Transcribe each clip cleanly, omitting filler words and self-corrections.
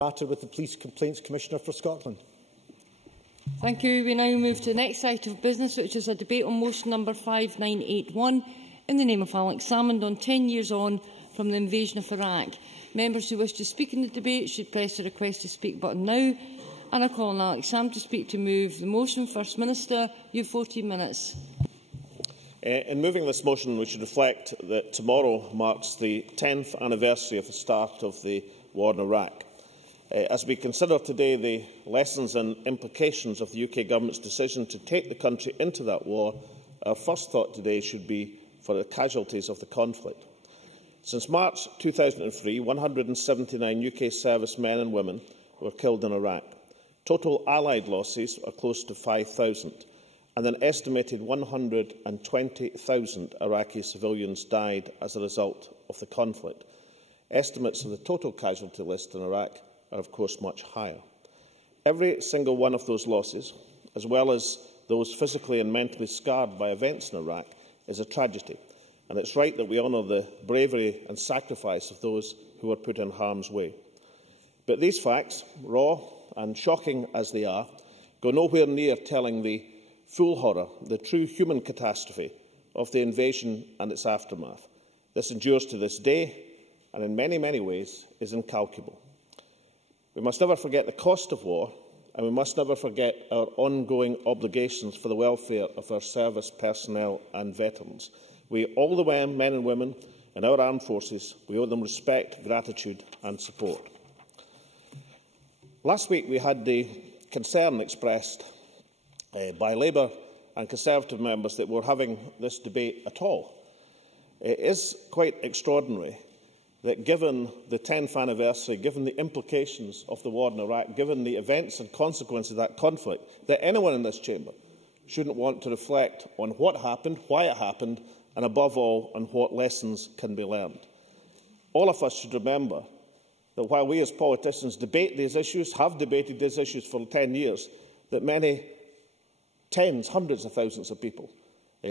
matter with the Police Complaints Commissioner for Scotland. Thank you. We now move to the next item of business, which is a debate on motion number 5981 in the name of Alex Salmond on 10 years on from the invasion of Iraq. Members who wish to speak in the debate should press the request to speak button now. And I call on Alex Salmond to speak to move the motion. First Minister, you have 14 minutes. In moving this motion, we should reflect that tomorrow marks the 10th anniversary of the start of the war in Iraq. As we consider today the lessons and implications of the UK Government's decision to take the country into that war, our first thought today should be for the casualties of the conflict. Since March 2003, 179 UK servicemen and women were killed in Iraq. Total Allied losses are close to 5,000, and an estimated 120,000 Iraqi civilians died as a result of the conflict. Estimates of the total casualty list in Iraq are, of course, much higher. Every single one of those losses, as well as those physically and mentally scarred by events in Iraq, is a tragedy, and it's right that we honour the bravery and sacrifice of those who were put in harm's way. But these facts, raw and shocking as they are, go nowhere near telling the full horror, the true human catastrophe of the invasion and its aftermath. This endures to this day and in many, many ways is incalculable. We must never forget the cost of war, and we must never forget our ongoing obligations for the welfare of our service personnel and veterans. We, all the men and women in our armed forces, we owe them respect, gratitude and support. Last week we had the concern expressed by Labour and Conservative members that we're having this debate at all. It is quite extraordinary that, given the 10th anniversary, given the implications of the war in Iraq, given the events and consequences of that conflict, that anyone in this chamber shouldn't want to reflect on what happened, why it happened, and above all, on what lessons can be learned. All of us should remember that while we as politicians debate these issues, have debated these issues for 10 years, that many tens, hundreds of thousands of people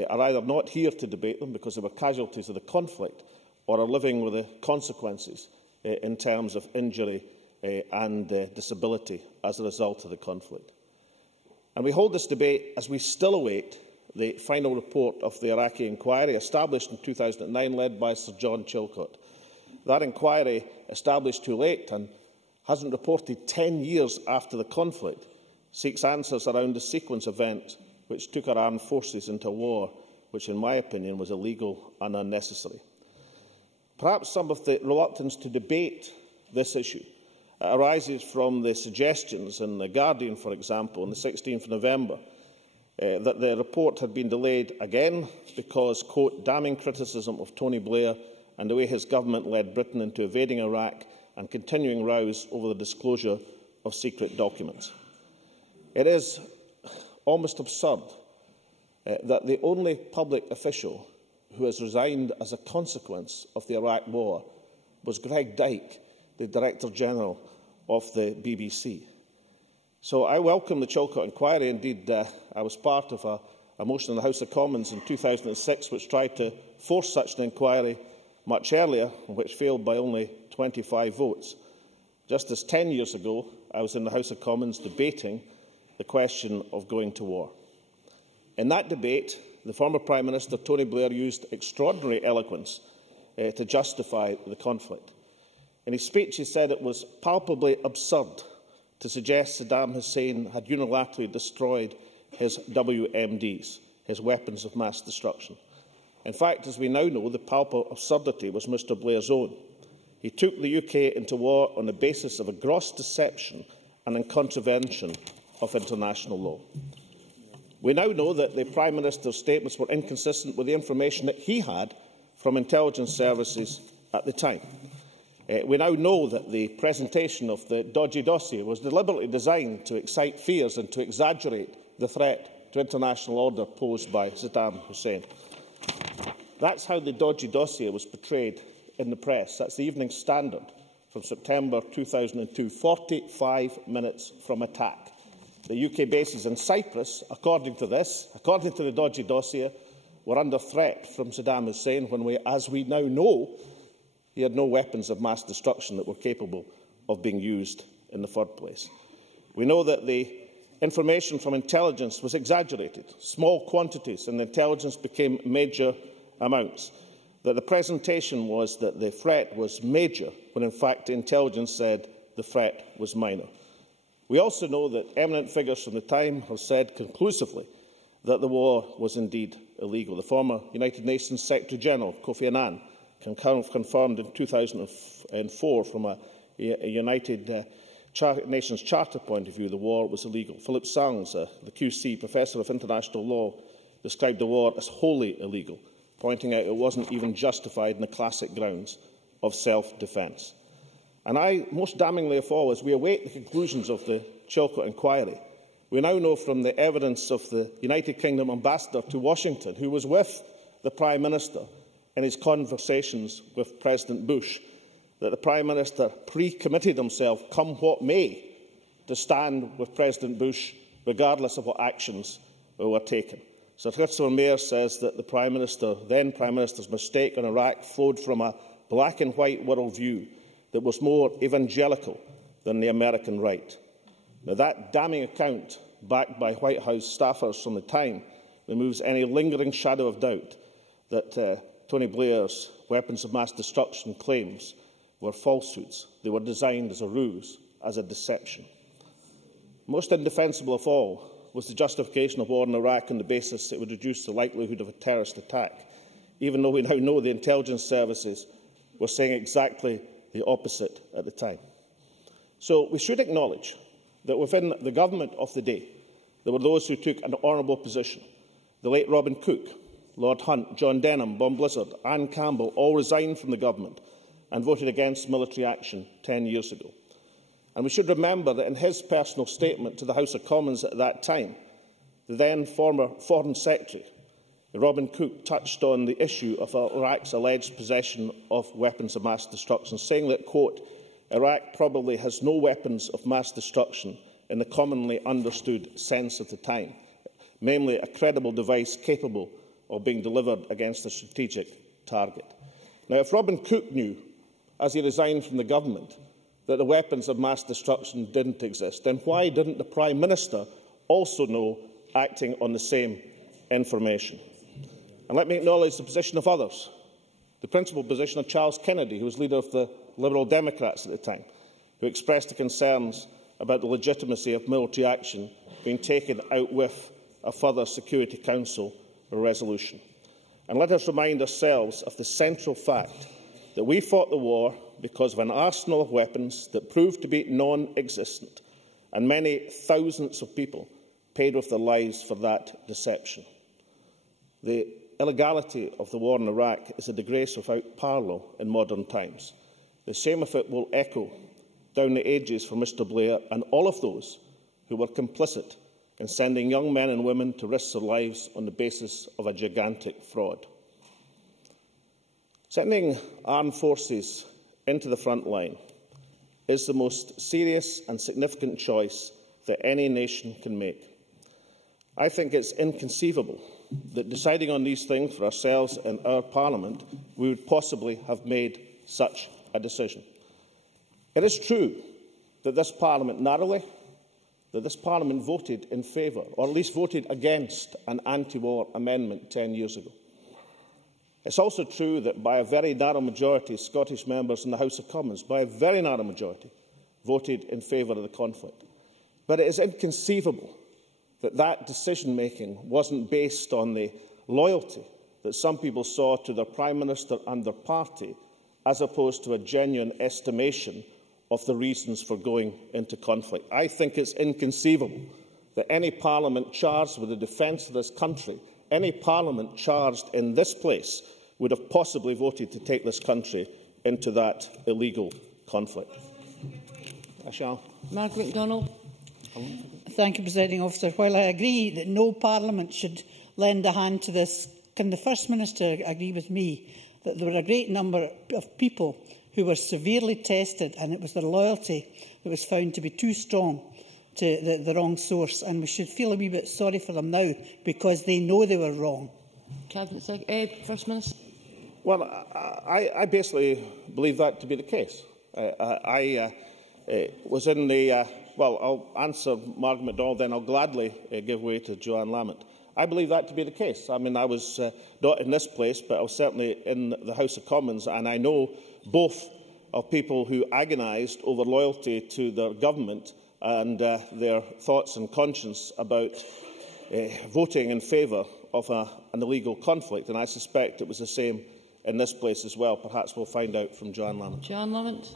are either not here to debate them because they were casualties of the conflict, or are living with the consequences in terms of injury and disability as a result of the conflict. And we hold this debate as we still await the final report of the Iraqi inquiry established in 2009, led by Sir John Chilcot. That inquiry, established too late and hasn't reported 10 years after the conflict, seeks answers around the sequence of events which took our armed forces into a war which, in my opinion, was illegal and unnecessary. Perhaps some of the reluctance to debate this issue arises from the suggestions in The Guardian, for example, on the 16th of November, that the report had been delayed again because, quote, damning criticism of Tony Blair and the way his government led Britain into invading Iraq and continuing rows over the disclosure of secret documents. It is almost absurd that the only public official who has resigned as a consequence of the Iraq war was Greg Dyke, the Director-General of the BBC. So I welcome the Chilcot inquiry. Indeed, I was part of a motion in the House of Commons in 2006 which tried to force such an inquiry much earlier, which failed by only 25 votes. Just as 10 years ago, I was in the House of Commons debating the question of going to war. In that debate, the former Prime Minister Tony Blair used extraordinary eloquence to justify the conflict. In his speech, he said it was palpably absurd to suggest Saddam Hussein had unilaterally destroyed his WMDs, his weapons of mass destruction. In fact, as we now know, the palpable absurdity was Mr Blair's own. He took the UK into war on the basis of a gross deception and in contravention of international law. We now know that the Prime Minister's statements were inconsistent with the information that he had from intelligence services at the time. We now know that the presentation of the dodgy dossier was deliberately designed to excite fears and to exaggerate the threat to international order posed by Saddam Hussein. That's how the dodgy dossier was portrayed in the press. That's the Evening Standard from September 2002, 45 minutes from attack. The UK bases in Cyprus, according to the dodgy dossier, were under threat from Saddam Hussein when, as we now know, he had no weapons of mass destruction that were capable of being used in the first place. We know that the information from intelligence was exaggerated. Small quantities in the intelligence became major amounts. That the presentation was that the threat was major, when in fact the intelligence said the threat was minor. We also know that eminent figures from the time have said conclusively that the war was indeed illegal. The former United Nations Secretary-General, Kofi Annan, confirmed in 2004 from a United Nations Charter point of view the war was illegal. Philip Sangs, the QC Professor of International Law, described the war as wholly illegal, pointing out it wasn't even justified on the classic grounds of self-defence. And most damningly of all, as we await the conclusions of the Chilcot inquiry, we now know from the evidence of the United Kingdom ambassador to Washington, who was with the Prime Minister in his conversations with President Bush, that the Prime Minister pre-committed himself, come what may, to stand with President Bush, regardless of what actions were taken. Sir Christopher Mayer says that the then Prime Minister's mistake on Iraq flowed from a black and white worldview that was more evangelical than the American right. Now, that damning account, backed by White House staffers from the time, removes any lingering shadow of doubt that Tony Blair's weapons of mass destruction claims were falsehoods. They were designed as a ruse, as a deception. Most indefensible of all was the justification of war in Iraq on the basis it would reduce the likelihood of a terrorist attack, even though we now know the intelligence services were saying exactly the opposite at the time. So we should acknowledge that within the government of the day, there were those who took an honourable position. The late Robin Cook, Lord Hunt, John Denham, Bon Blizzard, Anne Campbell all resigned from the government and voted against military action 10 years ago. And we should remember that in his personal statement to the House of Commons at that time, the then former Foreign Secretary, Robin Cook, touched on the issue of Iraq's alleged possession of weapons of mass destruction, saying that, quote, Iraq probably has no weapons of mass destruction in the commonly understood sense of the time, namely a credible device capable of being delivered against a strategic target. Now, if Robin Cook knew, as he resigned from the government, that the weapons of mass destruction didn't exist, then why didn't the Prime Minister also know, acting on the same information? And let me acknowledge the position of others, the principal position of Charles Kennedy, who was leader of the Liberal Democrats at the time, who expressed the concerns about the legitimacy of military action being taken out with a further Security Council resolution. And let us remind ourselves of the central fact that we fought the war because of an arsenal of weapons that proved to be non-existent, and many thousands of people paid with their lives for that deception. The illegality of the war in Iraq is a disgrace without parallel in modern times. The shame of it will echo down the ages for Mr Blair and all of those who were complicit in sending young men and women to risk their lives on the basis of a gigantic fraud. Sending armed forces into the front line is the most serious and significant choice that any nation can make. I think it's inconceivable that, deciding on these things for ourselves in our Parliament, we would possibly have made such a decision. It is true that this Parliament narrowly, that this Parliament voted in favour, or at least voted against, an anti-war amendment 10 years ago. It's also true that by a very narrow majority, Scottish members in the House of Commons, by a very narrow majority, voted in favour of the conflict. But it is inconceivable that that decision-making wasn't based on the loyalty that some people saw to their Prime Minister and their party, as opposed to a genuine estimation of the reasons for going into conflict. I think it's inconceivable that any Parliament charged with the defence of this country, any Parliament charged in this place, would have possibly voted to take this country into that illegal conflict. I shall. Margaret MacDonald. Thank you, Presiding Officer. While I agree that no Parliament should lend a hand to this, can the First Minister agree with me that there were a great number of people who were severely tested and it was their loyalty that was found to be too strong to the wrong source, and we should feel a wee bit sorry for them now because they know they were wrong? Cabinet Secretary, First Minister. Well, I basically believe that to be the case. was in the... well, I'll answer Margaret MacDonald, then I'll gladly give way to Joanne Lamont. I believe that to be the case. I mean, I was not in this place, but I was certainly in the House of Commons, and I know both of people who agonised over loyalty to their government and their thoughts and conscience about voting in favour of an illegal conflict, and I suspect it was the same in this place as well. Perhaps we'll find out from Joanne Lamont. Joanne Lamont.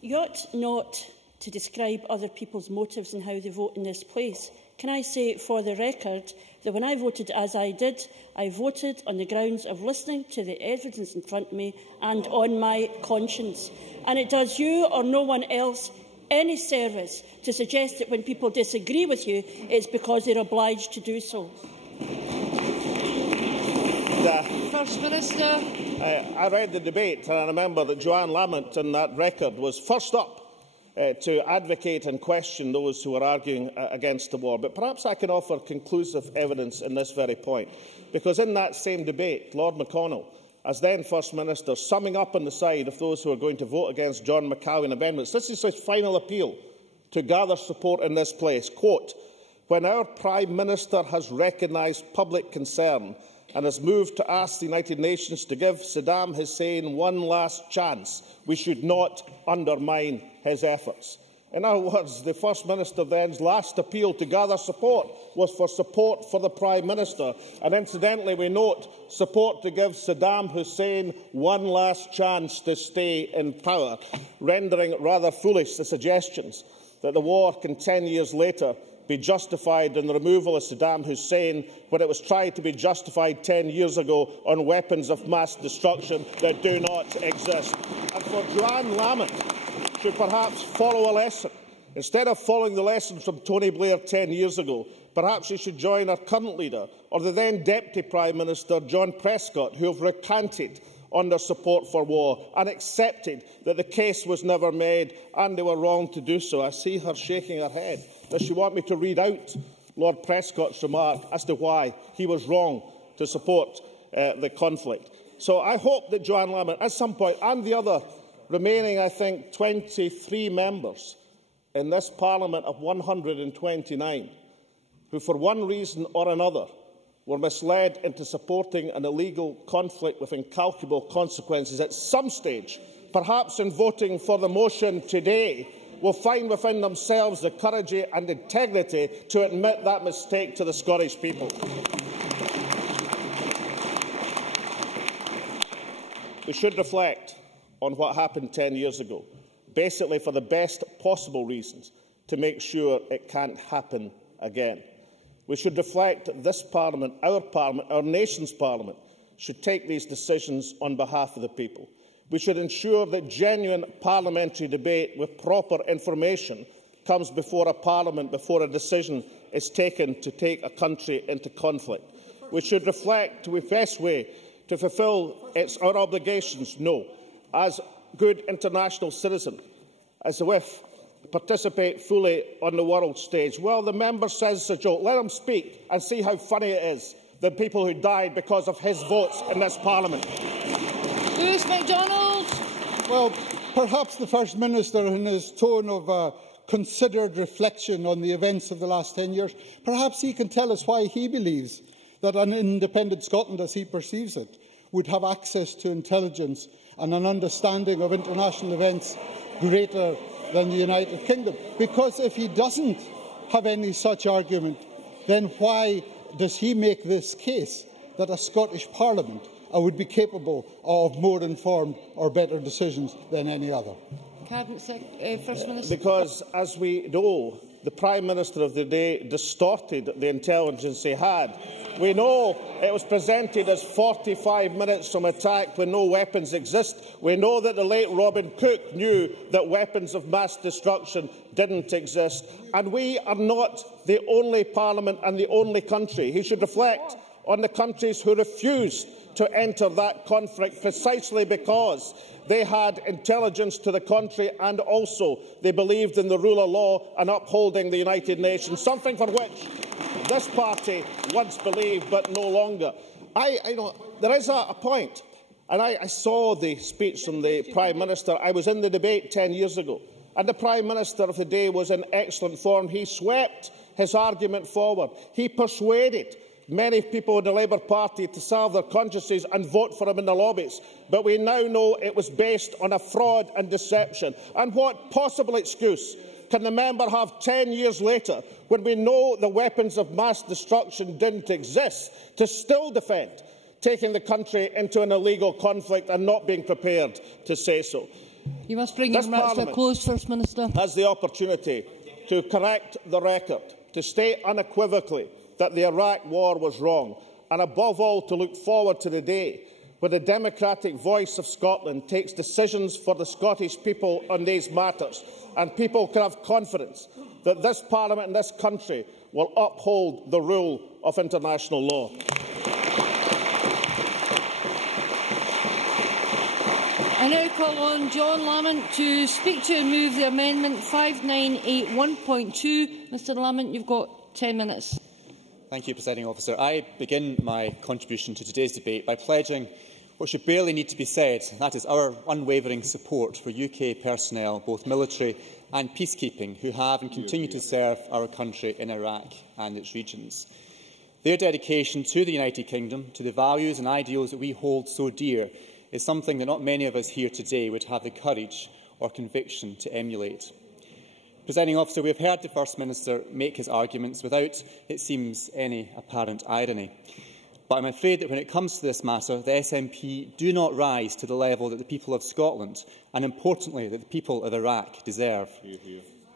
You ought not to describe other people's motives and how they vote in this place. Can I say for the record that when I voted as I did, I voted on the grounds of listening to the evidence in front of me and on my conscience. And it does you or no one else any service to suggest that when people disagree with you, it's because they're obliged to do so. First Minister. I read the debate, and I remember that Joanne Lamont in that record was first up to advocate and question those who were arguing against the war. But perhaps I can offer conclusive evidence in this very point, because in that same debate, Lord McConnell, as then First Minister, summing up on the side of those who are going to vote against John McCallion amendments, this is his final appeal to gather support in this place. Quote, "When our Prime Minister has recognised public concern and has moved to ask the United Nations to give Saddam Hussein one last chance, we should not undermine his efforts." In other words, the First Minister then's last appeal to gather support was for support for the Prime Minister. And incidentally, we note support to give Saddam Hussein one last chance to stay in power, rendering rather foolish the suggestions that the war can 10 years later be justified in the removal of Saddam Hussein when it was tried to be justified 10 years ago on weapons of mass destruction that do not exist. And for Joanne Lamont should perhaps follow a lesson. Instead of following the lessons from Tony Blair 10 years ago, perhaps she should join our current leader or the then Deputy Prime Minister, John Prescott, who have recanted on their support for war and accepted that the case was never made and they were wrong to do so. I see her shaking her head. Does she want me to read out Lord Prescott's remark as to why he was wrong to support the conflict? So I hope that Joanne Lamont, at some point, and the other remaining, I think, 23 members in this Parliament of 129, who for one reason or another were misled into supporting an illegal conflict with incalculable consequences at some stage, perhaps in voting for the motion today, will find within themselves the courage and integrity to admit that mistake to the Scottish people. We should reflect on what happened 10 years ago, basically for the best possible reasons, to make sure it can't happen again. We should reflect that this Parliament, our nation's Parliament, should take these decisions on behalf of the people. We should ensure that genuine parliamentary debate with proper information comes before a Parliament before a decision is taken to take a country into conflict. We should reflect the best way to fulfil our obligations, as good international citizen, as if participate fully on the world stage. Well, the member says it's a joke. Let him speak and see how funny it is, the people who died because of his votes in this Parliament. Lewis MacDonald. Well, perhaps the First Minister, in his tone of considered reflection on the events of the last 10 years, perhaps he can tell us why he believes that an independent Scotland, as he perceives it, would have access to intelligence and an understanding of international events greater than the United Kingdom. Because if he doesn't have any such argument, then why does he make this case that a Scottish Parliament would be capable of more informed or better decisions than any other? First Minister. Because, as we know, the Prime Minister of the day distorted the intelligence he had. We know it was presented as 45 minutes from attack when no weapons exist. We know that the late Robin Cook knew that weapons of mass destruction didn't exist. And we are not the only Parliament and the only country. He should reflect on the countries who refused to enter that conflict precisely because they had intelligence to the contrary and also they believed in the rule of law and upholding the United Nations, something for which this party once believed but no longer. There is a point, and I saw the speech from the Prime Minister. I was in the debate 10 years ago, And the Prime Minister of the day was in excellent form. He swept his argument forward. He persuaded many people in the Labour Party to salve their consciences and vote for him in the lobbies. But we now know it was based on a fraud and deception. And what possible excuse can the member have 10 years later, when we know the weapons of mass destruction didn't exist, to still defend taking the country into an illegal conflict and not being prepared to say so? You must bring your remarks to a close, First Minister. Has the opportunity to correct the record, to state unequivocally that the Iraq war was wrong, and above all to look forward to the day when the democratic voice of Scotland takes decisions for the Scottish people on these matters, and people can have confidence that this Parliament and this country will uphold the rule of international law. I now call on John Lamont to speak to and move the amendment 5981.2. Mr Lamont, you've got 10 minutes. Thank you, Presiding Officer. I begin my contribution to today's debate by pledging what should barely need to be said, and that is our unwavering support for UK personnel, both military and peacekeeping, who have and continue to serve our country in Iraq and its regions. Their dedication to the United Kingdom, to the values and ideals that we hold so dear, is something that not many of us here today would have the courage or conviction to emulate. Presiding Officer, we have heard the First Minister make his arguments without, it seems, any apparent irony. But I am afraid that when it comes to this matter, the SNP do not rise to the level that the people of Scotland, and importantly, that the people of Iraq deserve.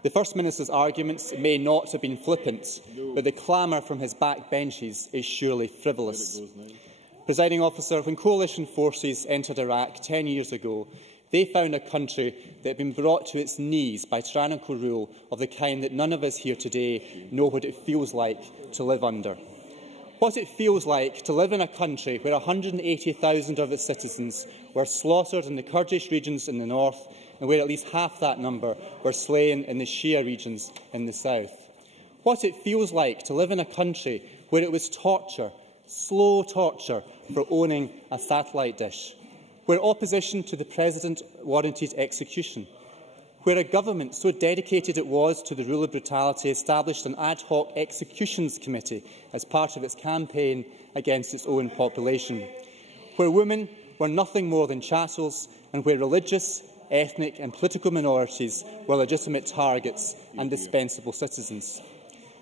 The First Minister's arguments may not have been flippant, but the clamour from his backbenches is surely frivolous. Presiding Officer, when coalition forces entered Iraq 10 years ago, they found a country that had been brought to its knees by tyrannical rule of the kind that none of us here today know what it feels like to live under. What it feels like to live in a country where 180,000 of its citizens were slaughtered in the Kurdish regions in the north, and where at least half that number were slain in the Shia regions in the south. What it feels like to live in a country where it was torture, slow torture, for owning a satellite dish, where opposition to the President warranted execution, where a government so dedicated it was to the rule of brutality established an ad hoc executions committee as part of its campaign against its own population, where women were nothing more than chattels, and where religious, ethnic and political minorities were legitimate targets and dispensable citizens.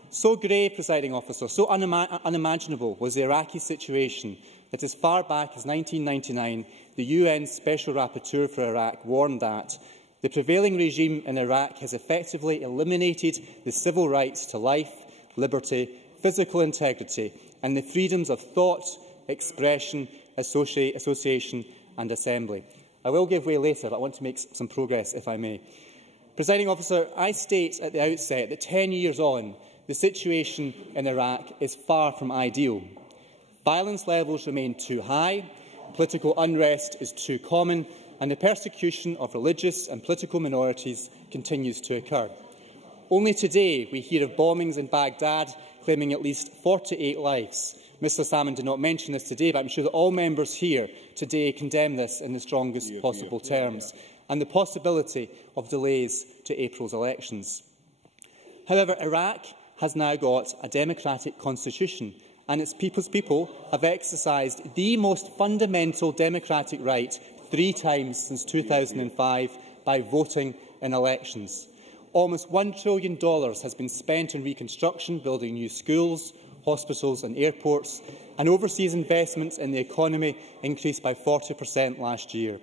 So grave, Presiding Officer, so unimaginable was the Iraqi situation that as far back as 1999, the UN Special Rapporteur for Iraq warned that the prevailing regime in Iraq has effectively eliminated the civil rights to life, liberty, physical integrity and the freedoms of thought, expression, association and assembly. I will give way later, but I want to make some progress, if I may. Presiding Officer, I state at the outset that 10 years on, the situation in Iraq is far from ideal. Violence levels remain too high, political unrest is too common, and the persecution of religious and political minorities continues to occur. Only today we hear of bombings in Baghdad claiming at least 48 lives. Mr Salmon did not mention this today, but I am sure that all members here today condemn this in the strongest possible terms, and the possibility of delays to April's elections. However, Iraq has now got a democratic constitution, and its people have exercised the most fundamental democratic right 3 times since 2005 by voting in elections. Almost $1 trillion has been spent on reconstruction, building new schools, hospitals and airports, and overseas investments in the economy increased by 40% last year.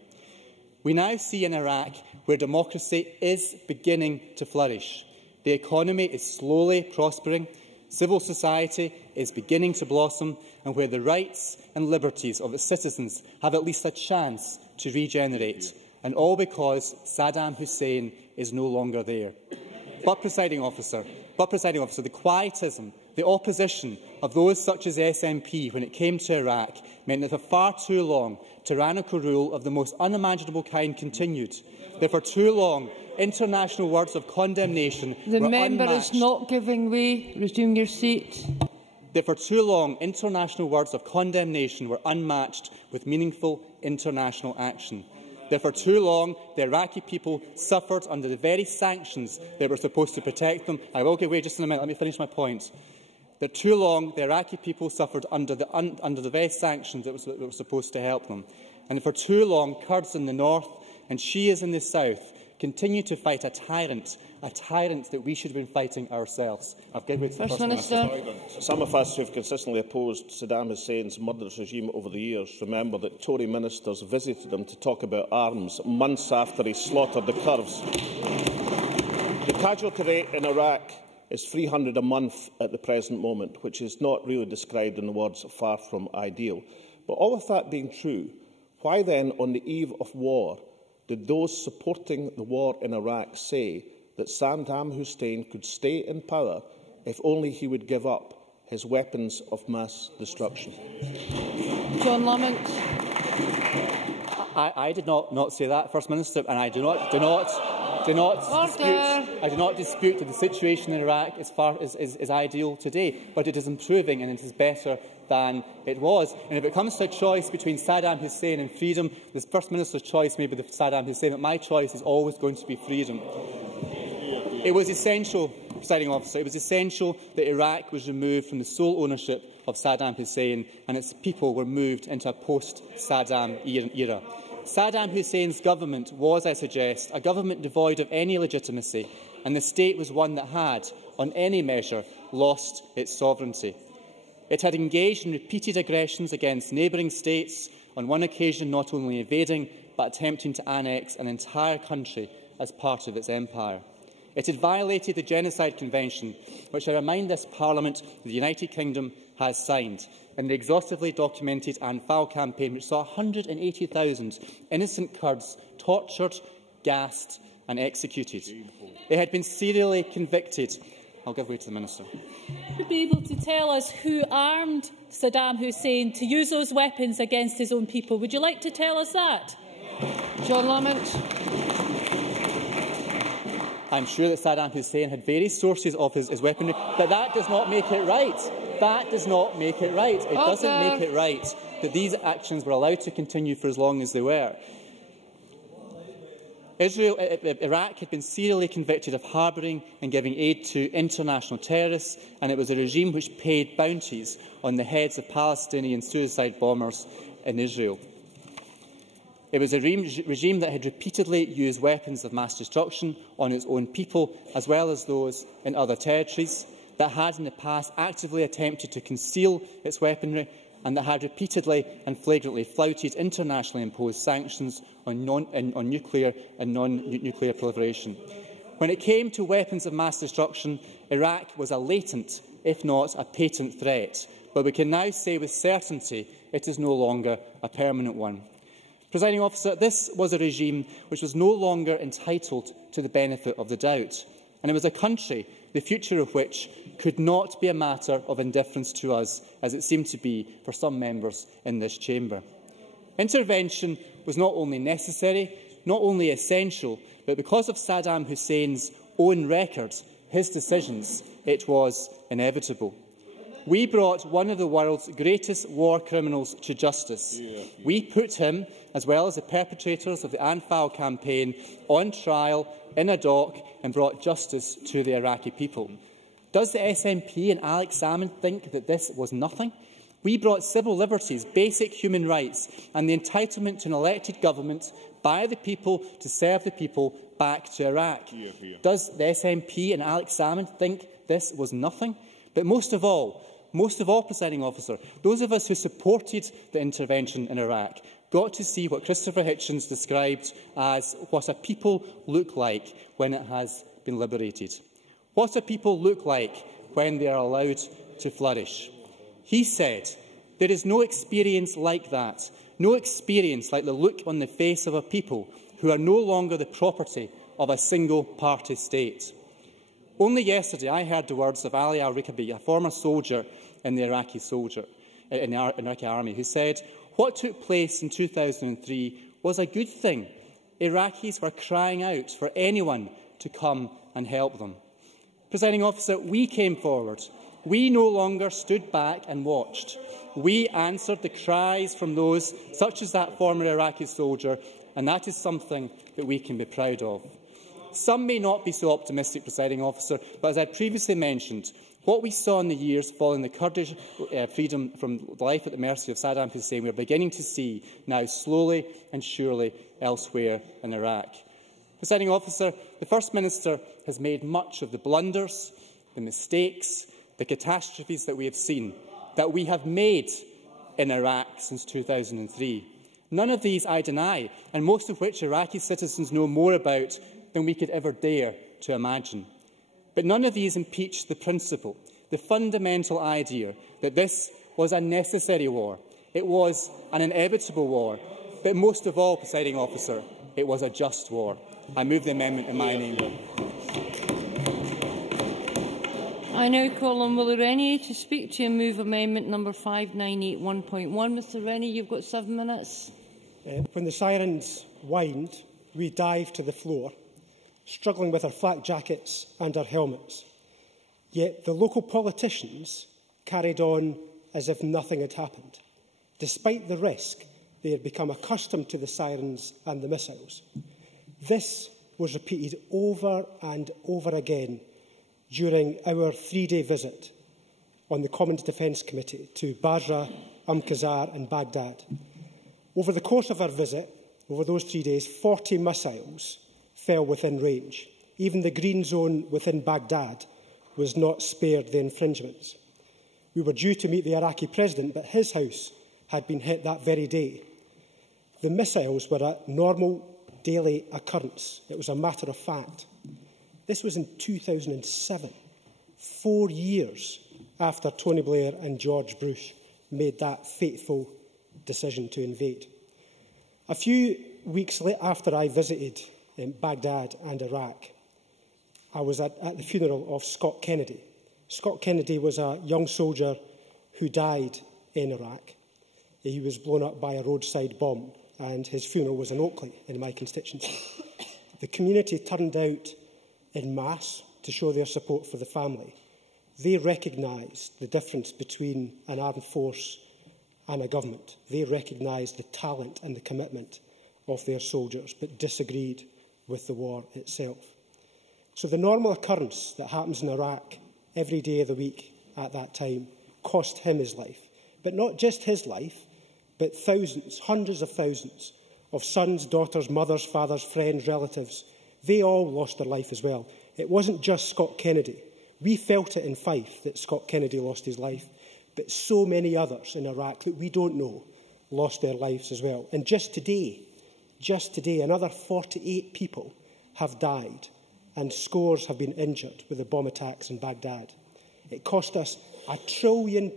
We now see in Iraq where democracy is beginning to flourish. The economy is slowly prospering, civil society is beginning to blossom, and where the rights and liberties of its citizens have at least a chance to regenerate, and all because Saddam Hussein is no longer there. But, Presiding Officer, the quietism, the opposition of those such as SNP when it came to Iraq meant that for far too long tyrannical rule of the most unimaginable kind continued. That for too long international words of condemnation were unmatched. The member is not giving way. Resume your seat. That for too long international words of condemnation were unmatched with meaningful international action. that for too long the Iraqi people suffered under the very sanctions that were supposed to protect them. I will give way just in a minute. Let me finish my point. That too long the Iraqi people suffered under the very sanctions that were supposed to help them. And for too long, Kurds in the north and Shias in the south continue to fight a tyrant that we should have been fighting ourselves. I've given way to the First Minister. Some of us who have consistently opposed Saddam Hussein's murderous regime over the years remember that Tory ministers visited him to talk about arms months after he slaughtered the Kurds. The casualty rate in Iraq is 300 a month at the present moment, which is not really described in the words far from ideal. But all of that being true, why then, on the eve of war, did those supporting the war in Iraq say that Saddam Hussein could stay in power if only he would give up his weapons of mass destruction? John Lamont. I did not say that, First Minister, and I do not dispute that the situation in Iraq is ideal today, but it is improving and it is better than it was. And if it comes to a choice between Saddam Hussein and freedom, the First Minister's choice may be Saddam Hussein, but my choice is always going to be freedom. It was essential, Presiding Officer, it was essential that Iraq was removed from the sole ownership of Saddam Hussein and its people were moved into a post-Saddam era. Saddam Hussein's government was, I suggest, a government devoid of any legitimacy, and the state was one that had, on any measure, lost its sovereignty. It had engaged in repeated aggressions against neighbouring states, on one occasion not only invading but attempting to annex an entire country as part of its empire. It had violated the Genocide Convention, which I remind this Parliament the United Kingdom has signed, and the exhaustively documented Anfal campaign, which saw 180,000 innocent Kurds tortured, gassed and executed. It had been serially convicted. I'll give way to the Minister. Would you be able to tell us who armed Saddam Hussein to use those weapons against his own people? Would you like to tell us that? John Lamont. I'm sure that Saddam Hussein had various sources of his weaponry, but that does not make it right. That does not make it right. It doesn't make it right that these actions were allowed to continue for as long as they were. Iraq had been serially convicted of harbouring and giving aid to international terrorists, and it was a regime which paid bounties on the heads of Palestinian suicide bombers in Israel. It was a regime that had repeatedly used weapons of mass destruction on its own people, as well as those in other territories, that had in the past actively attempted to conceal its weaponry, and that had repeatedly and flagrantly flouted internationally imposed sanctions on nuclear and non-nuclear proliferation. When it came to weapons of mass destruction, Iraq was a latent, if not a patent threat, but we can now say with certainty it is no longer a permanent one. Presiding Officer, this was a regime which was no longer entitled to the benefit of the doubt, and it was a country the future of which could not be a matter of indifference to us, as it seemed to be for some members in this chamber. Intervention was not only necessary, not only essential, but because of Saddam Hussein's own record, his decisions, it was inevitable. We brought one of the world's greatest war criminals to justice. We put him, as well as the perpetrators of the Anfal campaign, on trial in a dock and brought justice to the Iraqi people. Does the SNP and Alex Salmond think that this was nothing? We brought civil liberties, basic human rights and the entitlement to an elected government by the people to serve the people back to Iraq. Does the SNP and Alex Salmond think this was nothing? But most of all, Presiding Officer, those of us who supported the intervention in Iraq got to see what Christopher Hitchens described as what a people look like when it has been liberated. What a people look like when they are allowed to flourish. He said, "There is no experience like that, no experience like the look on the face of a people who are no longer the property of a single-party state." Only yesterday I heard the words of Ali al-Rikabi, a former soldier in the Iraqi army, who said, "What took place in 2003 was a good thing. Iraqis were crying out for anyone to come and help them." Presiding Officer, we came forward. We no longer stood back and watched. We answered the cries from those, such as that former Iraqi soldier, and that is something that we can be proud of. Some may not be so optimistic, Presiding Officer, but as I previously mentioned, what we saw in the years following the Kurdish freedom from life at the mercy of Saddam Hussein, we are beginning to see now slowly and surely elsewhere in Iraq. Presiding Officer, the First Minister has made much of the blunders, the mistakes, the catastrophes that we have seen, that we have made in Iraq since 2003. None of these I deny, and most of which Iraqi citizens know more about than we could ever dare to imagine. But none of these impeach the principle, the fundamental idea that this was a necessary war. It was an inevitable war. But most of all, Presiding Officer, it was a just war. I move the amendment in my name. I now call on Willie Rennie to speak to and move amendment number 5981.1. Mr Rennie, you've got 7 minutes. When the sirens whined, we dived to the floor, struggling with our flak jackets and our helmets. Yet the local politicians carried on as if nothing had happened. Despite the risk, they had become accustomed to the sirens and the missiles. This was repeated over and over again during our 3-day visit on the Commons Defence Committee to Basra, Qazar and Baghdad. Over the course of our visit, over those 3 days, 40 missiles fell within range. Even the green zone within Baghdad was not spared the infringements. We were due to meet the Iraqi president, but his house had been hit that very day. The missiles were a normal daily occurrence. It was a matter of fact. This was in 2007, 4 years after Tony Blair and George Bush made that fateful decision to invade. A few weeks after I visited Baghdad and Iraq, I was at the funeral of Scott Kennedy. Scott Kennedy was a young soldier who died in Iraq. He was blown up by a roadside bomb, and his funeral was in Oakley, in my constituency. The community turned out en masse to show their support for the family. They recognised the difference between an armed force and a government. They recognised the talent and the commitment of their soldiers, but disagreed with the war itself. So the normal occurrence that happens in Iraq every day of the week at that time cost him his life. But not just his life, but thousands, hundreds of thousands of sons, daughters, mothers, fathers, friends, relatives. They all lost their life as well. It wasn't just Scott Kennedy. We felt it in Fife that Scott Kennedy lost his life, but so many others in Iraq that we don't know lost their lives as well. And just today, another 48 people have died and scores have been injured with the bomb attacks in Baghdad. It cost us £1 trillion,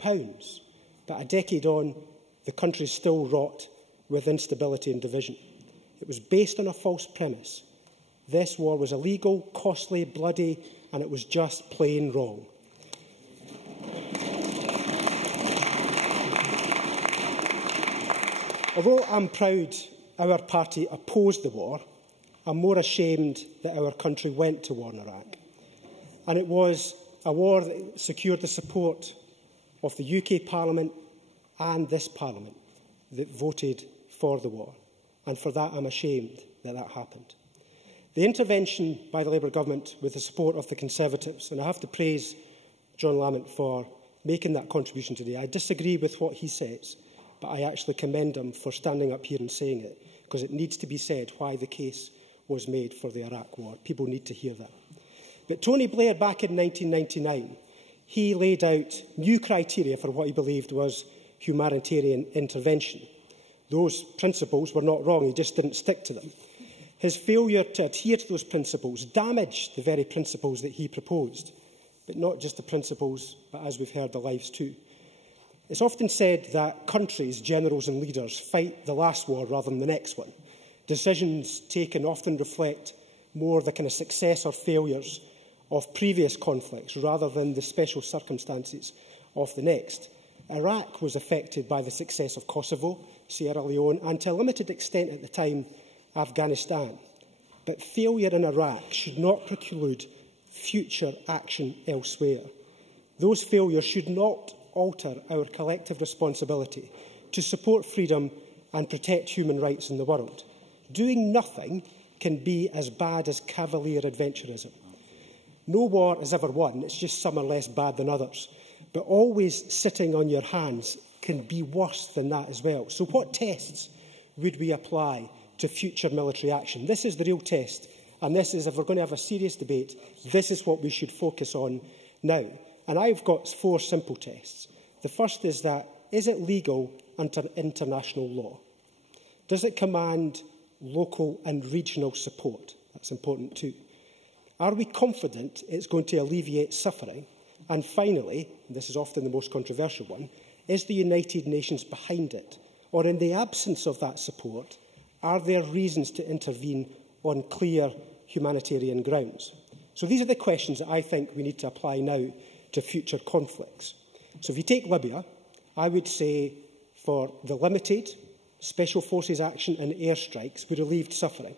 but a decade on, the country is still wrought with instability and division. It was based on a false premise. This war was illegal, costly, bloody, and it was just plain wrong. Although I'm proud our party opposed the war, I'm more ashamed that our country went to war in Iraq. And it was a war that secured the support of the UK Parliament and this Parliament that voted for the war. And for that, I'm ashamed that that happened. The intervention by the Labour government with the support of the Conservatives, and I have to praise John Lamont for making that contribution today. I disagree with what he says, but I actually commend him for standing up here and saying it, because it needs to be said why the case was made for the Iraq war. People need to hear that. But Tony Blair, back in 1999, he laid out new criteria for what he believed was humanitarian intervention. Those principles were not wrong, he just didn't stick to them. His failure to adhere to those principles damaged the very principles that he proposed, but not just the principles, but as we've heard, the lives too. It's often said that countries, generals and leaders fight the last war rather than the next one. Decisions taken often reflect more the kind of success or failures of previous conflicts rather than the special circumstances of the next. Iraq was affected by the success of Kosovo, Sierra Leone and, to a limited extent at the time, Afghanistan. But failure in Iraq should not preclude future action elsewhere. Those failures should not alter our collective responsibility to support freedom and protect human rights in the world. Doing nothing can be as bad as cavalier adventurism. No war is ever won, it's just some are less bad than others. But always sitting on your hands can be worse than that as well. So what tests would we apply to future military action? This is the real test, and this is, if we're going to have a serious debate, this is what we should focus on now. And I've got 4 simple tests. The first is that, is it legal under international law? Does it command local and regional support? That's important too. Are we confident it's going to alleviate suffering? And finally, and this is often the most controversial one, is the United Nations behind it? Or in the absence of that support, are there reasons to intervene on clear humanitarian grounds? So these are the questions that I think we need to apply now to future conflicts. So if you take Libya, I would say for the limited Special Forces action and airstrikes, we relieved suffering.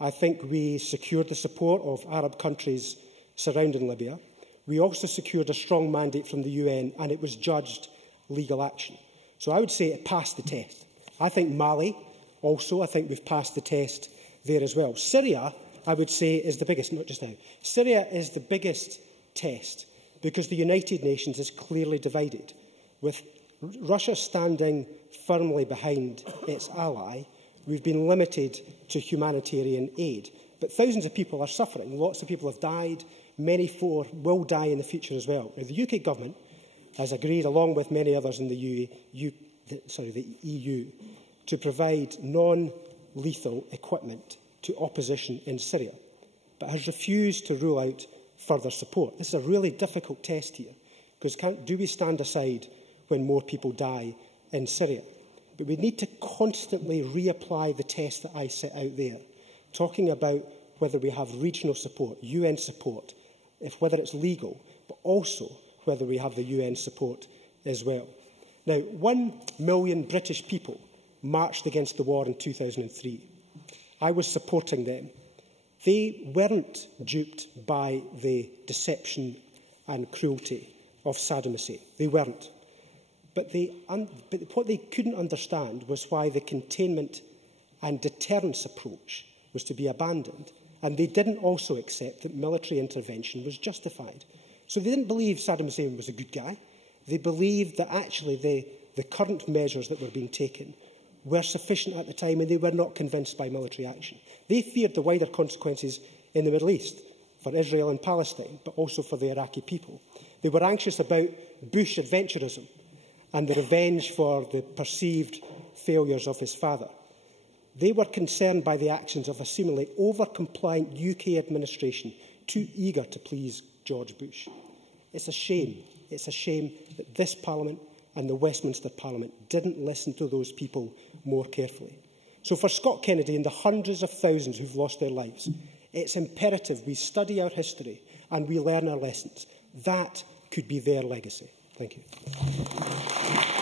I think we secured the support of Arab countries surrounding Libya. We also secured a strong mandate from the UN, and it was judged legal action. So I would say it passed the test. I think Mali also, I think we've passed the test there as well. Syria, I would say, is the biggest, not just now. Syria is the biggest test because the United Nations is clearly divided, with Russia standing firmly behind its ally. We've been limited to humanitarian aid. But thousands of people are suffering. Lots of people have died. Many more will die in the future as well. Now, the UK government has agreed, along with many others in the EU, to provide non-lethal equipment to opposition in Syria, but has refused to rule out further support. This is a really difficult test here, because do we stand aside when more people die in Syria? But we need to constantly reapply the test that I set out there, talking about whether we have regional support, UN support, whether it's legal, but also whether we have the UN support as well. Now, 1 million British people marched against the war in 2003. I was supporting them. They weren't duped by the deception and cruelty of Saddam Hussein. They weren't. But what they couldn't understand was why the containment and deterrence approach was to be abandoned. And they didn't also accept that military intervention was justified. So they didn't believe Saddam Hussein was a good guy. They believed that actually the current measures that were being taken were sufficient at the time, and they were not convinced by military action. They feared the wider consequences in the Middle East, for Israel and Palestine, but also for the Iraqi people. They were anxious about Bush adventurism and the revenge for the perceived failures of his father. They were concerned by the actions of a seemingly over-compliant UK administration, too eager to please George Bush. It's a shame. It's a shame that this Parliament and the Westminster Parliament didn't listen to those people more carefully. So for Scott Kennedy and the hundreds of thousands who've lost their lives, it's imperative we study our history and we learn our lessons. That could be their legacy. Thank you.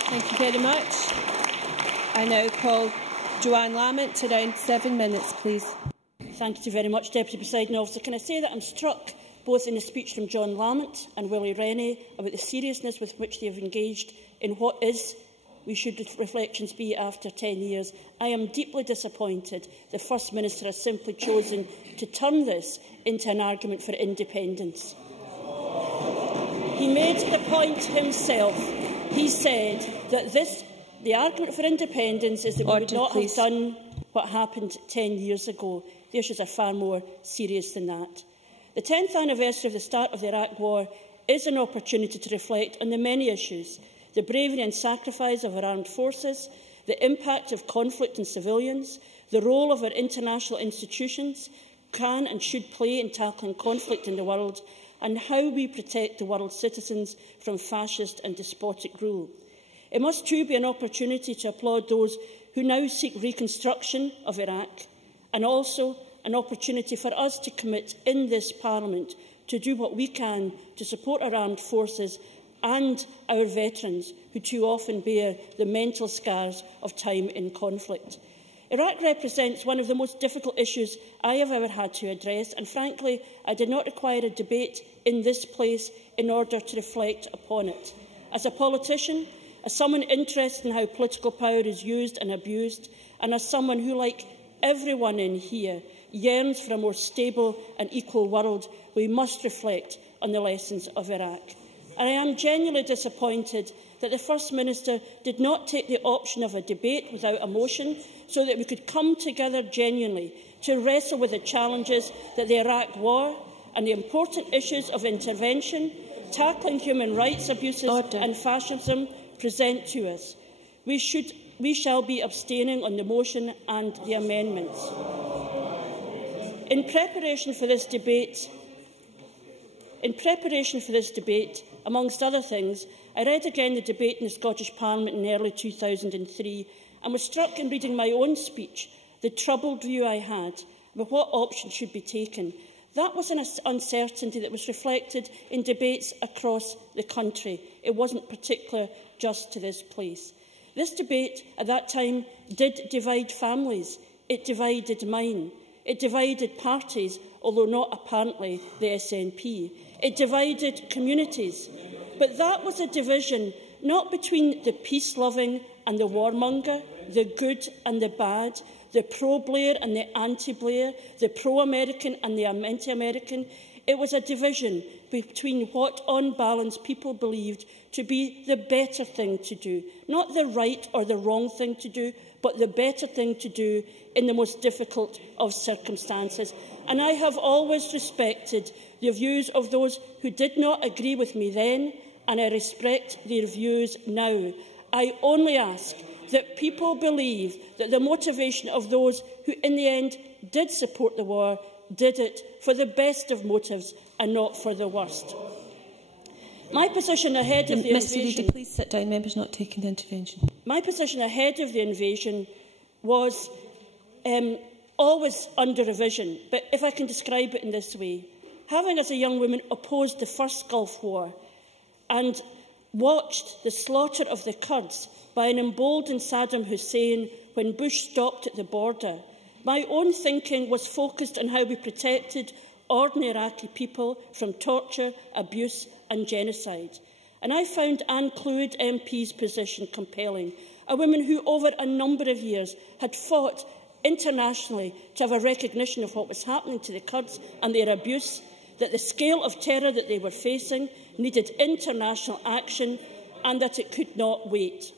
Thank you very much. I now call Joanne Lamont to around 7 minutes, please. Thank you very much, Deputy Presiding Officer. Can I say that I'm struck both in the speech from John Lamont and Willie Rennie about the seriousness with which they have engaged in what is, we should reflections be, after 10 years. I am deeply disappointed the First Minister has simply chosen to turn this into an argument for independence. He made the point himself. He said that the argument for independence is that we would not have done what happened 10 years ago. The issues are far more serious than that. The 10th anniversary of the start of the Iraq War is an opportunity to reflect on the many issues: the bravery and sacrifice of our armed forces, the impact of conflict on civilians, the role of our international institutions can and should play in tackling conflict in the world, and how we protect the world's citizens from fascist and despotic rule. It must too be an opportunity to applaud those who now seek reconstruction of Iraq, and also an opportunity for us to commit in this Parliament to do what we can to support our armed forces and our veterans, who too often bear the mental scars of time in conflict. Iraq represents one of the most difficult issues I have ever had to address, and frankly, I did not require a debate in this place in order to reflect upon it. As a politician, as someone interested in how political power is used and abused, and as someone who, like everyone in here yearns for a more stable and equal world, we must reflect on the lessons of Iraq. And I am genuinely disappointed that the First Minister did not take the option of a debate without emotion, so that we could come together genuinely to wrestle with the challenges that the Iraq war and the important issues of intervention, tackling human rights abuses and fascism present to us. We shall be abstaining on the motion and the amendments. In preparation for this debate, amongst other things, I read again the debate in the Scottish Parliament in early 2003 and was struck in reading my own speech, the troubled view I had about what option should be taken. That was an uncertainty that was reflected in debates across the country. It wasn't particular just to this place. This debate at that time did divide families. It divided mine. It divided parties, although not apparently the SNP. It divided communities. But that was a division not between the peace-loving and the warmonger, the good and the bad, the pro-Blair and the anti-Blair, the pro-American and the anti-American. It was a division between what, on balance, people believed to be the better thing to do. Not the right or the wrong thing to do, but the better thing to do in the most difficult of circumstances. And I have always respected the views of those who did not agree with me then, and I respect their views now. I only ask that people believe that the motivation of those who, in the end, did support the war, did it for the best of motives and not for the worst. My position ahead of the invasion... Reedy, please sit down. Members not taking the intervention. My position ahead of the invasion was always under revision, but if I can describe it in this way. Having, as a young woman, opposed the first Gulf War and watched the slaughter of the Kurds by an emboldened Saddam Hussein when Bush stopped at the border, my own thinking was focused on how we protected ordinary Iraqi people from torture, abuse and genocide. And I found Anne Clwyd MP's position compelling, a woman who over a number of years had fought internationally to have a recognition of what was happening to the Kurds and their abuse, that the scale of terror that they were facing needed international action and that it could not wait.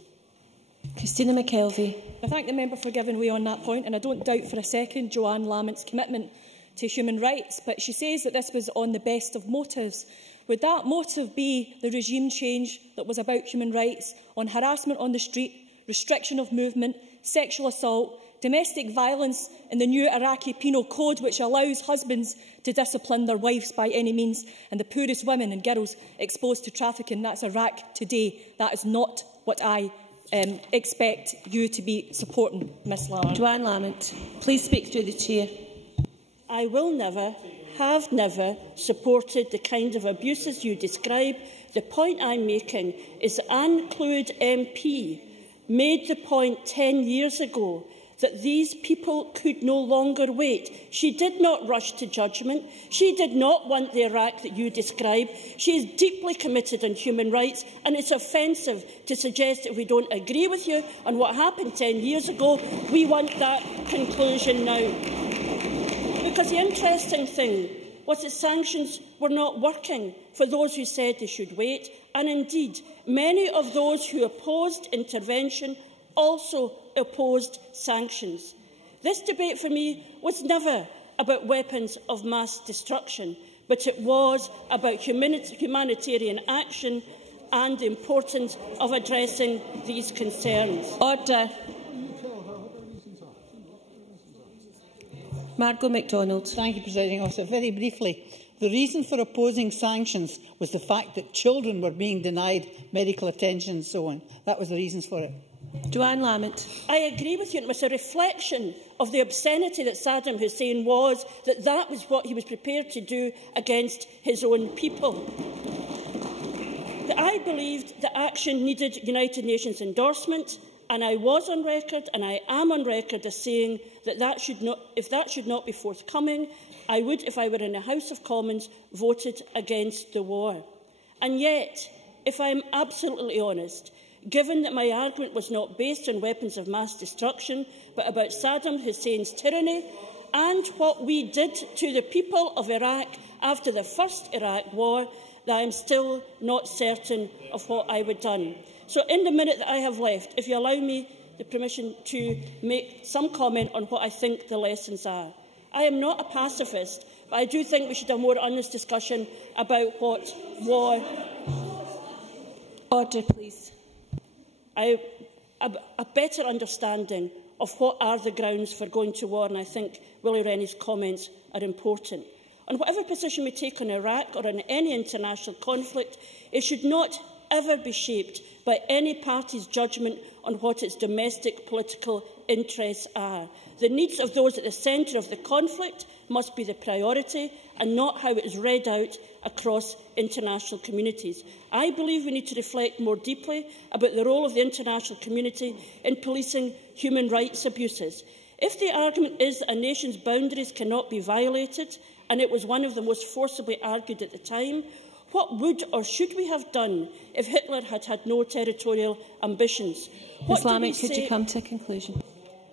Christina McKelvey. I thank the member for giving way on that point, and I don't doubt for a second Joanne Lamont's commitment to human rights, but she says that this was on the best of motives. Would that motive be the regime change that was about human rights, on harassment on the street, restriction of movement, sexual assault, domestic violence in the new Iraqi penal code, which allows husbands to discipline their wives by any means, and the poorest women and girls exposed to trafficking? That's Iraq today. That is not what I expect you to be supporting, Ms Lamont. Joanne Lamont, please speak through the chair. I will never, have never supported the kind of abuses you describe. The point I'm making is that Anne Clwyd MP made the point 10 years ago that these people could no longer wait. She did not rush to judgment. She did not want the Iraq that you describe. She is deeply committed on human rights, and it's offensive to suggest that if we don't agree with you on what happened 10 years ago, we want that conclusion now. Because the interesting thing was that sanctions were not working for those who said they should wait, and indeed, many of those who opposed intervention also opposed sanctions. This debate for me was never about weapons of mass destruction, but it was about humanitarian action and the importance of addressing these concerns. Order. Margot MacDonald. Thank you, Presiding Officer. Very briefly, the reason for opposing sanctions was the fact that children were being denied medical attention and so on. That was the reasons for it. Joanne Lamont. I agree with you. It was a reflection of the obscenity that Saddam Hussein was, that was what he was prepared to do against his own people. I believed that action needed United Nations endorsement, and I was on record, and I am on record as saying that if that should not be forthcoming, I would, if I were in the House of Commons, voted against the war. And yet, if I am absolutely honest, Given that my argument was not based on weapons of mass destruction, but about Saddam Hussein's tyranny and what we did to the people of Iraq after the first Iraq war, that I am still not certain of what I would have done. So in the minute that I have left, if you allow me the permission to make some comment on what I think the lessons are. I am not a pacifist, but I do think we should have a more honest discussion about what war... Order, please. A better understanding of what are the grounds for going to war, and I think Willie Rennie's comments are important. On whatever position we take on Iraq or on any international conflict, it should not ever be shaped by any party's judgment on what its domestic political interests are. The needs of those at the centre of the conflict must be the priority and not how it is read out across international communities. I believe we need to reflect more deeply about the role of the international community in policing human rights abuses. If the argument is that a nation's boundaries cannot be violated, and it was one of the most forcibly argued at the time, what would or should we have done if Hitler had had no territorial ambitions? Ms Lamont, could you come to a conclusion?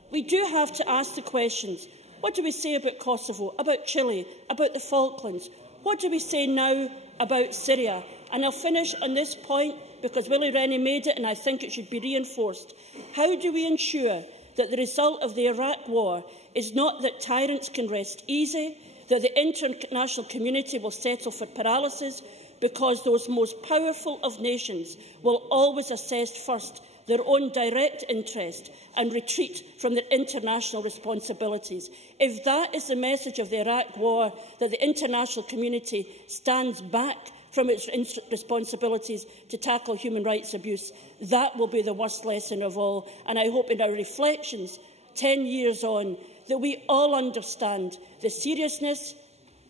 We do have to ask the questions. What do we say about Kosovo, about Chile, about the Falklands? What do we say now about Syria? And I'll finish on this point because Willie Rennie made it and I think it should be reinforced. How do we ensure that the result of the Iraq war is not that tyrants can rest easy, that the international community will settle for paralysis, because those most powerful of nations will always assess first their own direct interest and retreat from their international responsibilities. If that is the message of the Iraq war, that the international community stands back from its responsibilities to tackle human rights abuse, that will be the worst lesson of all. And I hope in our reflections, 10 years on, that we all understand the seriousness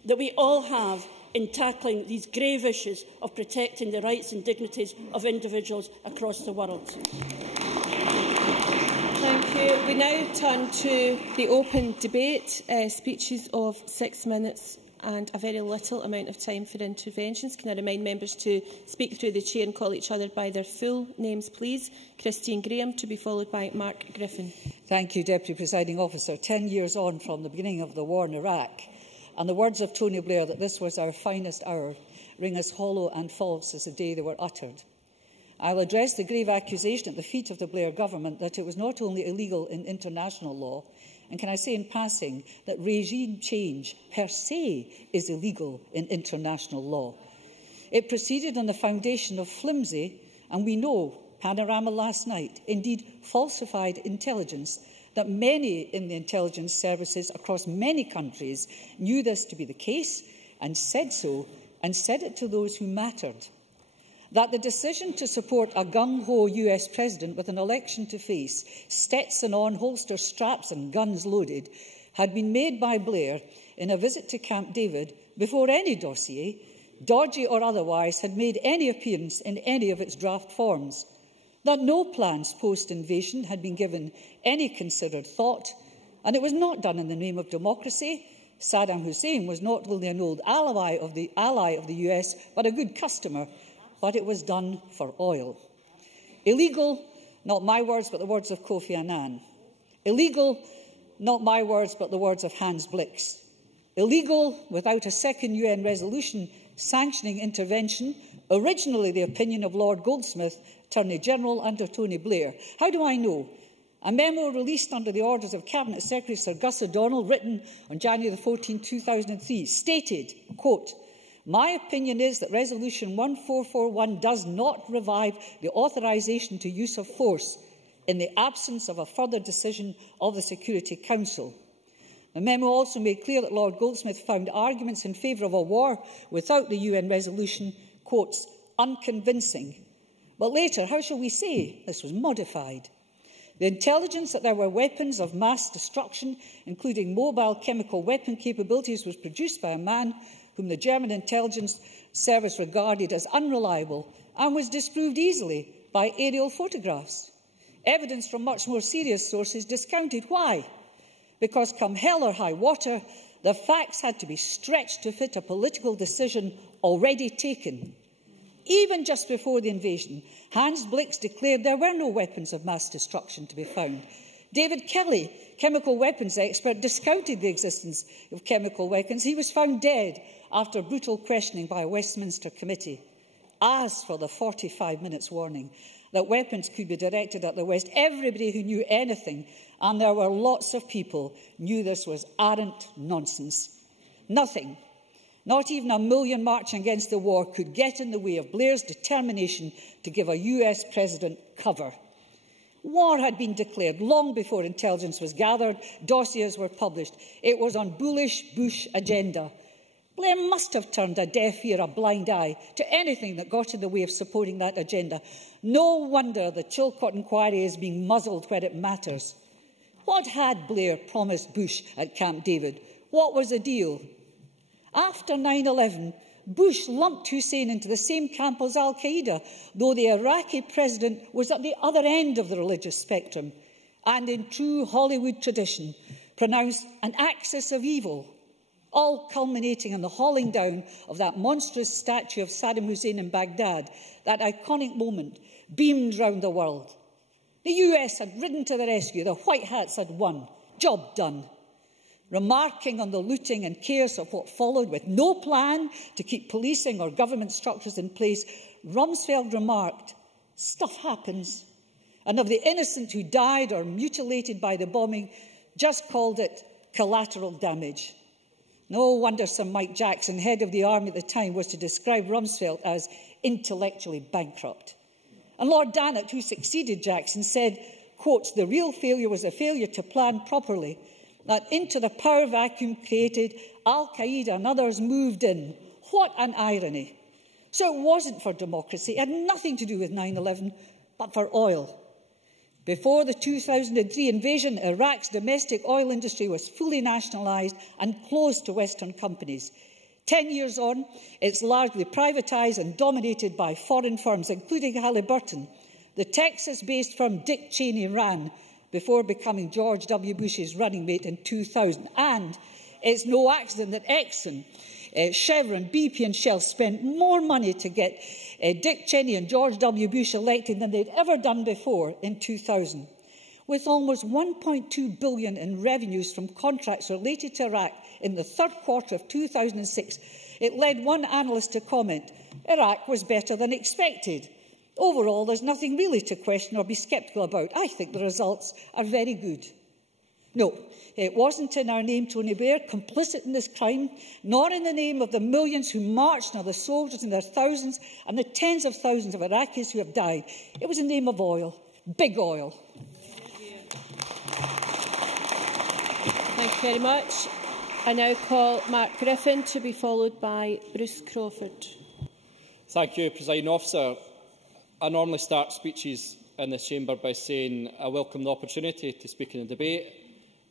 that we all have in tackling these grave issues of protecting the rights and dignities of individuals across the world. Thank you. We now turn to the open debate. Speeches of 6 minutes and a very little amount of time for interventions. Can I remind members to speak through the chair and call each other by their full names, please? Christine Graham, to be followed by Mark Griffin. Thank you, Deputy Presiding Officer. 10 years on from the beginning of the war in Iraq, and the words of Tony Blair that this was our finest hour ring as hollow and false as the day they were uttered. I will address the grave accusation at the feet of the Blair government that it was not only illegal in international law, and can I say in passing that regime change per se is illegal in international law. It proceeded on the foundation of flimsy, and we know, Panorama last night, indeed falsified intelligence, that many in the intelligence services across many countries knew this to be the case and said so, and said it to those who mattered. That the decision to support a gung-ho US president with an election to face, Stetson on, holster straps and guns loaded, had been made by Blair in a visit to Camp David before any dossier, dodgy or otherwise, had made any appearance in any of its draft forms. That no plans post-invasion had been given any considered thought, and it was not done in the name of democracy. Saddam Hussein was not only an old ally of the US, but a good customer, but it was done for oil. Illegal, not my words, but the words of Kofi Annan. Illegal, not my words, but the words of Hans Blix. Illegal, without a second UN resolution sanctioning intervention, originally the opinion of Lord Goldsmith, Attorney General under Tony Blair. How do I know? A memo released under the orders of Cabinet Secretary Sir Gus O'Donnell, written on January 14, 2003, stated, quote, "My opinion is that Resolution 1441 does not revive the authorisation to use of force in the absence of a further decision of the Security Council." The memo also made clear that Lord Goldsmith found arguments in favour of a war without the UN resolution, quotes, unconvincing. But later, how shall we say, this was modified. The intelligence that there were weapons of mass destruction, including mobile chemical weapon capabilities, was produced by a man whom the German intelligence service regarded as unreliable and was disproved easily by aerial photographs. Evidence from much more serious sources discounted. Why? Because come hell or high water, the facts had to be stretched to fit a political decision already taken. Even just before the invasion, Hans Blix declared there were no weapons of mass destruction to be found. David Kelly, chemical weapons expert, discounted the existence of chemical weapons. He was found dead after brutal questioning by a Westminster committee. As for the 45 minutes warning that weapons could be directed at the West, everybody who knew anything, and there were lots of people, knew this was arrant nonsense. Nothing, not even a million marching against the war, could get in the way of Blair's determination to give a US president cover. War had been declared long before intelligence was gathered, dossiers were published. It was on bullish Bush agenda. Blair must have turned a deaf ear, a blind eye to anything that got in the way of supporting that agenda. No wonder the Chilcot inquiry is being muzzled where it matters. What had Blair promised Bush at Camp David? What was the deal? After 9/11, Bush lumped Hussein into the same camp as al-Qaeda, though the Iraqi president was at the other end of the religious spectrum, and in true Hollywood tradition, pronounced an axis of evil, all culminating in the hauling down of that monstrous statue of Saddam Hussein in Baghdad, that iconic moment beamed round the world. The US had ridden to the rescue, the White Hats had won. Job done. Remarking on the looting and chaos of what followed, with no plan to keep policing or government structures in place, Rumsfeld remarked, "Stuff happens," and of the innocent who died or mutilated by the bombing, just called it collateral damage. No wonder Sir Mike Jackson, head of the army at the time, was to describe Rumsfeld as intellectually bankrupt. And Lord Dannatt, who succeeded Jackson, said, quote, "The real failure was a failure to plan properly, that into the power vacuum created, al-Qaeda and others moved in." What an irony. So it wasn't for democracy. It had nothing to do with 9/11, but for oil. Before the 2003 invasion, Iraq's domestic oil industry was fully nationalised and closed to Western companies. 10 years on, it's largely privatised and dominated by foreign firms, including Halliburton. The Texas-based firm Dick Cheney ran before becoming George W. Bush's running mate in 2000. And it's no accident that Exxon, Chevron, BP and Shell spent more money to get Dick Cheney and George W. Bush elected than they'd ever done before in 2000. With almost $1.2 billion in revenues from contracts related to Iraq in the third quarter of 2006, it led one analyst to comment, "Iraq was better than expected. Overall, there's nothing really to question or be sceptical about. I think the results are very good." No, it wasn't in our name, Tony Blair, complicit in this crime, nor in the name of the millions who marched, nor the soldiers in their thousands, and the tens of thousands of Iraqis who have died. It was in the name of oil, big oil. Thank you very much. I now call Mark Griffin to be followed by Bruce Crawford. Thank you, Presiding Officer. I normally start speeches in this chamber by saying I welcome the opportunity to speak in the debate.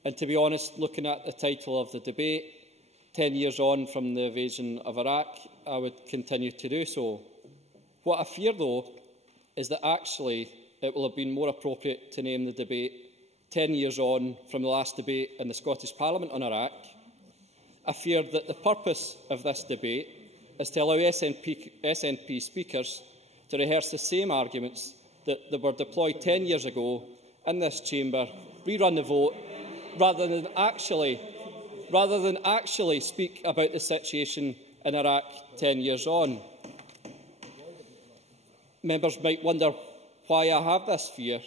And to be honest, looking at the title of the debate, 10 years on from the invasion of Iraq, I would continue to do so. What I fear, though, is that actually it will have been more appropriate to name the debate 10 years on from the last debate in the Scottish Parliament on Iraq. I fear that the purpose of this debate is to allow SNP speakers to rehearse the same arguments that were deployed 10 years ago in this chamber, rerun the vote, rather than actually speak about the situation in Iraq 10 years on. Members might wonder why I have this fear,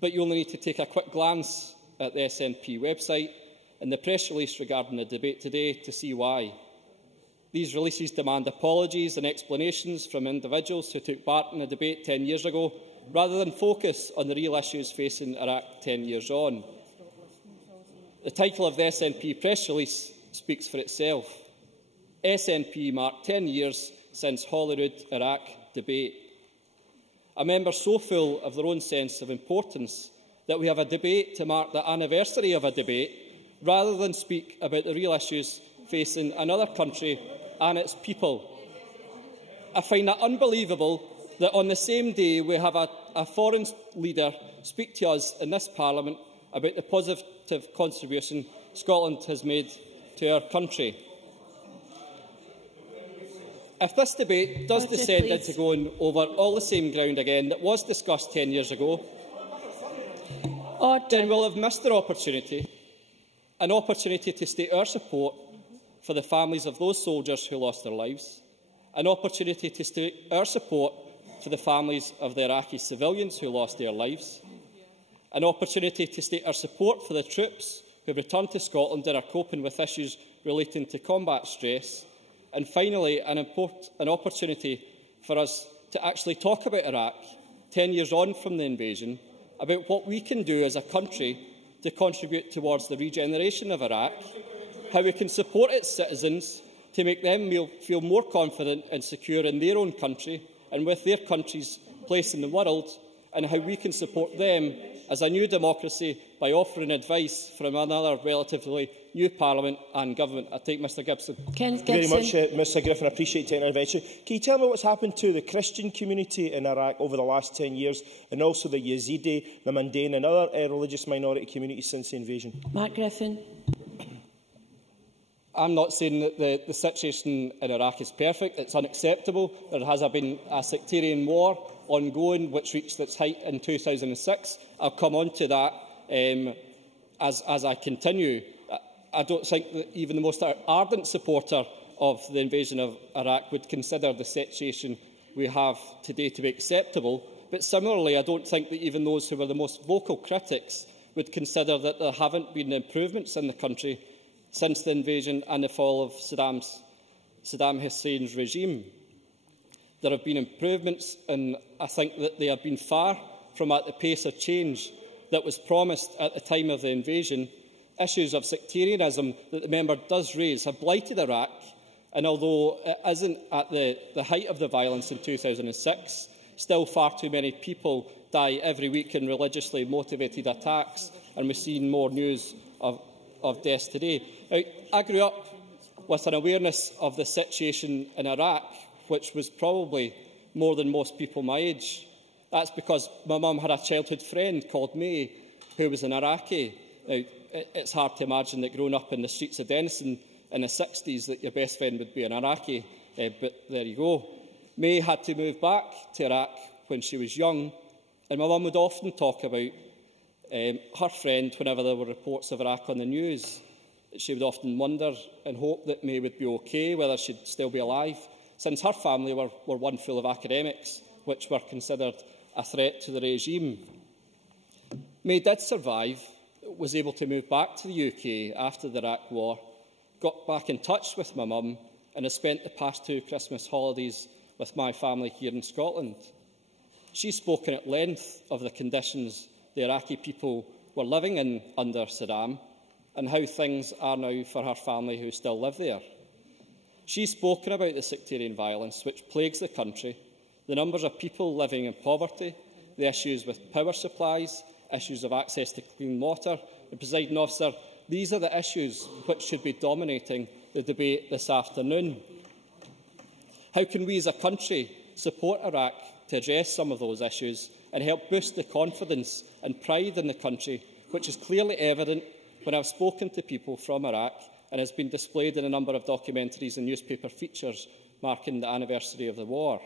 but you only need to take a quick glance at the SNP website and the press release regarding the debate today to see why. These releases demand apologies and explanations from individuals who took part in the debate 10 years ago, rather than focus on the real issues facing Iraq 10 years on. The title of the SNP press release speaks for itself. SNP marked 10 years since Holyrood-Iraq debate. A member so full of their own sense of importance that we have a debate to mark the anniversary of a debate, rather than speak about the real issues facing another country and its people. I find it unbelievable that on the same day we have a foreign leader speak to us in this Parliament about the positive contribution Scotland has made to our country. If this debate does descend into going over all the same ground again that was discussed 10 years ago, then we'll have missed their opportunity, an opportunity to state our support for the families of those soldiers who lost their lives, an opportunity to state our support for the families of the Iraqi civilians who lost their lives, an opportunity to state our support for the troops who have returned to Scotland and are coping with issues relating to combat stress, and finally an opportunity for us to actually talk about Iraq 10 years on from the invasion, about what we can do as a country to contribute towards the regeneration of Iraq, how we can support its citizens to make them feel more confident and secure in their own country and with their country's place in the world, and how we can support them as a new democracy by offering advice from another relatively new Parliament and Government. I take Mr Gibson. Thank you very much, Mr Griffin. I appreciate your intervention. Can you tell me what's happened to the Christian community in Iraq over the last 10 years, and also the Yazidi, the Mandaean and other religious minority communities since the invasion? Mark Griffin. I'm not saying that the situation in Iraq is perfect. It's unacceptable. There has been a sectarian war ongoing, which reached its height in 2006. I'll come on to that as I continue. I don't think that even the most ardent supporter of the invasion of Iraq would consider the situation we have today to be acceptable. But similarly, I don't think that even those who were the most vocal critics would consider that there haven't been improvements in the country since the invasion and the fall of Saddam Hussein's regime. There have been improvements, and I think that they have been far from at the pace of change that was promised at the time of the invasion. Issues of sectarianism that the member does raise have blighted Iraq, and although it isn't at the height of the violence in 2006, still far too many people die every week in religiously motivated attacks, and we're seeing more news of deaths today. Now, I grew up with an awareness of the situation in Iraq, which was probably more than most people my age. That's because my mum had a childhood friend called May, who was an Iraqi. Now, it's hard to imagine that growing up in the streets of Denison in the 60s that your best friend would be an Iraqi, but there you go. May had to move back to Iraq when she was young, and my mum would often talk about her friend whenever there were reports of Iraq on the news. She would often wonder and hope that May would be okay, whether she'd still be alive, since her family were one full of academics, which were considered a threat to the regime. May did survive, was able to move back to the UK after the Iraq War, got back in touch with my mum, and has spent the past 2 Christmas holidays with my family here in Scotland. She's spoken at length of the conditions the Iraqi people were living in under Saddam, and how things are now for her family who still live there. She's spoken about the sectarian violence which plagues the country, the numbers of people living in poverty, the issues with power supplies, issues of access to clean water. And, Presiding Officer, these are the issues which should be dominating the debate this afternoon. How can we as a country support Iraq to address some of those issues and help boost the confidence and pride in the country, which is clearly evident when I've spoken to people from Iraq and has been displayed in a number of documentaries and newspaper features marking the anniversary of the war?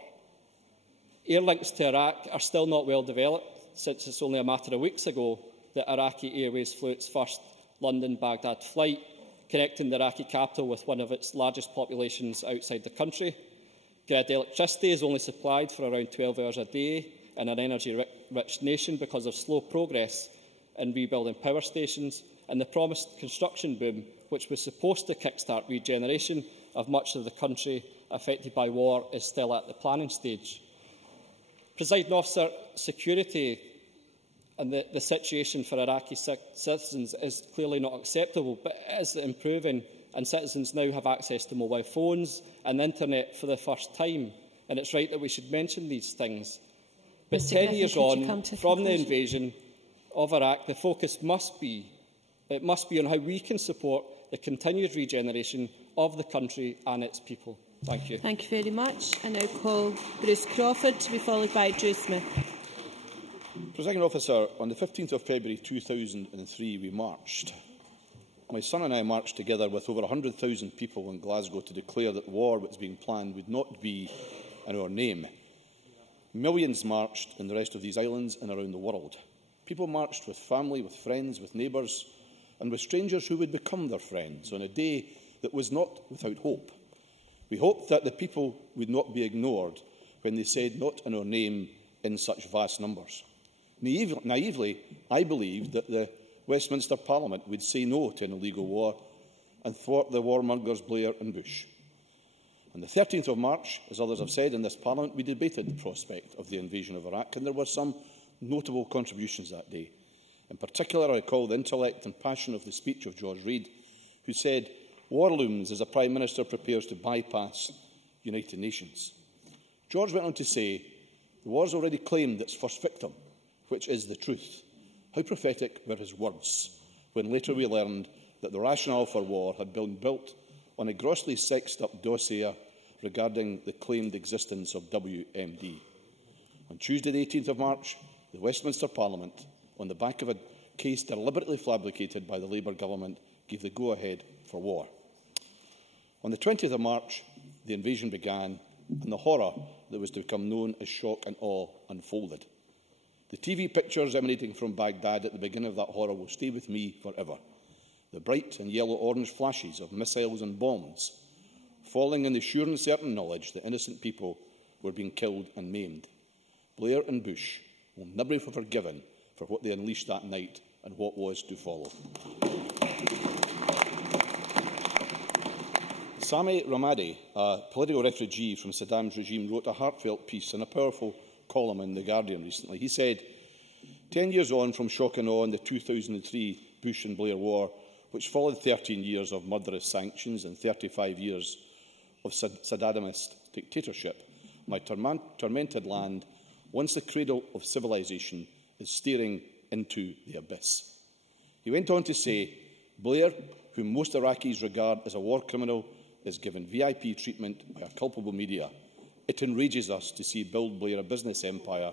Air links to Iraq are still not well developed, since it's only a matter of weeks ago that Iraqi Airways flew its first London-Baghdad flight, connecting the Iraqi capital with one of its largest populations outside the country. Grid electricity is only supplied for around 12 hours a day in an energy-rich nation because of slow progress in rebuilding power stations, and the promised construction boom, which was supposed to kick-start regeneration of much of the country affected by war, is still at the planning stage. Presiding Officer, security and the situation for Iraqi citizens is clearly not acceptable, but it is improving, and citizens now have access to mobile phones and the internet for the first time, and it's right that we should mention these things. But 10 years on from the invasion of Iraq, the focus must be on how we can support the continued regeneration of the country and its people. Thank you. Thank you very much. I now call Bruce Crawford to be followed by Drew Smith. Presiding Officer, on the 15th of February 2003 we marched. my son and I marched together with over 100,000 people in Glasgow to declare that the war that was being planned would not be in our name. Millions marched in the rest of these islands and around the world. People marched with family, with friends, with neighbours, and with strangers who would become their friends on a day that was not without hope. We hoped that the people would not be ignored when they said "not in our name" in such vast numbers. Naively, I believed that the Westminster Parliament would say no to an illegal war and thwart the warmongers Blair and Bush. On the 13th of March, as others have said in this Parliament, we debated the prospect of the invasion of Iraq, and there were some notable contributions that day. In particular, I recall the intellect and passion of the speech of George Reid, who said, "War looms as a Prime Minister prepares to bypass United Nations." George went on to say, "The war has already claimed its first victim, which is the truth." How prophetic were his words, when later we learned that the rationale for war had been built on a grossly sexed-up dossier regarding the claimed existence of WMD. On Tuesday, the 18th of March, the Westminster Parliament, on the back of a case deliberately fabricated by the Labour government, gave the go-ahead for war. On the 20th of March, the invasion began, and the horror that was to become known as shock and awe unfolded. The TV pictures emanating from Baghdad at the beginning of that horror will stay with me forever. The bright and yellow-orange flashes of missiles and bombs falling in the sure and certain knowledge that innocent people were being killed and maimed. Blair and Bush will never be forgiven for what they unleashed that night and what was to follow. Sami Ramadi, a political refugee from Saddam's regime, wrote a heartfelt piece in a powerful column in The Guardian recently. He said, 10 years on from shock and awe in the 2003 Bush and Blair war, which followed 13 years of murderous sanctions and 35 years of Saddamist dictatorship, my tormented land, once the cradle of civilization, is staring into the abyss. He went on to say, Blair, whom most Iraqis regard as a war criminal, is given VIP treatment by a culpable media. It enrages us to see Build Blair a business empire,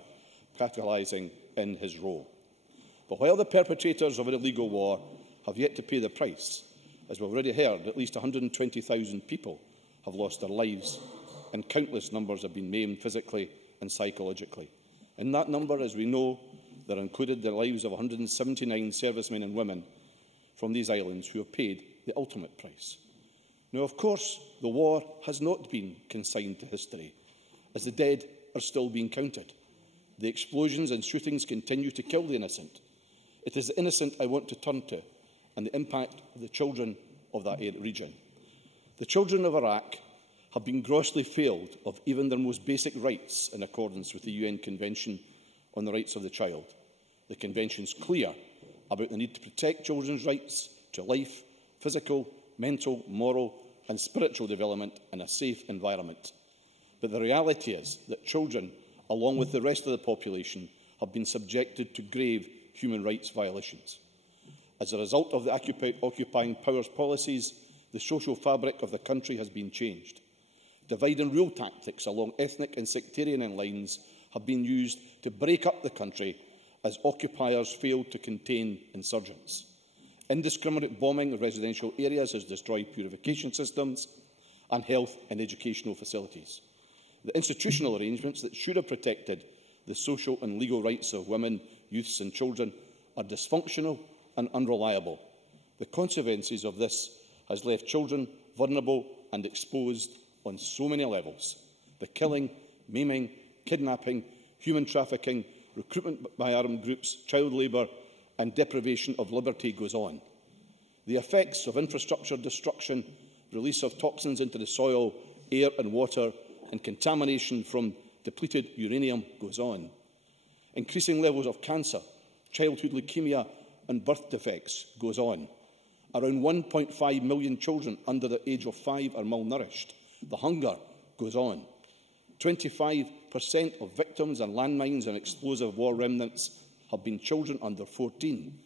capitalising in his role. But while the perpetrators of an illegal war have yet to pay the price, as we've already heard, at least 120,000 people have lost their lives and countless numbers have been maimed physically and psychologically. In that number, as we know, there are included the lives of 179 servicemen and women from these islands who have paid the ultimate price. Now, of course, the war has not been consigned to history, as the dead are still being counted. The explosions and shootings continue to kill the innocent. It is the innocent I want to turn to, and the impact of the children of that region. The children of Iraq have been grossly failed of even their most basic rights in accordance with the UN Convention on the Rights of the Child. The Convention is clear about the need to protect children's rights to life, physical, mental, moral and spiritual development in a safe environment. But the reality is that children, along with the rest of the population, have been subjected to grave human rights violations. As a result of the occupying powers' policies, the social fabric of the country has been changed. Divide and rule tactics along ethnic and sectarian lines have been used to break up the country as occupiers failed to contain insurgents. Indiscriminate bombing of residential areas has destroyed purification systems and health and educational facilities. The institutional arrangements that should have protected the social and legal rights of women, youths and children are dysfunctional and unreliable. The consequences of this has left children vulnerable and exposed on so many levels. The killing, maiming, kidnapping, human trafficking, recruitment by armed groups, child labour and deprivation of liberty goes on. The effects of infrastructure destruction, release of toxins into the soil, air and water and contamination from depleted uranium goes on. Increasing levels of cancer, childhood leukemia and birth defects goes on. Around 1.5 million children under the age of 5 are malnourished. The hunger goes on. 25% of victims and landmines and explosive war remnants have been children under 14.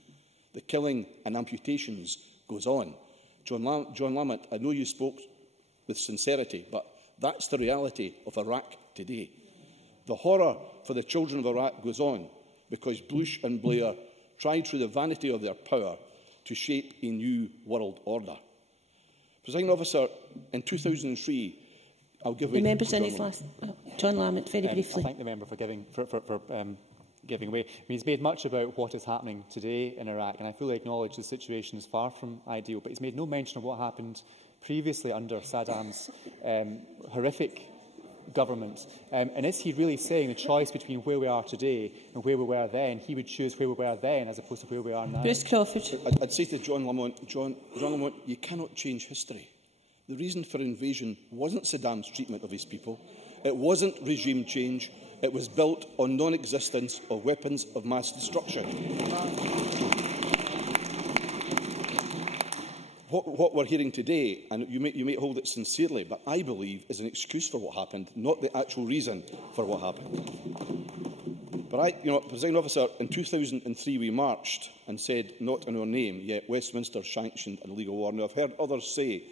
The killing and amputations goes on. John Lamont, I know you spoke with sincerity, but that's the reality of Iraq today. The horror for the children of Iraq goes on because Bush and Blair tried through the vanity of their power to shape a new world order. Presiding Officer, in 2003, I'll give the members in his last. John Lamont, very briefly. I thank the member for giving way. He's made much about what is happening today in Iraq, and I fully acknowledge the situation is far from ideal, but he's made no mention of what happened previously under Saddam's horrific government. And is he really saying the choice between where we are today and where we were then, he would choose where we were then as opposed to where we are now? Bruce Crawford. I'd say to John Lamont, John Lamont, you cannot change history. The reason for invasion wasn't Saddam's treatment of his people. It wasn't regime change. It was built on non-existence of weapons of mass destruction. What we're hearing today, and you may hold it sincerely, but I believe is an excuse for what happened, not the actual reason for what happened. But Presiding Officer, in 2003 we marched and said, not in our name, yet Westminster sanctioned an illegal war. Now I've heard others say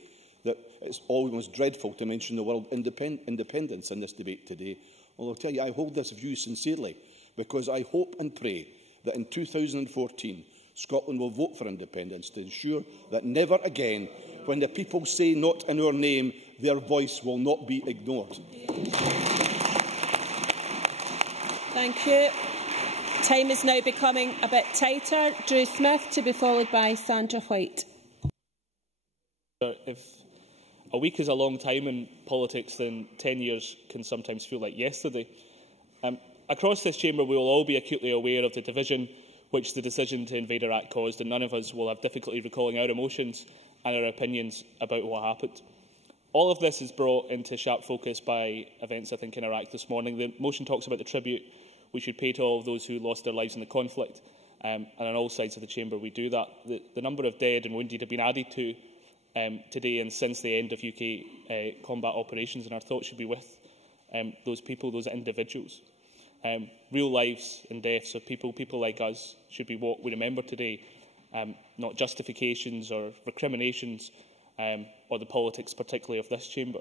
that it's almost dreadful to mention the word independence in this debate today. Well, I'll tell you, I hold this view sincerely, because I hope and pray that in 2014 Scotland will vote for independence to ensure that never again, when the people say not in our name, their voice will not be ignored. Thank you. Time is now becoming a bit tighter. Drew Smith to be followed by Sandra White. If a week is a long time in politics, then 10 years can sometimes feel like yesterday. Across this chamber, we will all be acutely aware of the division which the decision to invade Iraq caused, and none of us will have difficulty recalling our emotions and our opinions about what happened. All of this is brought into sharp focus by events, I think, in Iraq this morning. The motion talks about the tribute we should pay to all of those who lost their lives in the conflict, and on all sides of the chamber we do that. The number of dead and wounded have been added to today and since the end of UK combat operations, and our thoughts should be with those people, those individuals. Real lives and deaths of people like us should be what we remember today, not justifications or recriminations or the politics particularly of this chamber.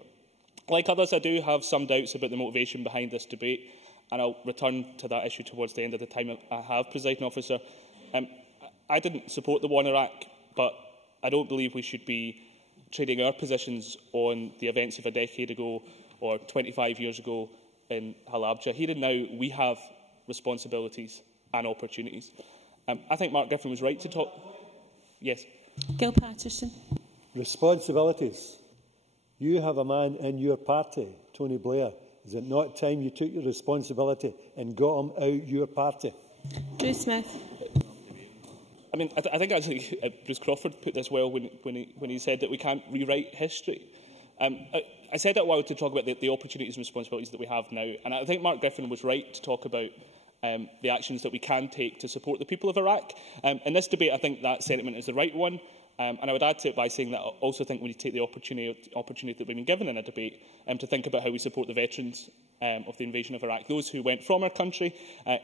Like others, I do have some doubts about the motivation behind this debate, and I'll return to that issue towards the end of the time I have, Presiding Officer. I didn't support the war in Iraq, but I don't believe we should be trading our positions on the events of a decade ago or 25 years ago in Halabja. Here and now, we have responsibilities and opportunities. I think Mark Griffin was right to talk. Yes. Gil Patterson. Responsibilities. You have a man in your party, Tony Blair. Is it not time you took your responsibility and got him out your party? Drew Smith. I mean, I think actually Bruce Crawford put this well when he said that we can't rewrite history. I said that a while to talk about the opportunities and responsibilities that we have now, and I think Mark Griffin was right to talk about the actions that we can take to support the people of Iraq. In this debate, I think that sentiment is the right one, and I would add to it by saying that I also think we need to take the opportunity that we've been given in a debate to think about how we support the veterans of the invasion of Iraq, those who went from our country,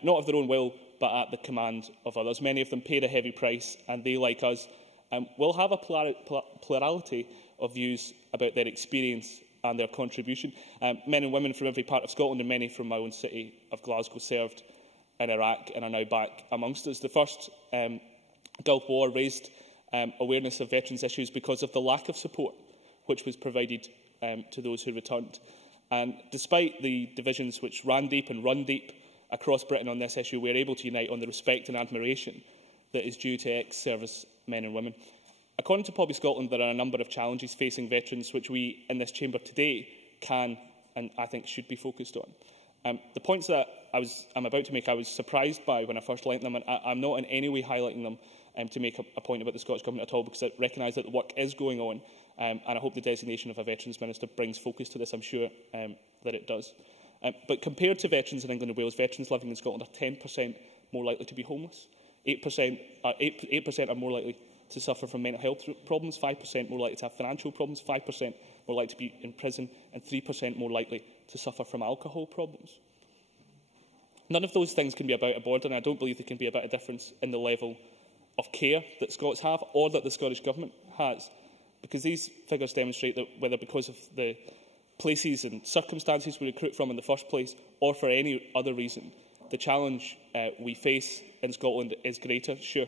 not of their own will, but at the command of others. Many of them paid a heavy price, and they, like us, will have a plurality of views about their experience and their contribution. Men and women from every part of Scotland and many from my own city of Glasgow served in Iraq and are now back amongst us. The first Gulf War raised awareness of veterans' issues because of the lack of support which was provided to those who returned. And despite the divisions which ran deep and run deep across Britain on this issue, we are able to unite on the respect and admiration that is due to ex-service men and women. According to Poppy Scotland, there are a number of challenges facing veterans which we in this chamber today can and I think should be focused on. The points that I'm about to make, I was surprised by when I first learnt them, and I'm not in any way highlighting them to make a point about the Scottish Government at all, because I recognise that the work is going on, and I hope the designation of a Veterans Minister brings focus to this. I'm sure that it does. But compared to veterans in England and Wales, veterans living in Scotland are 10% more likely to be homeless, 8% are more likely to suffer from mental health problems, 5% more likely to have financial problems, 5% more likely to be in prison, and 3% more likely to suffer from alcohol problems. None of those things can be about a border, and I don't believe they can be about a difference in the level of care that Scots have or that the Scottish Government has, because these figures demonstrate that whether because of the places and circumstances we recruit from in the first place or for any other reason, the challenge we face in Scotland is greater. Sure,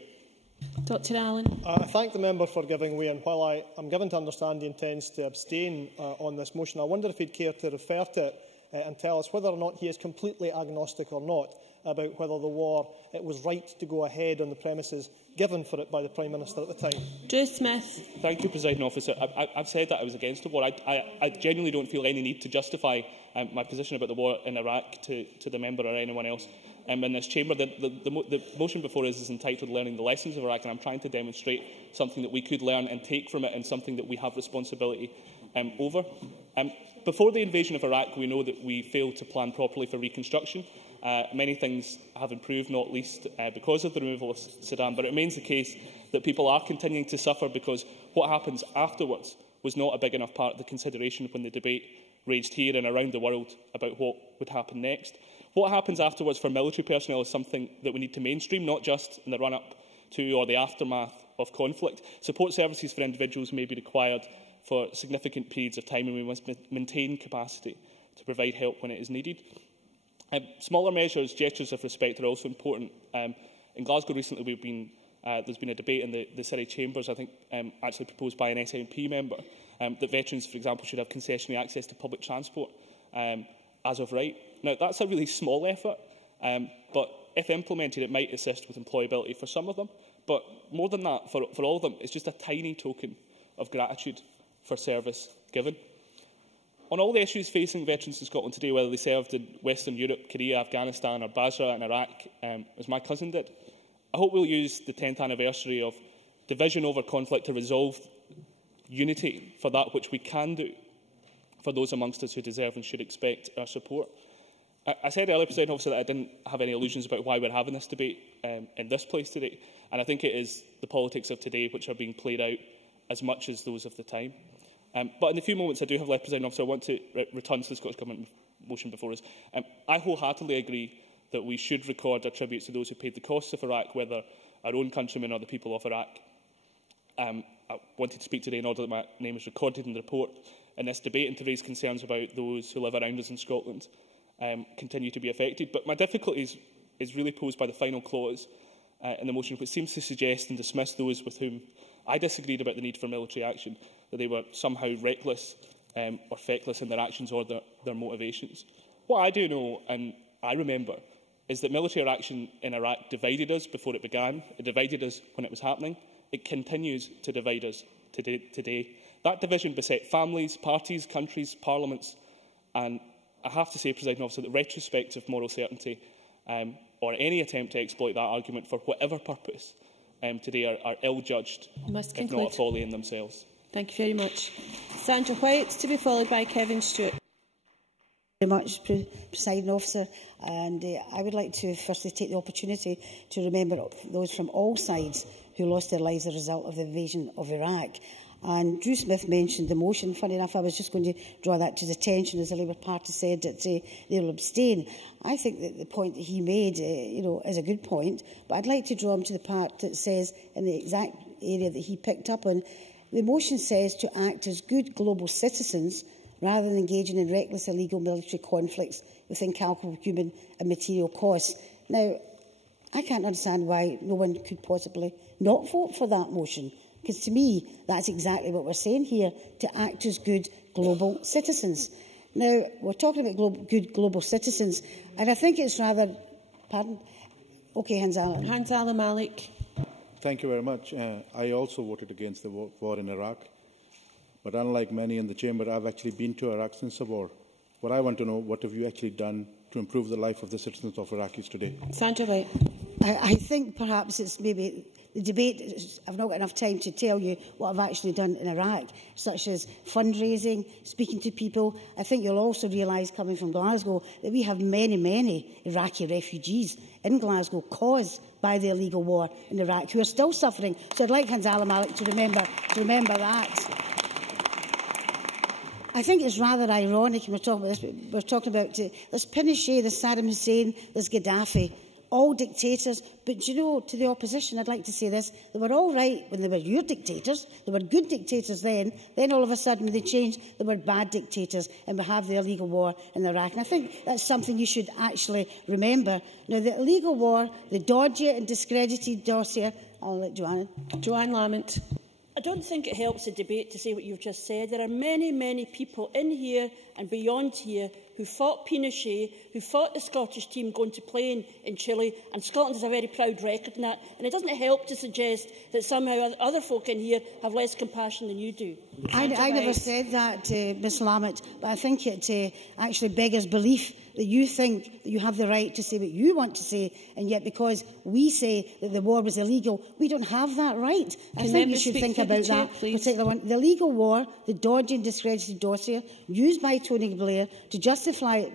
Dr Allen. I thank the member for giving way, and while I am given to understand he intends to abstain on this motion, I wonder if he'd care to refer to it and tell us whether or not he is completely agnostic or not about whether the war was right to go ahead on the premises given for it by the Prime Minister at the time. Drew Smith. Thank you, Presiding Officer. I've said that I was against the war. I genuinely don't feel any need to justify my position about the war in Iraq to the member or anyone else in this chamber. The motion before us is entitled Learning the Lessons of Iraq, and I'm trying to demonstrate something that we could learn and take from it, and something that we have responsibility over. Before the invasion of Iraq, we know that we failed to plan properly for reconstruction. Many things have improved, not least because of the removal of Saddam, but it remains the case that people are continuing to suffer because what happens afterwards was not a big enough part of the consideration when the debate raged here and around the world about what would happen next. What happens afterwards for military personnel is something that we need to mainstream, not just in the run-up to or the aftermath of conflict. Support services for individuals may be required for significant periods of time, and we must maintain capacity to provide help when it is needed. Smaller measures, gestures of respect, are also important. In Glasgow recently, there's been a debate in the Surrey Chambers, I think actually proposed by an SNP member, that veterans, for example, should have concessionary access to public transport as of right. Now, that's a really small effort, but if implemented, it might assist with employability for some of them. But more than that, for all of them, it's just a tiny token of gratitude for service given. On all the issues facing veterans in Scotland today, whether they served in Western Europe, Korea, Afghanistan or Basra in Iraq, as my cousin did, I hope we'll use the 10th anniversary of division over conflict to resolve unity for that which we can do for those amongst us who deserve and should expect our support. I said earlier, President Officer, that I didn't have any illusions about why we're having this debate in this place today, and I think it is the politics of today which are being played out as much as those of the time. But in the few moments I do have left, President Officer, I want to return to the Scottish Government motion before us. I wholeheartedly agree that we should record our tributes to those who paid the costs of Iraq, whether our own countrymen or the people of Iraq. I wanted to speak today in order that my name is recorded in the report in this debate and to raise concerns about those who live around us in Scotland continue to be affected. But my difficulty is really posed by the final clause in the motion, which seems to suggest and dismiss those with whom I disagreed about the need for military action, that they were somehow reckless or feckless in their actions or their motivations. What I do know, and I remember, is that military action in Iraq divided us before it began. It divided us when it was happening. It continues to divide us today. That division beset families, parties, countries, parliaments, and I have to say, Presiding Officer, that retrospective moral certainty or any attempt to exploit that argument for whatever purpose today are ill-judged, if not a folly in themselves. Thank you very much. Sandra White, to be followed by Kevin Stewart. Very much, Presiding Officer, and I would like to firstly take the opportunity to remember those from all sides who lost their lives as a result of the invasion of Iraq. And Drew Smith mentioned the motion. Funny enough, I was just going to draw that to his attention, as the Labour Party said that they will abstain. I think that the point that he made is a good point, but I'd like to draw him to the part that says, in the exact area that he picked up on, the motion says to act as good global citizens rather than engaging in reckless illegal military conflicts with incalculable human and material costs. Now, I can't understand why no one could possibly not vote for that motion, because to me, that's exactly what we're saying here, to act as good global citizens. Now, we're talking about good global citizens, and I think it's rather... Pardon? OK, Hanzala Malik. Thank you very much. I also voted against the war in Iraq. But unlike many in the chamber, I've actually been to Iraq since the war. What I want to know, what have you actually done to improve the life of the citizens of Iraqis today? Sandra White. I think perhaps it's maybe the debate. I've not got enough time to tell you what I've actually done in Iraq, such as fundraising, speaking to people. I think you'll also realise, coming from Glasgow, that we have many Iraqi refugees in Glasgow caused by the illegal war in Iraq who are still suffering. So I'd like Hanzala Malik to remember that. I think it's rather ironic when we're talking about this. We're talking about there's Pinochet, there's Saddam Hussein, there's Gaddafi, all dictators. But, you know, to the opposition, I'd like to say this. They were all right when they were your dictators. They were good dictators then. Then all of a sudden, when they changed, they were bad dictators, and we have the illegal war in Iraq. And I think that's something you should actually remember. Now, the illegal war, the dodgy and discredited dossier, I'll let Joanne Lamont. I don't think it helps the debate to say what you've just said. There are many, many people in here and beyond here who fought Pinochet, who fought the Scottish team going to play in Chile, and Scotland has a very proud record in that. And it doesn't help to suggest that somehow other folk in here have less compassion than you do. I never said that, Ms Lamont, but I think it actually beggars belief that you think that you have the right to say what you want to say, and yet because we say that the war was illegal, we don't have that right. I think you should think about that particular one. The legal war, the dodgy and discredited dossier used by Tony Blair to justify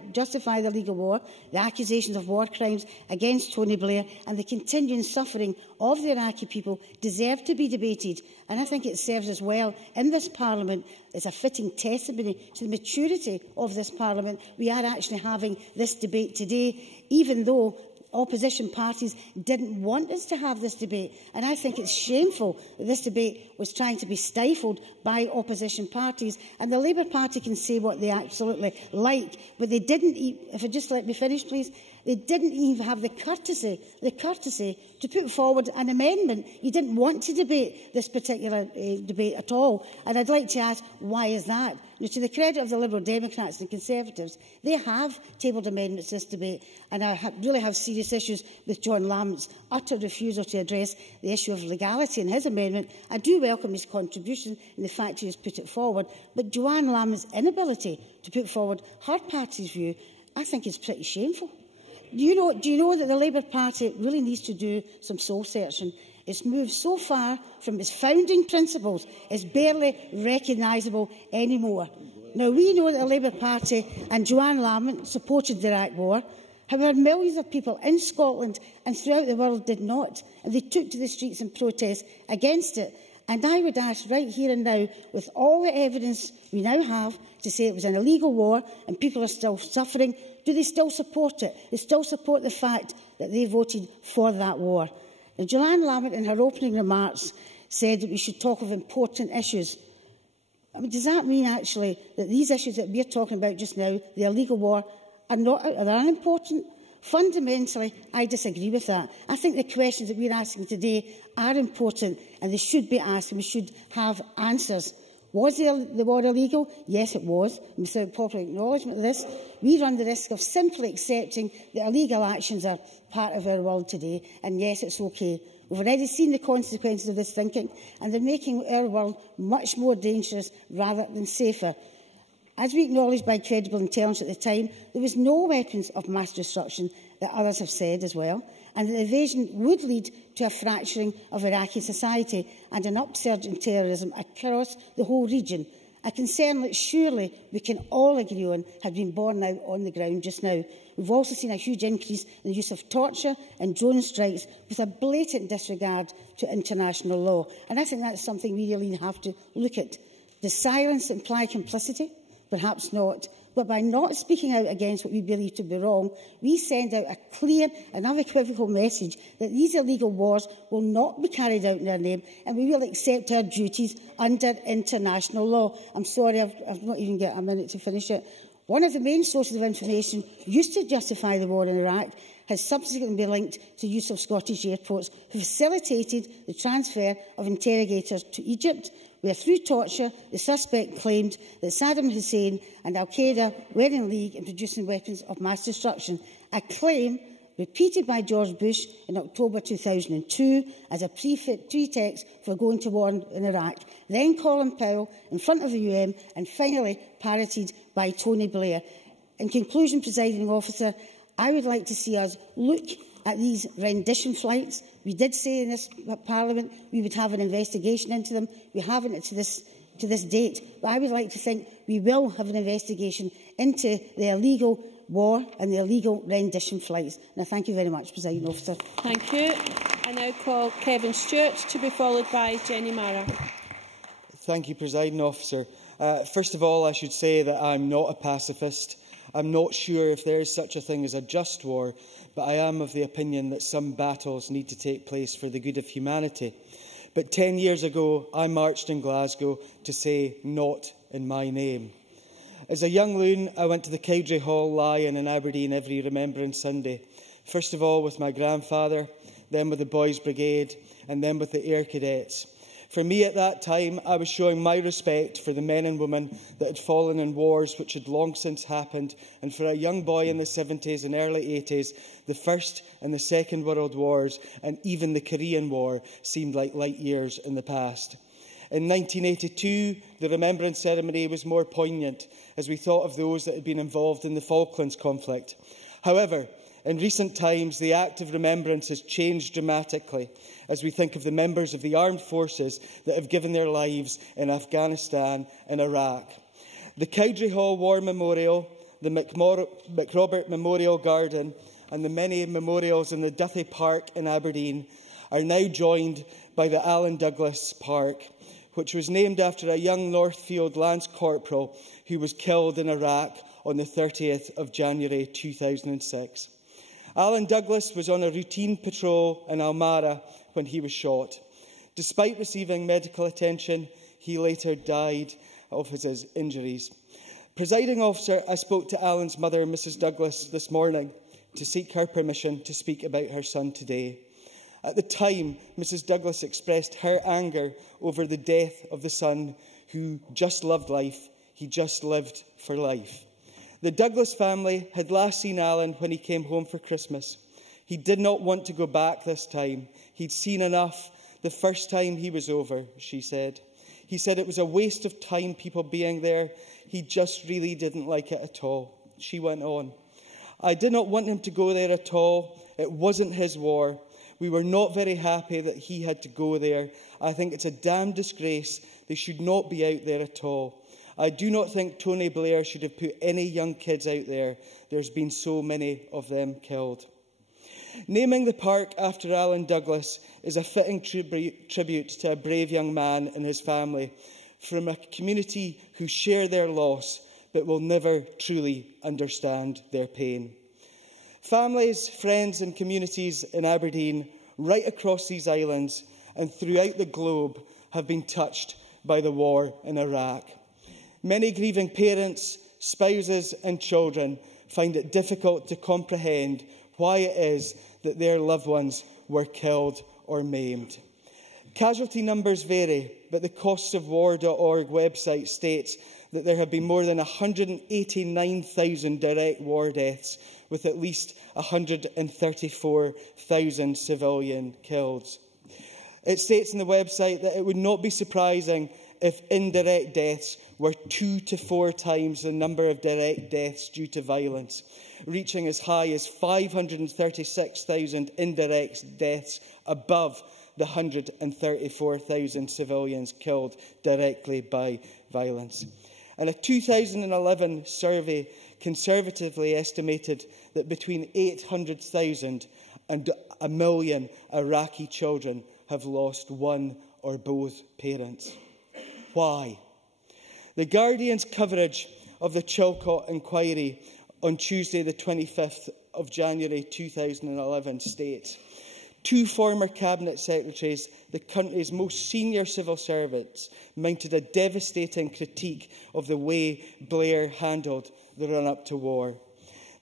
the legal war, the accusations of war crimes against Tony Blair and the continuing suffering of the Iraqi people deserve to be debated. And I think it serves us well in this Parliament as a fitting testimony to the maturity of this Parliament. We are actually having this debate today, even though opposition parties didn't want us to have this debate. And I think it's shameful that this debate was trying to be stifled by opposition parties. And the Labour Party can say what they absolutely like, but they didn't, if you just let me finish, please, they didn't even have the courtesy to put forward an amendment. You didn't want to debate this particular debate at all. And I'd like to ask, why is that? Now, to the credit of the Liberal Democrats and Conservatives, they have tabled amendments to this debate, and I really have serious issues with John Lamont's utter refusal to address the issue of legality in his amendment. I do welcome his contribution and the fact he has put it forward, but Joanne Lamont's inability to put forward her party's view, I think is pretty shameful. Do you know that the Labour Party really needs to do some soul-searching? It's moved so far from its founding principles, it's barely recognisable anymore. Now, we know that the Labour Party and Joanne Lamont supported the Iraq War. However, millions of people in Scotland and throughout the world did not, and they took to the streets in protest against it. And I would ask right here and now, with all the evidence we now have to say it was an illegal war and people are still suffering, do they still support it? They still support the fact that they voted for that war. Now, Joanne Lamont, in her opening remarks, said that we should talk of important issues. I mean, does that mean, actually, that these issues that we are talking about just now, the illegal war, are unimportant? Fundamentally, I disagree with that. I think the questions that we are asking today are important and they should be asked and we should have answers. Was the war illegal? Yes, it was. And without popular acknowledgement of this, we run the risk of simply accepting that illegal actions are part of our world today. And yes, it's okay. We've already seen the consequences of this thinking, and they're making our world much more dangerous rather than safer. As we acknowledged by credible intelligence at the time, there was no weapons of mass destruction, that others have said as well, and the invasion would lead to a fracturing of Iraqi society and an upsurge in terrorism across the whole region, a concern that surely we can all agree on has been borne out on the ground just now. We've also seen a huge increase in the use of torture and drone strikes with a blatant disregard to international law. And I think that's something we really have to look at. Does silence imply complicity? Perhaps not. But by not speaking out against what we believe to be wrong, we send out a clear and unequivocal message that these illegal wars will not be carried out in our name, and we will accept our duties under international law. I'm sorry, I've not even got a minute to finish it. One of the main sources of information used to justify the war in Iraq has subsequently been linked to use of Scottish airports, who facilitated the transfer of interrogators to Egypt, where through torture the suspect claimed that Saddam Hussein and Al-Qaeda were in league in producing weapons of mass destruction, a claim repeated by George Bush in October 2002 as a pretext for going to war in Iraq, then Colin Powell in front of the UN, and finally parroted by Tony Blair. In conclusion, Presiding Officer, I would like to see us look at these rendition flights. We did say in this Parliament we would have an investigation into them. We haven't to this date, but I would like to think we will have an investigation into the illegal war and the illegal rendition flights. And I thank you very much, Presiding Officer. Thank you. I now call Kevin Stewart to be followed by Jenny Mara. Thank you, Presiding Officer. First of all, I should say that I'm not a pacifist. I'm not sure if there is such a thing as a just war, but I am of the opinion that some battles need to take place for the good of humanity. But 10 years ago, I marched in Glasgow to say, "Not in my name." As a young loon, I went to the Cowdray Hall Lion in Aberdeen every Remembrance Sunday. First of all with my grandfather, then with the Boys Brigade, and then with the Air Cadets. For me at that time, I was showing my respect for the men and women that had fallen in wars which had long since happened, and for a young boy in the 70s and early 80s, the First and the Second World Wars, and even the Korean War, seemed like light years in the past. In 1982, the Remembrance Ceremony was more poignant, as we thought of those that had been involved in the Falklands conflict. However, in recent times, the act of remembrance has changed dramatically as we think of the members of the armed forces that have given their lives in Afghanistan and Iraq. The Cowdrey Hall War Memorial, the MacRobert Memorial Garden and the many memorials in the Duthie Park in Aberdeen are now joined by the Alan Douglas Park, which was named after a young Northfield Lance Corporal who was killed in Iraq on the 30th of January 2006. Alan Douglas was on a routine patrol in Almara when he was shot. Despite receiving medical attention, he later died of his injuries. Presiding officer, I spoke to Alan's mother, Mrs Douglas, this morning to seek her permission to speak about her son today. At the time, Mrs Douglas expressed her anger over the death of the son who just loved life. He just lived for life. The Douglas family had last seen Alan when he came home for Christmas. He did not want to go back this time. He'd seen enough the first time he was over, she said. He said it was a waste of time people being there. He just really didn't like it at all. She went on. I did not want him to go there at all. It wasn't his war. We were not very happy that he had to go there. I think it's a damn disgrace. They should not be out there at all. I do not think Tony Blair should have put any young kids out there. There's been so many of them killed. Naming the park after Alan Douglas is a fitting tribute to a brave young man and his family from a community who share their loss but will never truly understand their pain. Families, friends and communities in Aberdeen, right across these islands and throughout the globe, have been touched by the war in Iraq. Many grieving parents, spouses and children find it difficult to comprehend why it is that their loved ones were killed or maimed. Casualty numbers vary, but the costsofwar.org website states that there have been more than 189,000 direct war deaths, with at least 134,000 civilian kills. It states on the website that it would not be surprising if indirect deaths were 2 to 4 times the number of direct deaths due to violence, reaching as high as 536,000 indirect deaths above the 134,000 civilians killed directly by violence. And a 2011 survey conservatively estimated that between 800,000 and 1 million Iraqi children have lost one or both parents. Why? The Guardian's coverage of the Chilcot inquiry on Tuesday, the 25th of January 2011 states, 2 former Cabinet Secretaries, the country's most senior civil servants, mounted a devastating critique of the way Blair handled the run-up to war.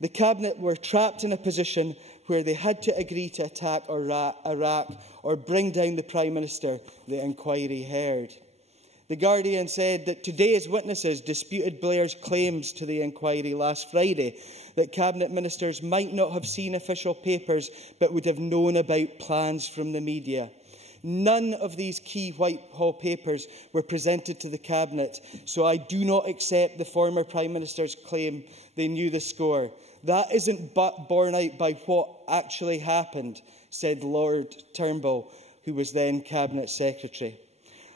The Cabinet were trapped in a position where they had to agree to attack Iraq or bring down the Prime Minister the inquiry heard. The Guardian said that today's witnesses disputed Blair's claims to the inquiry last Friday that Cabinet Ministers might not have seen official papers but would have known about plans from the media. None of these key Whitehall papers were presented to the Cabinet, so I do not accept the former Prime Minister's claim they knew the score. That isn't borne out by what actually happened, said Lord Turnbull, who was then Cabinet Secretary.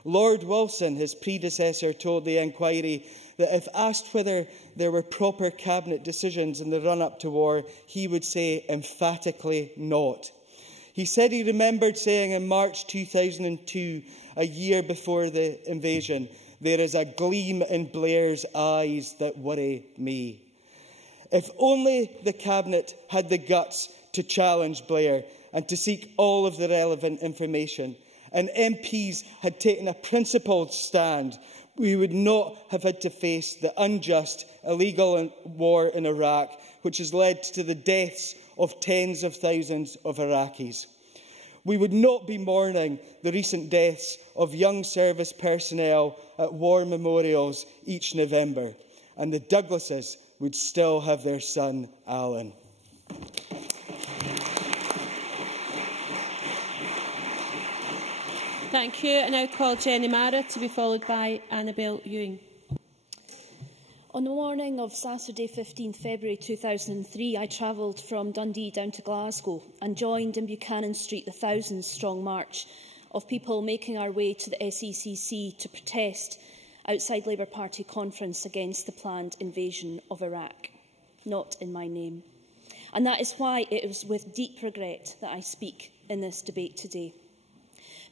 Lord Wilson, his predecessor, told the inquiry that if asked whether there were proper Cabinet decisions in the run-up to war, he would say emphatically not. He said he remembered saying in March 2002, a year before the invasion, "There is a gleam in Blair's eyes that worry me." If only the Cabinet had the guts to challenge Blair and to seek all of the relevant information, and MPs had taken a principled stand, we would not have had to face the unjust, illegal war in Iraq, which has led to the deaths of tens of thousands of Iraqis. We would not be mourning the recent deaths of young service personnel at war memorials each November, and the Douglases would still have their son, Alan. Thank you. I now call Jenny Mara to be followed by Annabel Ewing. On the morning of Saturday 15 February 2003, I travelled from Dundee down to Glasgow and joined in Buchanan Street the thousands-strong march of people making our way to the SECC to protest outside Labour Party conference against the planned invasion of Iraq. Not in my name. And that is why it is with deep regret that I speak in this debate today.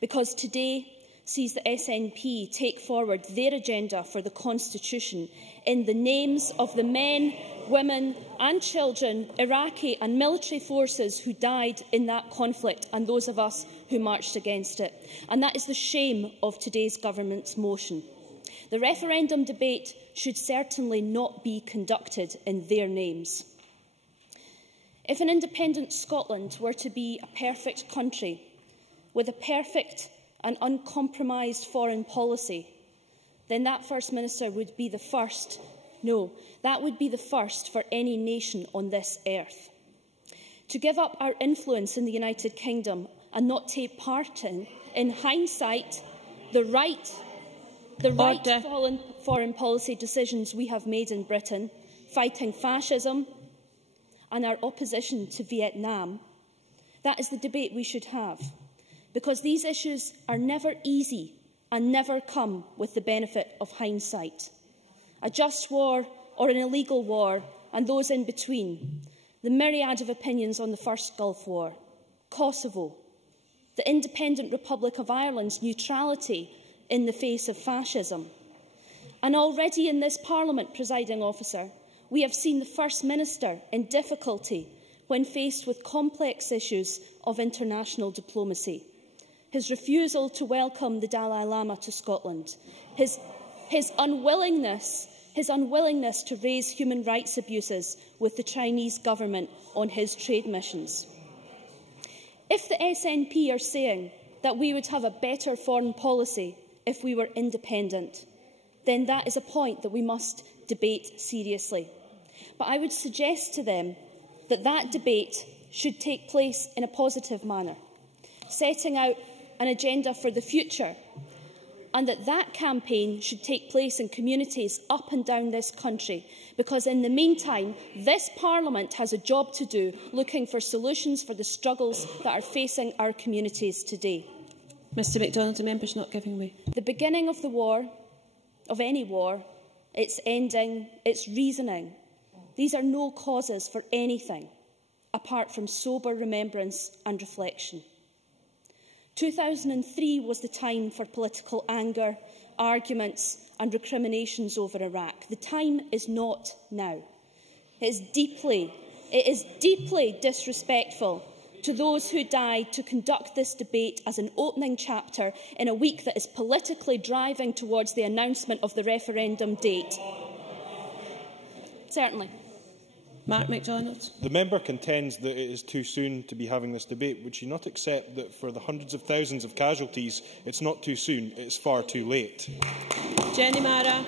Because today sees the SNP take forward their agenda for the Constitution in the names of the men, women and children, Iraqi and military forces who died in that conflict and those of us who marched against it. And that is the shame of today's government's motion. The referendum debate should certainly not be conducted in their names. If an independent Scotland were to be a perfect country with a perfect and uncompromised foreign policy, then that First Minister would be the first, no, that would be the first for any nation on this earth. To give up our influence in the United Kingdom and not take part in hindsight, the right foreign policy decisions we have made in Britain, fighting fascism and our opposition to Vietnam, that is the debate we should have. Because these issues are never easy and never come with the benefit of hindsight. A just war or an illegal war, and those in between, the myriad of opinions on the First Gulf War, Kosovo, the independent Republic of Ireland's neutrality in the face of fascism. And already in this Parliament, Presiding Officer, we have seen the First Minister in difficulty when faced with complex issues of international diplomacy. His refusal to welcome the Dalai Lama to Scotland, his unwillingness to raise human rights abuses with the Chinese government on his trade missions. If the SNP are saying that we would have a better foreign policy if we were independent, then that is a point that we must debate seriously. But I would suggest to them that that debate should take place in a positive manner, setting out an agenda for the future, and that campaign should take place in communities up and down this country, because in the meantime, this Parliament has a job to do looking for solutions for the struggles that are facing our communities today. Mr MacDonald, the member's not giving way. The beginning of the war, of any war, its ending, its reasoning, these are no causes for anything apart from sober remembrance and reflection. 2003 was the time for political anger, arguments and recriminations over Iraq. The time is not now. It is deeply disrespectful to those who died to conduct this debate as an opening chapter in a week that is politically driving towards the announcement of the referendum date. Certainly. Mark MacDonald. The member contends that it is too soon to be having this debate. Would she not accept that for the hundreds of thousands of casualties, it's not too soon, it's far too late? Jenny Mara.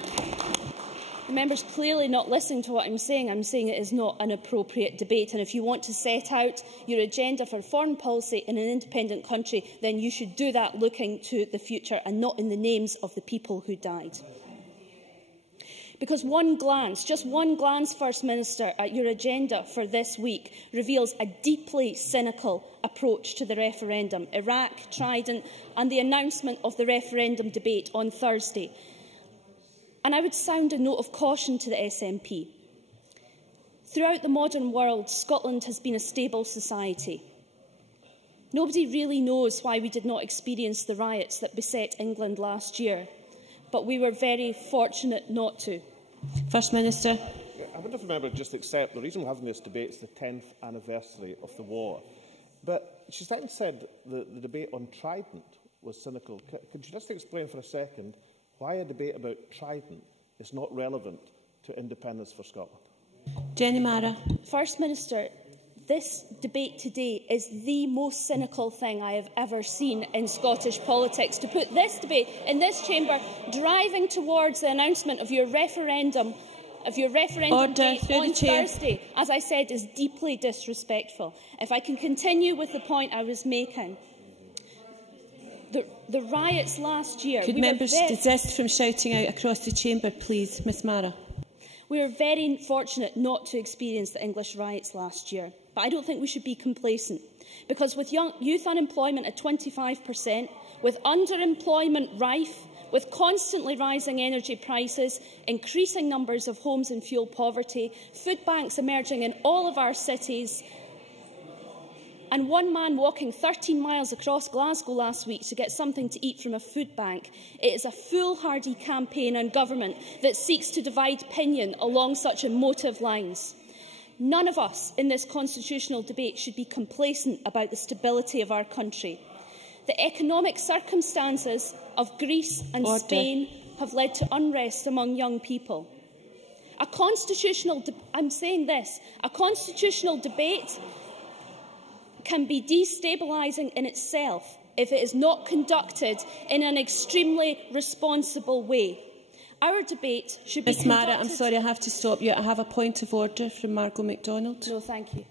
The member's clearly not listening to what I'm saying. I'm saying it is not an appropriate debate. And if you want to set out your agenda for foreign policy in an independent country, then you should do that looking to the future and not in the names of the people who died. Because one glance, just one glance, First Minister, at your agenda for this week reveals a deeply cynical approach to the referendum. Iraq, Trident and the announcement of the referendum debate on Thursday. And I would sound a note of caution to the SNP. Throughout the modern world, Scotland has been a stable society. Nobody really knows why we did not experience the riots that beset England last year, but we were very fortunate not to. First Minister. I wonder if the member would just accept the reason we're having this debate is the 10th anniversary of the war. But she's then said the debate on Trident was cynical. Could you just explain for a second why a debate about Trident is not relevant to independence for Scotland? Jenny Mara. First Minister, This debate today is the most cynical thing I have ever seen in Scottish politics. To put this debate in this chamber driving towards the announcement of your referendum date on Thursday, as I said, is deeply disrespectful. If I can continue with the point I was making, the riots last year... Could members desist from shouting out across the chamber, please? Ms Mara. We were very fortunate not to experience the English riots last year, but I don't think we should be complacent, because with youth unemployment at 25%, with underemployment rife, with constantly rising energy prices, increasing numbers of homes in fuel poverty, food banks emerging in all of our cities, and one man walking 13 miles across Glasgow last week to get something to eat from a food bank, it is a foolhardy campaign on government that seeks to divide opinion along such emotive lines. None of us in this constitutional debate should be complacent about the stability of our country. The economic circumstances of Greece and Spain have led to unrest among young people. A constitutional debate can be destabilising in itself if it is not conducted in an extremely responsible way. Our debate should be Ms Mara, I'm sorry, I have to stop you. I have a point of order from Margot MacDonald. No, thank you.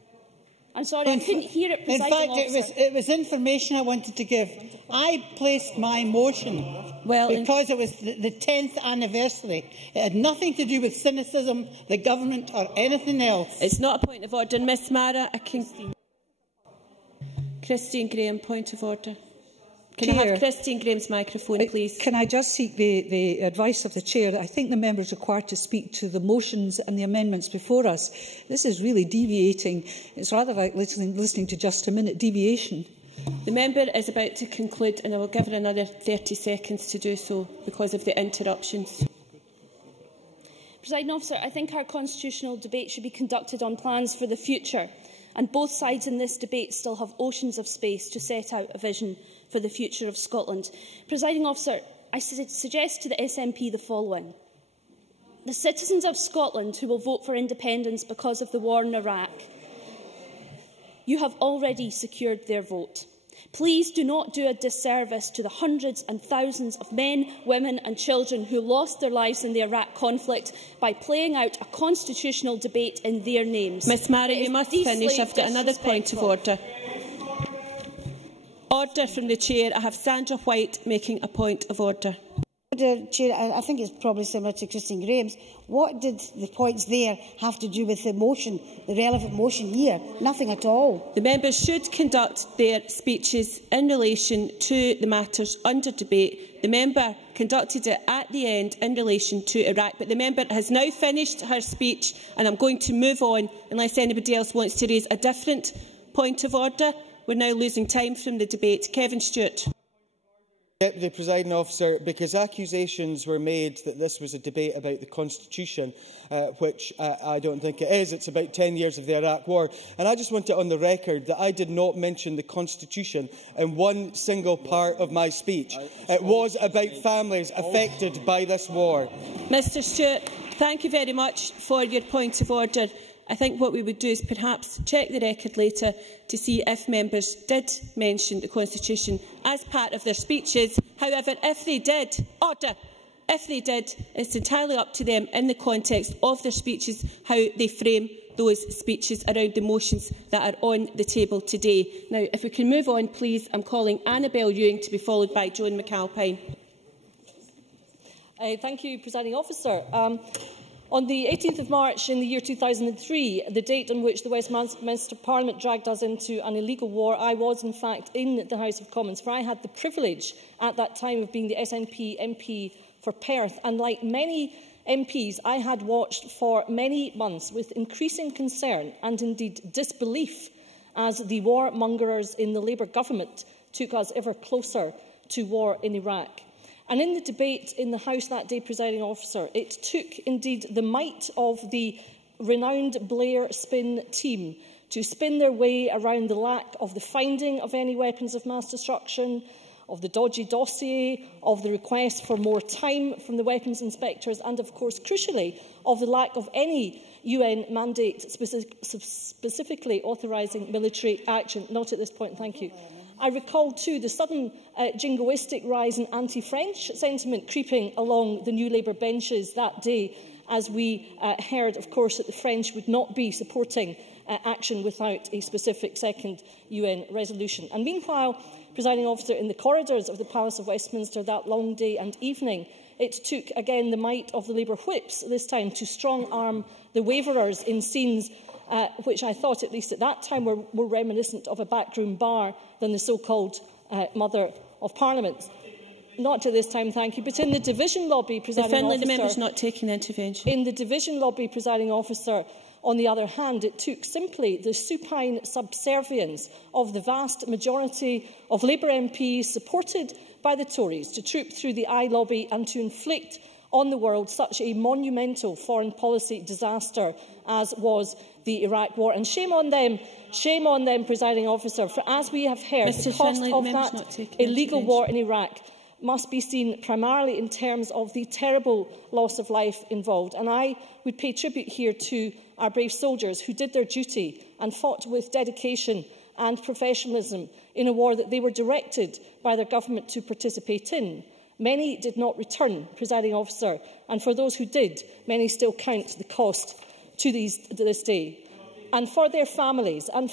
I'm sorry, I couldn't hear it, Presiding Officer. In fact, it was information I wanted to give. I placed my motion because it was the 10th anniversary. It had nothing to do with cynicism, the government or anything else. It's not a point of order. Ms Mara, Christine Graham, point of order. Can I have Christine Graham's microphone, please? Can I just seek the advice of the Chair? I think the member is required to speak to the motions and the amendments before us. This is really deviating. It's rather like listening to just a minute deviation. The member is about to conclude, and I will give her another 30 seconds to do so because of the interruptions. Presiding Officer, I think our constitutional debate should be conducted on plans for the future, and both sides in this debate still have oceans of space to set out a vision for the future of Scotland. Presiding Officer, I suggest to the SNP the following. The citizens of Scotland who will vote for independence because of the war in Iraq, you have already secured their vote. Please do not do a disservice to the hundreds and thousands of men, women and children who lost their lives in the Iraq conflict by playing out a constitutional debate in their names. Ms Mara, you must finish. I've got another point of order. Order from the Chair. I have Sandra White making a point of order. Chair, I think it's probably similar to Christine Graham's. What did the points there have to do with the motion, the relevant motion here? Nothing at all. The members should conduct their speeches in relation to the matters under debate. The member conducted it at the end in relation to Iraq, but the member has now finished her speech, and I'm going to move on unless anybody else wants to raise a different point of order. We're now losing time from the debate. Kevin Stewart. Deputy Presiding Officer, because accusations were made that this was a debate about the Constitution, which I don't think it is. It's about 10 years of the Iraq War. And I just want it on the record that I did not mention the Constitution in one single part of my speech. It was about families affected by this war. Mr Stewart, thank you very much for your point of order. I think what we would do is perhaps check the record later to see if members did mention the Constitution as part of their speeches. However, if they did, it's entirely up to them in the context of their speeches how they frame those speeches around the motions that are on the table today. Now, if we can move on, please. I'm calling Annabel Ewing to be followed by Joan McAlpine. Thank you, Presiding Officer. On the 18th of March in the year 2003, the date on which the Westminster Parliament dragged us into an illegal war, I was in fact in the House of Commons, for I had the privilege at that time of being the SNP MP for Perth, and like many MPs, I had watched for many months with increasing concern and indeed disbelief as the warmongers in the Labour government took us ever closer to war in Iraq. And in the debate in the House that day, Presiding Officer, it took indeed the might of the renowned Blair spin team to spin their way around the lack of the finding of any weapons of mass destruction, of the dodgy dossier, of the request for more time from the weapons inspectors and, of course, crucially, of the lack of any UN mandate specifically authorising military action. Not at this point, thank you. I recall too the sudden jingoistic rise in anti-French sentiment creeping along the New Labour benches that day, as we heard, of course, that the French would not be supporting action without a specific second UN resolution. And meanwhile, Presiding Officer, in the corridors of the Palace of Westminster that long day and evening, it took again the might of the Labour whips this time to strong-arm the waverers in scenes which I thought, at least at that time, were more reminiscent of a backroom bar than the so-called Mother of Parliament. Not at this time, thank you, but in the division lobby, Presiding Officer... The member's not taking intervention. In the division lobby, Presiding Officer, on the other hand, it took simply the supine subservience of the vast majority of Labour MPs supported by the Tories to troop through the eye lobby and to inflict on the world such a monumental foreign policy disaster as was the Iraq war. And shame on them, Presiding Officer, for as we have heard, the cost of that illegal war in Iraq must be seen primarily in terms of the terrible loss of life involved. And I would pay tribute here to our brave soldiers who did their duty and fought with dedication and professionalism in a war that they were directed by their government to participate in. Many did not return, Presiding Officer, and for those who did, many still count the cost to this day. And for their families, and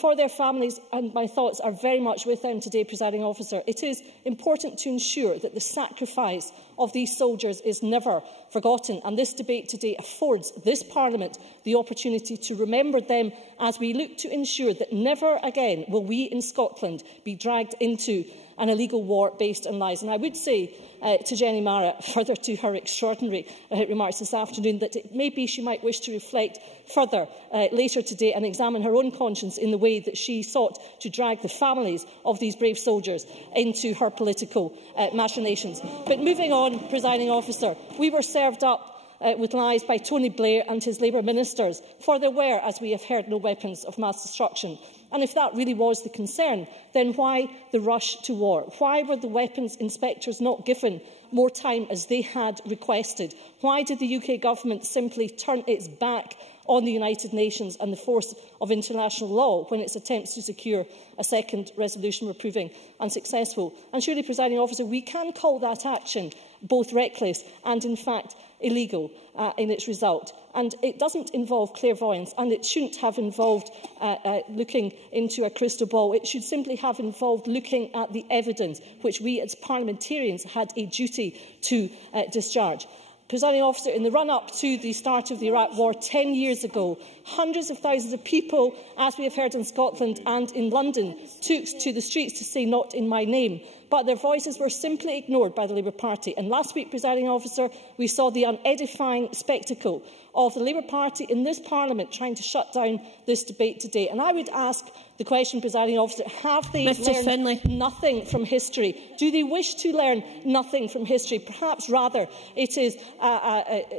my thoughts are very much with them today, Presiding Officer, it is important to ensure that the sacrifice of these soldiers is never forgotten. And this debate today affords this Parliament the opportunity to remember them as we look to ensure that never again will we in Scotland be dragged into an illegal war based on lies. And I would say to Jenny Mara, further to her extraordinary remarks this afternoon, that it may be she might wish to reflect further later today and examine her own conscience in the way that she sought to drag the families of these brave soldiers into her political machinations. But moving on, Presiding Officer, we were served up with lies by Tony Blair and his Labour ministers, for there were, as we have heard, no weapons of mass destruction. And if that really was the concern, then why the rush to war? Why were the weapons inspectors not given more time as they had requested? Why did the UK government simply turn its back on the United Nations and the force of international law when its attempts to secure a second resolution were proving unsuccessful? And surely, Presiding Officer, we can call that action both reckless and, in fact, illegal in its result. And it doesn't involve clairvoyance, and it shouldn't have involved looking into a crystal ball. It should simply have involved looking at the evidence which we as parliamentarians had a duty to discharge. Presiding Officer, in the run-up to the start of the Iraq War 10 years ago, hundreds of thousands of people, as we have heard in Scotland and in London, took to the streets to say "not in my name." But their voices were simply ignored by the Labour Party. And last week, Presiding Officer, we saw the unedifying spectacle of the Labour Party in this Parliament trying to shut down this debate today. And I would ask the question, Presiding Officer, have they learned nothing from history? Do they wish to learn nothing from history? Perhaps rather it is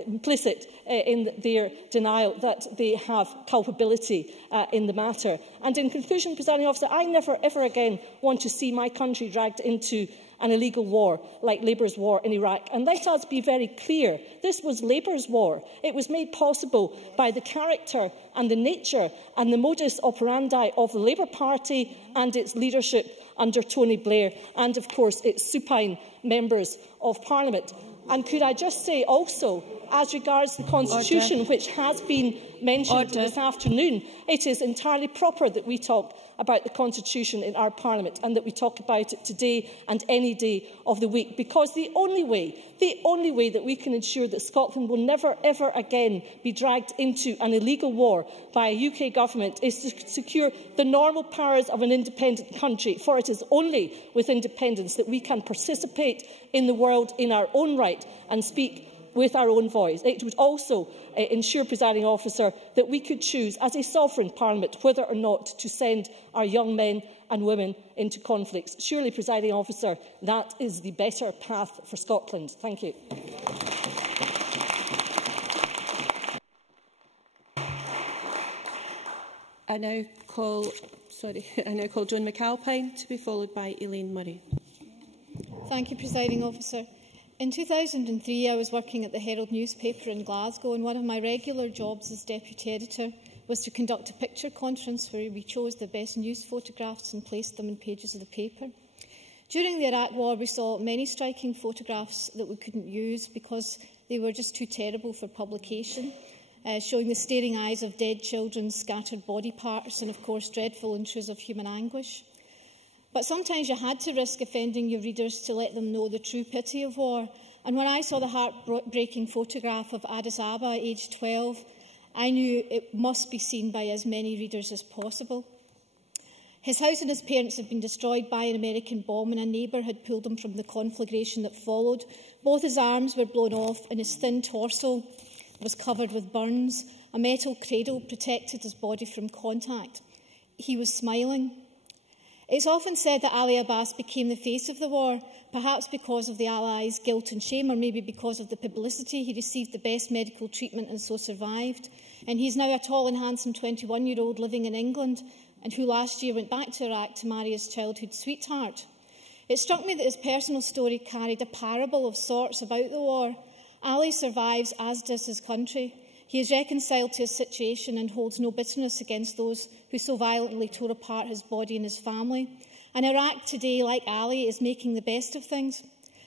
implicit in their denial that they have culpability in the matter. And in conclusion, Presiding Officer, I never ever again want to see my country dragged into an illegal war like Labour's war in Iraq. And let us be very clear, this was Labour's war. It was made possible by the character and the nature and the modus operandi of the Labour Party and its leadership under Tony Blair and, of course, its supine members of Parliament. And could I just say also, as regards the Constitution, which has been mentioned this afternoon, it is entirely proper that we talk about the Constitution in our Parliament and that we talk about it today and any day of the week, because the only way that we can ensure that Scotland will never ever again be dragged into an illegal war by a UK government is to secure the normal powers of an independent country, for it is only with independence that we can participate in the world in our own right and speak with our own voice. It would also ensure, Presiding Officer, that we could choose as a sovereign Parliament whether or not to send our young men and women into conflicts. Surely, Presiding Officer, that is the better path for Scotland. Thank you. I now call Joan McAlpine to be followed by Elaine Murray. Thank you, Presiding Officer. In 2003, I was working at the Herald newspaper in Glasgow, and one of my regular jobs as deputy editor was to conduct a picture conference where we chose the best news photographs and placed them in pages of the paper. During the Iraq War, we saw many striking photographs that we couldn't use because they were just too terrible for publication, showing the staring eyes of dead children, scattered body parts, and, of course, dreadful intrusive human anguish. But sometimes you had to risk offending your readers to let them know the true pity of war. And when I saw the heartbreaking photograph of Addis Ababa, aged 12, I knew it must be seen by as many readers as possible. His house and his parents had been destroyed by an American bomb, and a neighbour had pulled him from the conflagration that followed. Both his arms were blown off, and his thin torso was covered with burns. A metal cradle protected his body from contact. He was smiling. It's often said that Ali Abbas became the face of the war, perhaps because of the Allies' guilt and shame, or maybe because of the publicity. He received the best medical treatment and so survived. And he's now a tall and handsome 21-year-old living in England, and who last year went back to Iraq to marry his childhood sweetheart. It struck me that his personal story carried a parable of sorts about the war. Ali survives, as does his country. He is reconciled to his situation and holds no bitterness against those who so violently tore apart his body and his family. And Iraq today, like Ali, is making the best of things.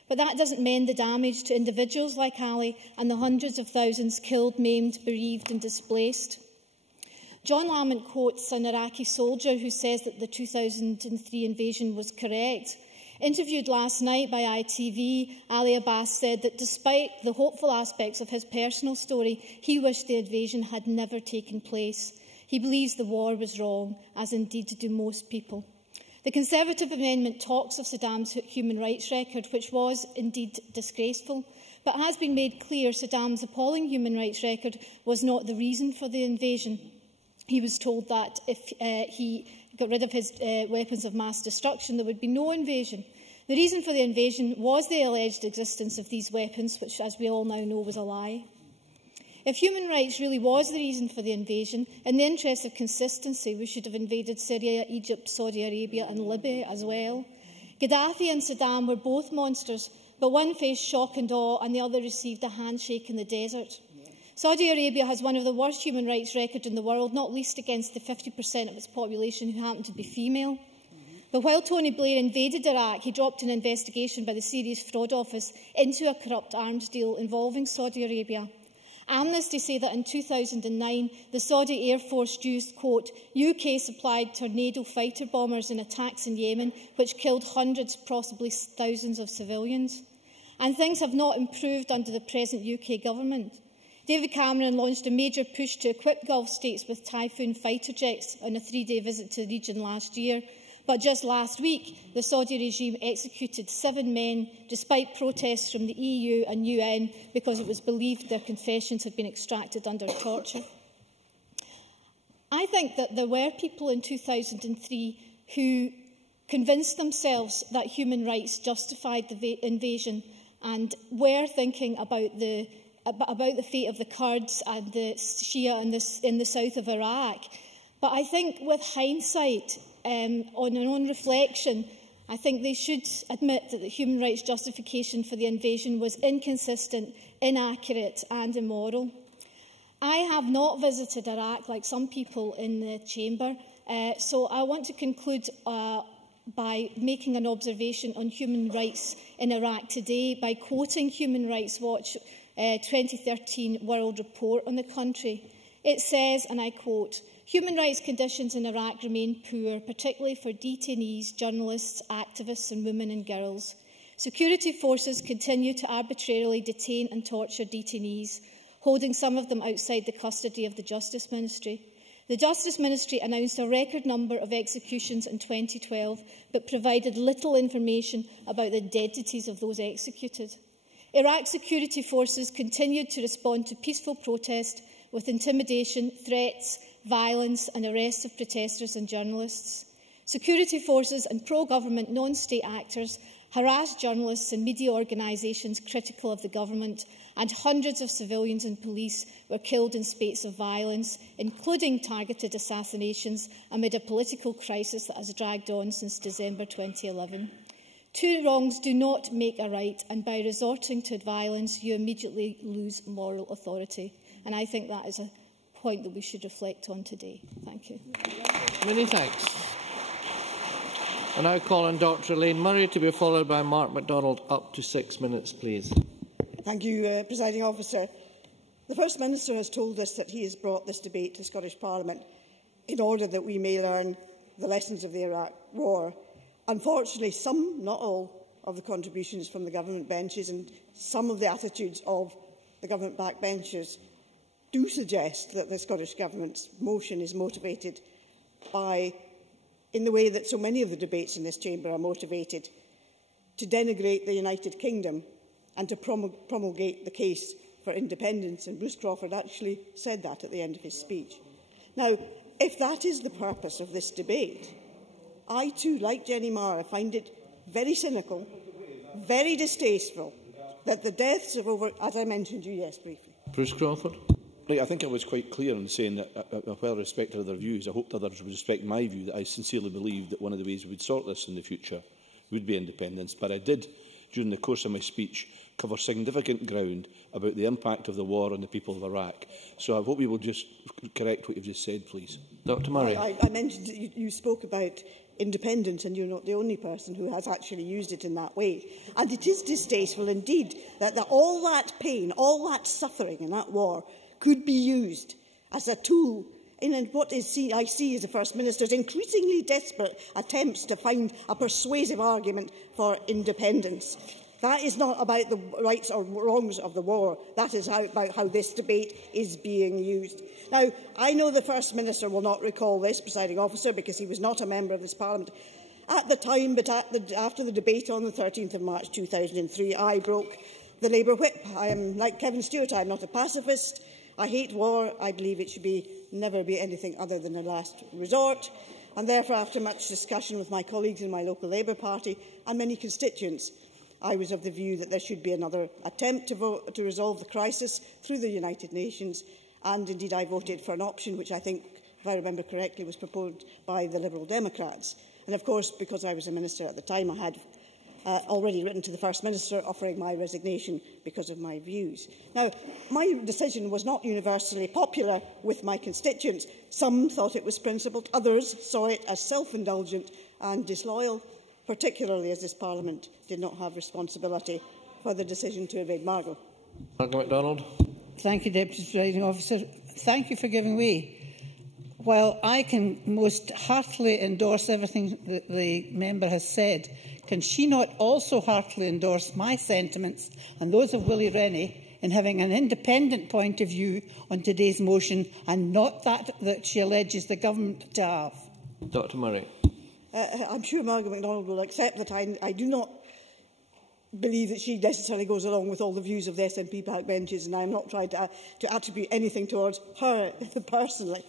But that doesn't mend the damage to individuals like Ali and the hundreds of thousands killed, maimed, bereaved and displaced. John Lamont quotes an Iraqi soldier who says that the 2003 invasion was correct. Interviewed last night by ITV, Ali Abbas said that despite the hopeful aspects of his personal story, he wished the invasion had never taken place. He believes the war was wrong, as indeed do most people. The Conservative amendment talks of Saddam's human rights record, which was indeed disgraceful, but has been made clear Saddam's appalling human rights record was not the reason for the invasion. He was told that if he got rid of his weapons of mass destruction, there would be no invasion. The reason for the invasion was the alleged existence of these weapons, which, as we all now know, was a lie. If human rights really was the reason for the invasion, in the interest of consistency, we should have invaded Syria, Egypt, Saudi Arabia and Libya as well. Gaddafi and Saddam were both monsters, but one faced shock and awe and the other received a handshake in the desert. Saudi Arabia has one of the worst human rights records in the world, not least against the 50% of its population who happen to be female. But while Tony Blair invaded Iraq, he dropped an investigation by the Serious Fraud Office into a corrupt arms deal involving Saudi Arabia. Amnesty say that in 2009, the Saudi Air Force used, quote, UK-supplied Tornado fighter bombers in attacks in Yemen, which killed hundreds, possibly thousands of civilians. And things have not improved under the present UK government. David Cameron launched a major push to equip Gulf states with Typhoon fighter jets on a 3-day visit to the region last year. But just last week, the Saudi regime executed 7 men, despite protests from the EU and UN, because it was believed their confessions had been extracted under torture. I think that there were people in 2003 who convinced themselves that human rights justified the invasion and were thinking about the fate of the Kurds and the Shia in the south of Iraq. But I think with hindsight, on their own reflection, I think they should admit that the human rights justification for the invasion was inconsistent, inaccurate and immoral. I have not visited Iraq like some people in the chamber, so I want to conclude by making an observation on human rights in Iraq today by quoting Human Rights Watch 2013 World Report on the country. It says, and I quote, "Human rights conditions in Iraq remain poor, particularly for detainees, journalists, activists and women and girls. Security forces continue to arbitrarily detain and torture detainees, holding some of them outside the custody of the Justice Ministry. The Justice Ministry announced a record number of executions in 2012, but provided little information about the identities of those executed. Iraq security forces continued to respond to peaceful protest with intimidation, threats, violence and arrests of protesters and journalists. Security forces and pro-government non-state actors harassed journalists and media organisations critical of the government, and hundreds of civilians and police were killed in spates of violence, including targeted assassinations amid a political crisis that has dragged on since December 2011. Two wrongs do not make a right, and by resorting to violence, you immediately lose moral authority. And I think that is a point that we should reflect on today. Thank you. Many thanks. I now call on Dr Elaine Murray to be followed by Mark MacDonald. Up to 6 minutes, please. Thank you, Presiding Officer. The First Minister has told us that he has brought this debate to Scottish Parliament in order that we may learn the lessons of the Iraq War. Unfortunately, some, not all, of the contributions from the government benches and some of the attitudes of the government backbenchers do suggest that the Scottish Government's motion is motivated by, in the way that so many of the debates in this chamber are motivated, to denigrate the United Kingdom and to promulgate the case for independence. And Bruce Crawford actually said that at the end of his speech. Now, if that is the purpose of this debate, I too, like Jenny Marr, find it very cynical, very distasteful that the deaths of over, as I mentioned you, yes, briefly. Bruce Crawford. Right, I think I was quite clear in saying that I well respected other views. I hoped others would respect my view, that I sincerely believe that one of the ways we would sort this in the future would be independence. But I did, during the course of my speech, cover significant ground about the impact of the war on the people of Iraq. So I hope you will just correct what you've just said, please. Dr Murray. I mentioned that you spoke about independence, and you're not the only person who has actually used it in that way. And it is distasteful indeed that all that pain, all that suffering in that war could be used as a tool in what I see as the First Minister's increasingly desperate attempts to find a persuasive argument for independence. That is not about the rights or wrongs of the war. That is about how this debate is being used. Now, I know the First Minister will not recall this, Presiding Officer, because he was not a member of this Parliament at the time, but after the debate on the 13th of March 2003, I broke the Labour whip. I am, like Kevin Stewart, I am not a pacifist. I hate war. I believe it should never be anything other than a last resort. And therefore, after much discussion with my colleagues in my local Labour Party and many constituents, I was of the view that there should be another attempt to resolve the crisis through the United Nations, and indeed I voted for an option which I think, if I remember correctly, was proposed by the Liberal Democrats. And of course, because I was a minister at the time, I had already written to the First Minister offering my resignation because of my views. Now, my decision was not universally popular with my constituents. Some thought it was principled, others saw it as self-indulgent and disloyal, particularly as this Parliament did not have responsibility for the decision to evade Margot. Margaret MacDonald. Thank you, Deputy Presiding Officer. Thank you for giving way. While I can most heartily endorse everything that the member has said, can she not also heartily endorse my sentiments and those of Willie Rennie in having an independent point of view on today's motion and not that she alleges the government to have? Dr Murray. I'm sure Margaret MacDonald will accept that I do not believe that she necessarily goes along with all the views of the SNP backbenches, and I'm not trying to attribute anything towards her personally.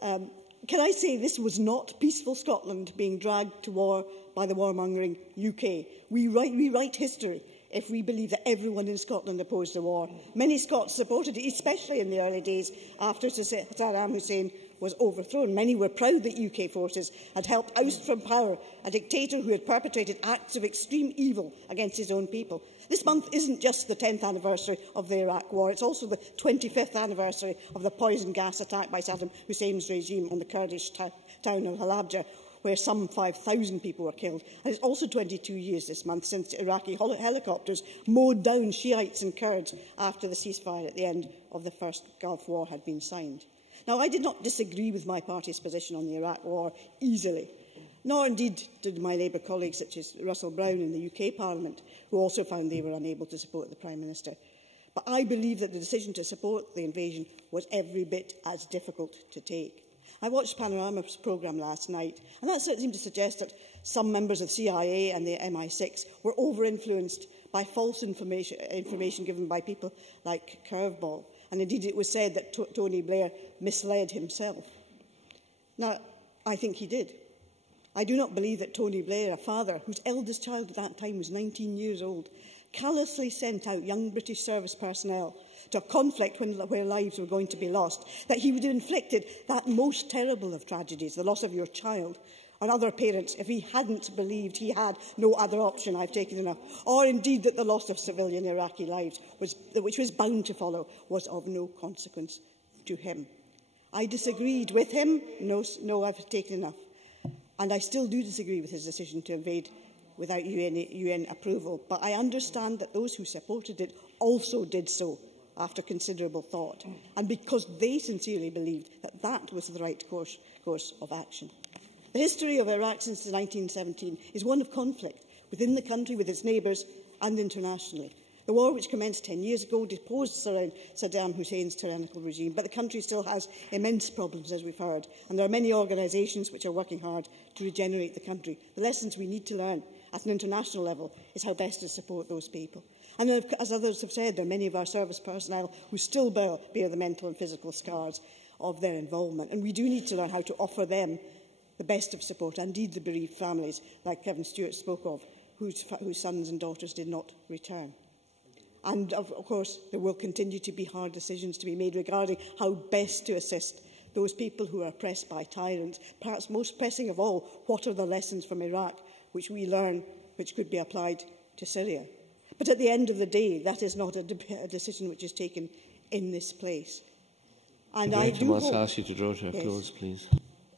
Can I say this was not peaceful Scotland being dragged to war by the warmongering UK? We write history if we believe that everyone in Scotland opposed the war. Many Scots supported it, especially in the early days after Saddam Hussein was overthrown. Many were proud that UK forces had helped oust from power a dictator who had perpetrated acts of extreme evil against his own people. This month isn't just the 10th anniversary of the Iraq War, it's also the 25th anniversary of the poison gas attack by Saddam Hussein's regime on the Kurdish town of Halabja, where some 5,000 people were killed. And it's also 22 years this month since Iraqi helicopters mowed down Shiites and Kurds after the ceasefire at the end of the first Gulf War had been signed. Now, I did not disagree with my party's position on the Iraq War easily, nor indeed did my Labour colleagues such as Russell Brown in the UK Parliament, who also found they were unable to support the Prime Minister. But I believe that the decision to support the invasion was every bit as difficult to take. I watched Panorama's programme last night, and that seemed to suggest that some members of CIA and the MI6 were over-influenced by false information given by people like Curveball. And indeed it was said that Tony Blair misled himself. Now, I think he did. I do not believe that Tony Blair, a father whose eldest child at that time was 19 years old, callously sent out young British service personnel to a conflict where lives were going to be lost, that he would have inflicted that most terrible of tragedies, the loss of your child, on other parents if he hadn't believed he had no other option, I've taken enough, or indeed that the loss of civilian Iraqi lives, which was bound to follow, was of no consequence to him. I disagreed with him. No, I've taken enough. And I still do disagree with his decision to invade without UN approval. But I understand that those who supported it also did so after considerable thought, and because they sincerely believed that that was the right course of action. The history of Iraq since 1917 is one of conflict within the country, with its neighbours and internationally. The war, which commenced 10 years ago, deposed Saddam Hussein's tyrannical regime, but the country still has immense problems, as we've heard, and there are many organisations which are working hard to regenerate the country. The lessons we need to learn at an international level is how best to support those people. And as others have said, there are many of our service personnel who still bear the mental and physical scars of their involvement, and we do need to learn how to offer them the best of support, and indeed the bereaved families, like Kevin Stewart spoke of, whose sons and daughters did not return. And, of course, there will continue to be hard decisions to be made regarding how best to assist those people who are oppressed by tyrants. Perhaps most pressing of all, what are the lessons from Iraq which we learn which could be applied to Syria? But at the end of the day, that is not a decision which is taken in this place. And I do hope, ask you to draw to a close, please.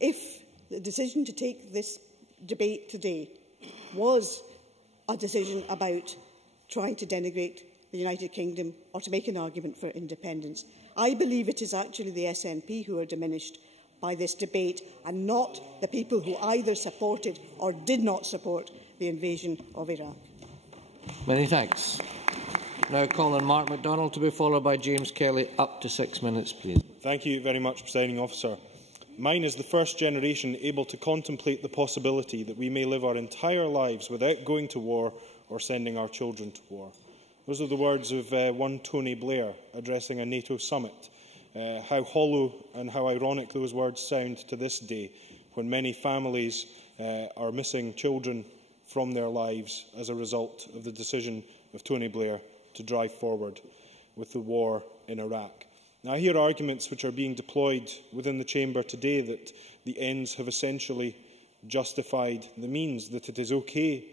If the decision to take this debate today was a decision about trying to denigrate the United Kingdom or to make an argument for independence, I believe it is actually the SNP who are diminished by this debate, and not the people who either supported or did not support the invasion of Iraq. Many thanks. Now call on Mark MacDonald to be followed by James Kelly. Up to 6 minutes, please. Thank you very much, Presiding Officer. Mine is the first generation able to contemplate the possibility that we may live our entire lives without going to war or sending our children to war. Those are the words of one Tony Blair addressing a NATO summit. How hollow and how ironic those words sound to this day, when many families are missing children from their lives as a result of the decision of Tony Blair to drive forward with the war in Iraq. Now, I hear arguments which are being deployed within the Chamber today that the ends have essentially justified the means, that it is okay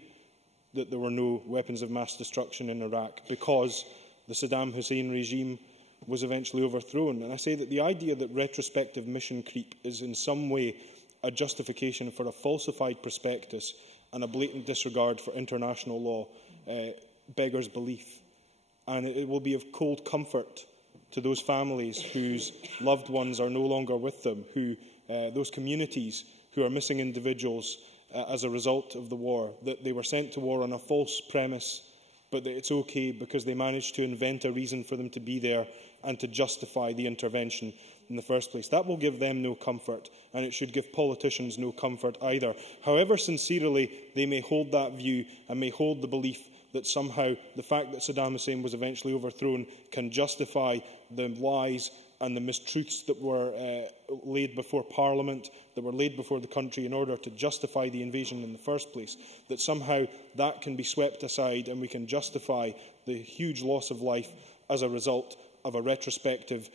that there were no weapons of mass destruction in Iraq because the Saddam Hussein regime was eventually overthrown. And I say that the idea that retrospective mission creep is in some way a justification for a falsified prospectus and a blatant disregard for international law beggars belief. And it will be of cold comfort to those families whose loved ones are no longer with them, those communities who are missing individuals as a result of the war, that they were sent to war on a false premise, but that it's okay because they managed to invent a reason for them to be there and to justify the intervention in the first place. That will give them no comfort, and it should give politicians no comfort either, however sincerely they may hold that view and may hold the belief that somehow the fact that Saddam Hussein was eventually overthrown can justify the lies and the mistruths that were laid before Parliament, that were laid before the country in order to justify the invasion in the first place, that somehow that can be swept aside and we can justify the huge loss of life as a result of a retrospective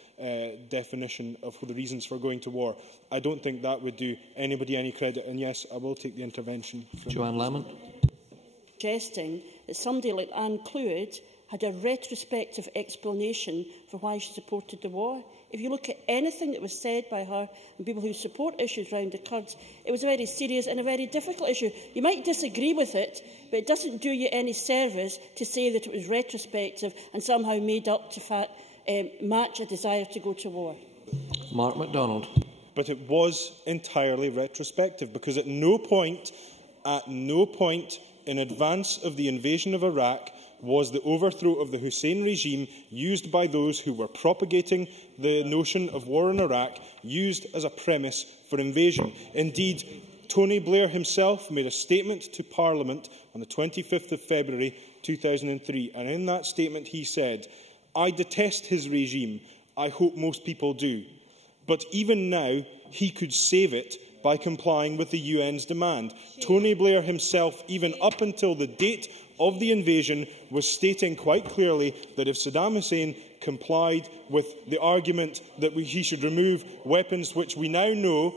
definition of the reasons for going to war. I don't think that would do anybody any credit, and yes, I will take the intervention. Joanne Lamont. Suggesting that somebody like Anne Clwyd had a retrospective explanation for why she supported the war. If you look at anything that was said by her and people who support issues around the Kurds, it was a very serious and a very difficult issue. You might disagree with it, but it doesn't do you any service to say that it was retrospective and somehow made up to match a desire to go to war. Mark MacDonald. But it was entirely retrospective, because at no point in advance of the invasion of Iraq was the overthrow of the Hussein regime used by those who were propagating the notion of war in Iraq used as a premise for invasion. Indeed, Tony Blair himself made a statement to Parliament on the 25th of February 2003, and in that statement he said, "I detest his regime. I hope most people do. But even now, he could save it by complying with the UN's demand." Tony Blair himself, even up until the date of the invasion, was stating quite clearly that if Saddam Hussein complied with the argument that he should remove weapons which we now know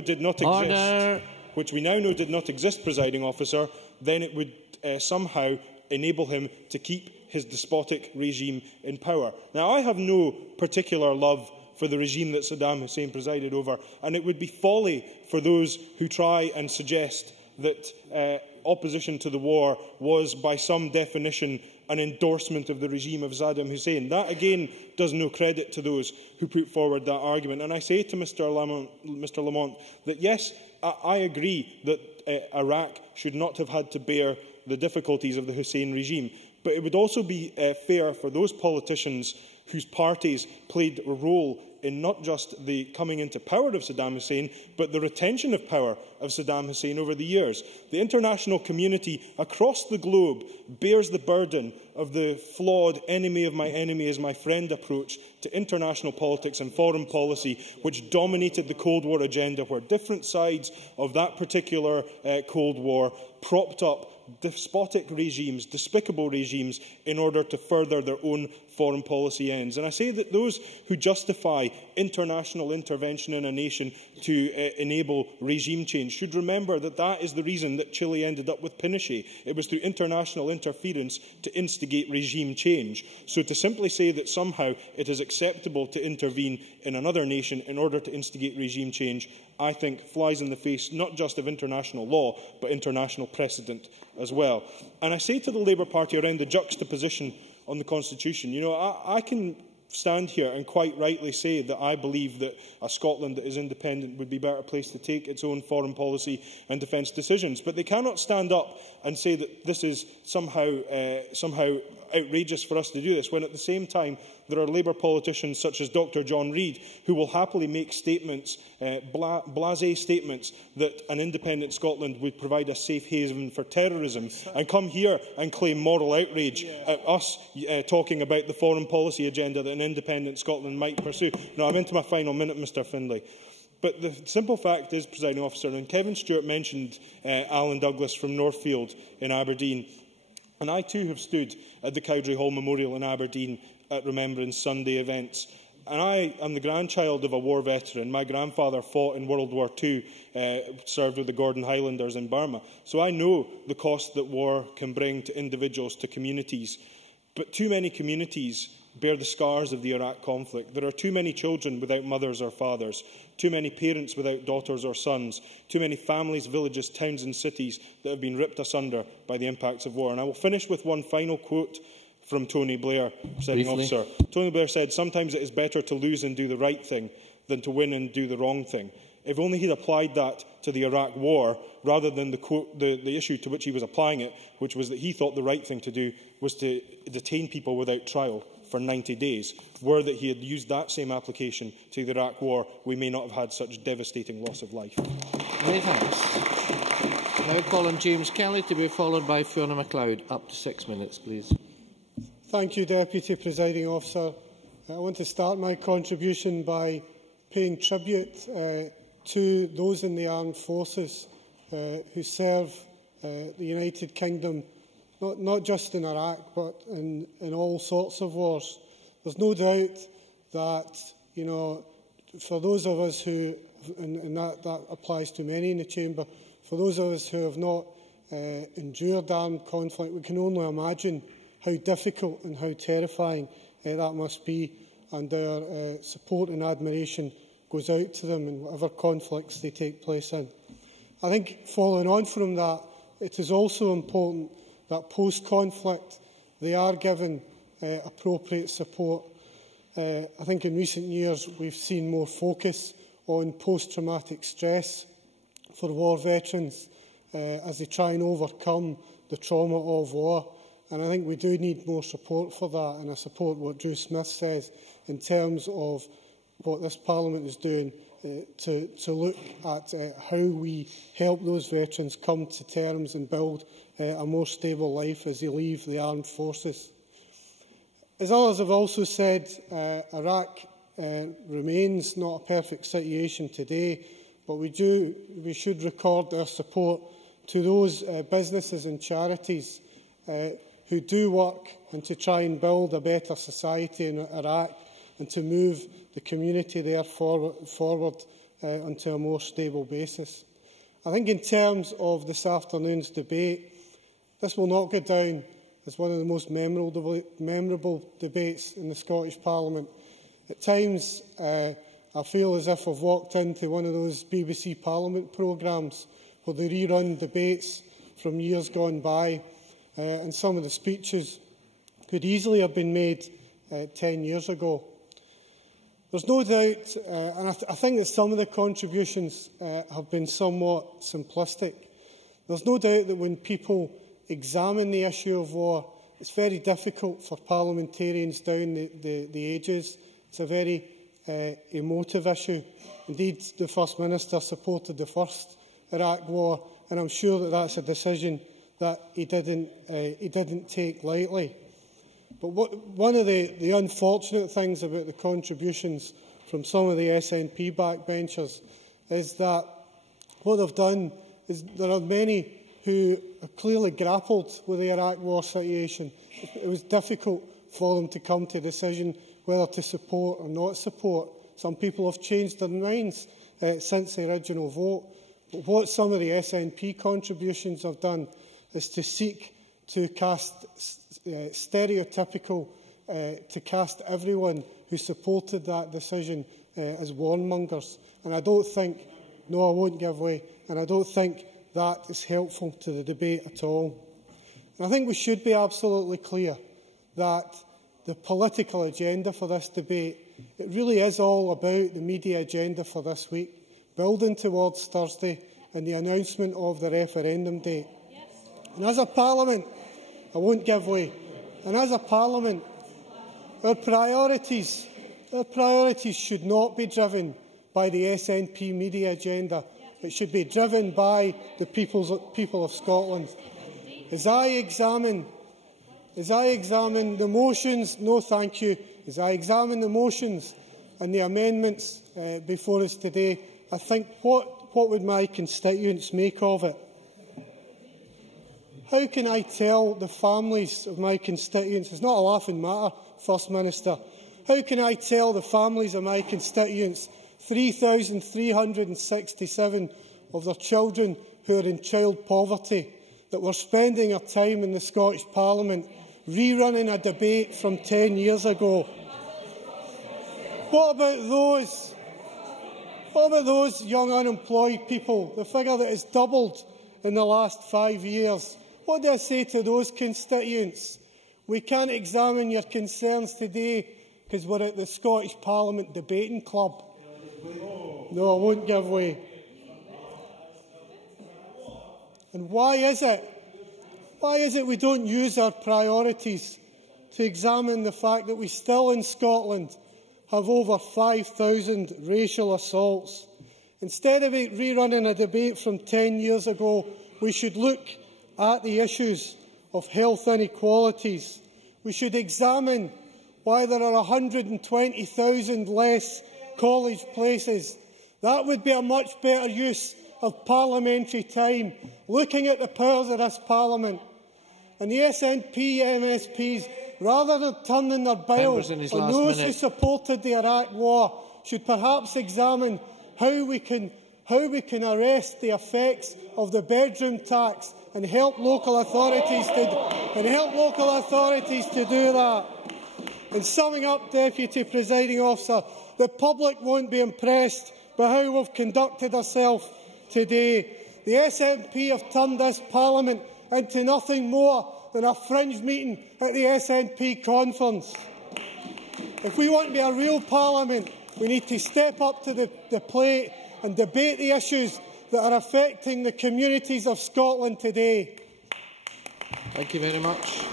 did not exist. Order. which we now know did not exist, Presiding Officer, then it would somehow enable him to keep his despotic regime in power. Now, I have no particular love for the regime that Saddam Hussein presided over, and it would be folly for those who try and suggest that opposition to the war was, by some definition, an endorsement of the regime of Saddam Hussein. That, again, does no credit to those who put forward that argument. And I say to Mr Lamont that, yes, I agree that Iraq should not have had to bear the difficulties of the Hussein regime. But it would also be fair for those politicians whose parties played a role in not just the coming into power of Saddam Hussein, but the retention of power of Saddam Hussein over the years. The international community across the globe bears the burden of the flawed enemy of my enemy is my friend approach to international politics and foreign policy, which dominated the Cold War agenda, where different sides of that particular Cold War propped up despotic regimes, despicable regimes, in order to further their own foreign policy ends. And I say that those who justify international intervention in a nation to enable regime change should remember that that is the reason that Chile ended up with Pinochet. It was through international interference to instigate regime change. So to simply say that somehow it is acceptable to intervene in another nation in order to instigate regime change, I think flies in the face not just of international law, but international precedent as well. And I say to the Labour Party around the juxtaposition on the Constitution, you know, I can stand here and quite rightly say that I believe that a Scotland that is independent would be better placed to take its own foreign policy and defence decisions. But they cannot stand up and say that this is somehow outrageous for us to do this, when at the same time there are Labour politicians such as Dr John Reid who will happily make statements, blasé statements, that an independent Scotland would provide a safe haven for terrorism, and come here and claim moral outrage at us talking about the foreign policy agenda that an independent Scotland might pursue. No, I'm into my final minute, Mr Findlay. But the simple fact is, Presiding Officer, and Kevin Stewart mentioned Alan Douglas from Northfield in Aberdeen, and I too have stood at the Cowdray Hall Memorial in Aberdeen at Remembrance Sunday events. And I am the grandchild of a war veteran. My grandfather fought in World War II, served with the Gordon Highlanders in Burma. So I know the cost that war can bring to individuals, to communities. But too many communities bear the scars of the Iraq conflict. There are too many children without mothers or fathers, too many parents without daughters or sons, too many families, villages, towns and cities that have been ripped asunder by the impacts of war. And I will finish with one final quote from Tony Blair, Presiding Officer. Tony Blair said, "Sometimes it is better to lose and do the right thing than to win and do the wrong thing." If only he'd applied that to the Iraq war, rather than the issue to which he was applying it, which was that he thought the right thing to do was to detain people without trial for 90 days. Were that he had used that same application to the Iraq war, we may not have had such devastating loss of life. Many thanks. Now call on James Kelly, to be followed by Fiona MacLeod. Up to 6 minutes, please. Thank you, Deputy Presiding Officer. I want to start my contribution by paying tribute to those in the armed forces who serve the United Kingdom, not just in Iraq, but in all sorts of wars. There's no doubt that, you know, for those of us who, and that applies to many in the Chamber, for those of us who have not endured armed conflict, we can only imagine how difficult and how terrifying that must be, and our support and admiration goes out to them in whatever conflicts they take place in. I think, following on from that, it is also important that post-conflict they are given appropriate support. I think in recent years we've seen more focus on post-traumatic stress for war veterans as they try and overcome the trauma of war. And I think we do need more support for that, and I support what Drew Smith says in terms of what this Parliament is doing to look at how we help those veterans come to terms and build a more stable life as they leave the armed forces. As others have also said, Iraq remains not a perfect situation today, but we should record our support to those businesses and charities who do work and to try and build a better society in Iraq and to move the community there forward onto a more stable basis. I think in terms of this afternoon's debate, this will not go down as one of the most memorable debates in the Scottish Parliament. At times, I feel as if I've walked into one of those BBC Parliament programmes where they rerun debates from years gone by, and some of the speeches could easily have been made 10 years ago. There's no doubt, and I think that some of the contributions have been somewhat simplistic. There's no doubt that when people examine the issue of war, it's very difficult for parliamentarians down the ages. It's a very emotive issue. Indeed, the First Minister supported the first Iraq war, and I'm sure that that's a decision that he didn't take lightly. But one of the unfortunate things about the contributions from some of the SNP backbenchers is that what they've done is there are many who have clearly grappled with the Iraq war situation. It was difficult for them to come to a decision whether to support or not support. Some people have changed their minds since the original vote. But what some of the SNP contributions have done is to seek to cast stereotypical, to cast everyone who supported that decision as warmongers. And I don't think, no, I won't give way, and I don't think that is helpful to the debate at all. And I think we should be absolutely clear that the political agenda for this debate, it really is all about the media agenda for this week, building towards Thursday and the announcement of the referendum date. And as a Parliament, I won't give way, and as a Parliament, our priorities should not be driven by the SNP media agenda. It should be driven by the people of Scotland. As I examine the motions, no thank you, as I examine the motions and the amendments before us today, I think, what would my constituents make of it? How can I tell the families of my constituents, it's not a laughing matter, First Minister, how can I tell the families of my constituents, 3,367 of their children who are in child poverty, that we're spending our time in the Scottish Parliament rerunning a debate from 10 years ago? What about those young unemployed people, the figure that has doubled in the last 5 years? What do I say to those constituents? We can't examine your concerns today because we're at the Scottish Parliament debating club. No, I won't give way. And why is it we don't use our priorities to examine the fact that we still in Scotland have over 5,000 racial assaults? Instead of rerunning a debate from 10 years ago, we should look at the issues of health inequalities. We should examine why there are 120,000 less college places. That would be a much better use of parliamentary time, looking at the powers of this Parliament. And the SNP MSPs, rather than turning their bile on those who supported the Iraq war, should perhaps examine how we can arrest the effects of the bedroom tax and help local authorities to do that. And summing up, Deputy Presiding Officer, the public won't be impressed by how we've conducted ourselves today. The SNP have turned this Parliament into nothing more than a fringe meeting at the SNP conference. If we want to be a real Parliament, we need to step up to the plate and debate the issues that are affecting the communities of Scotland today. Thank you very much.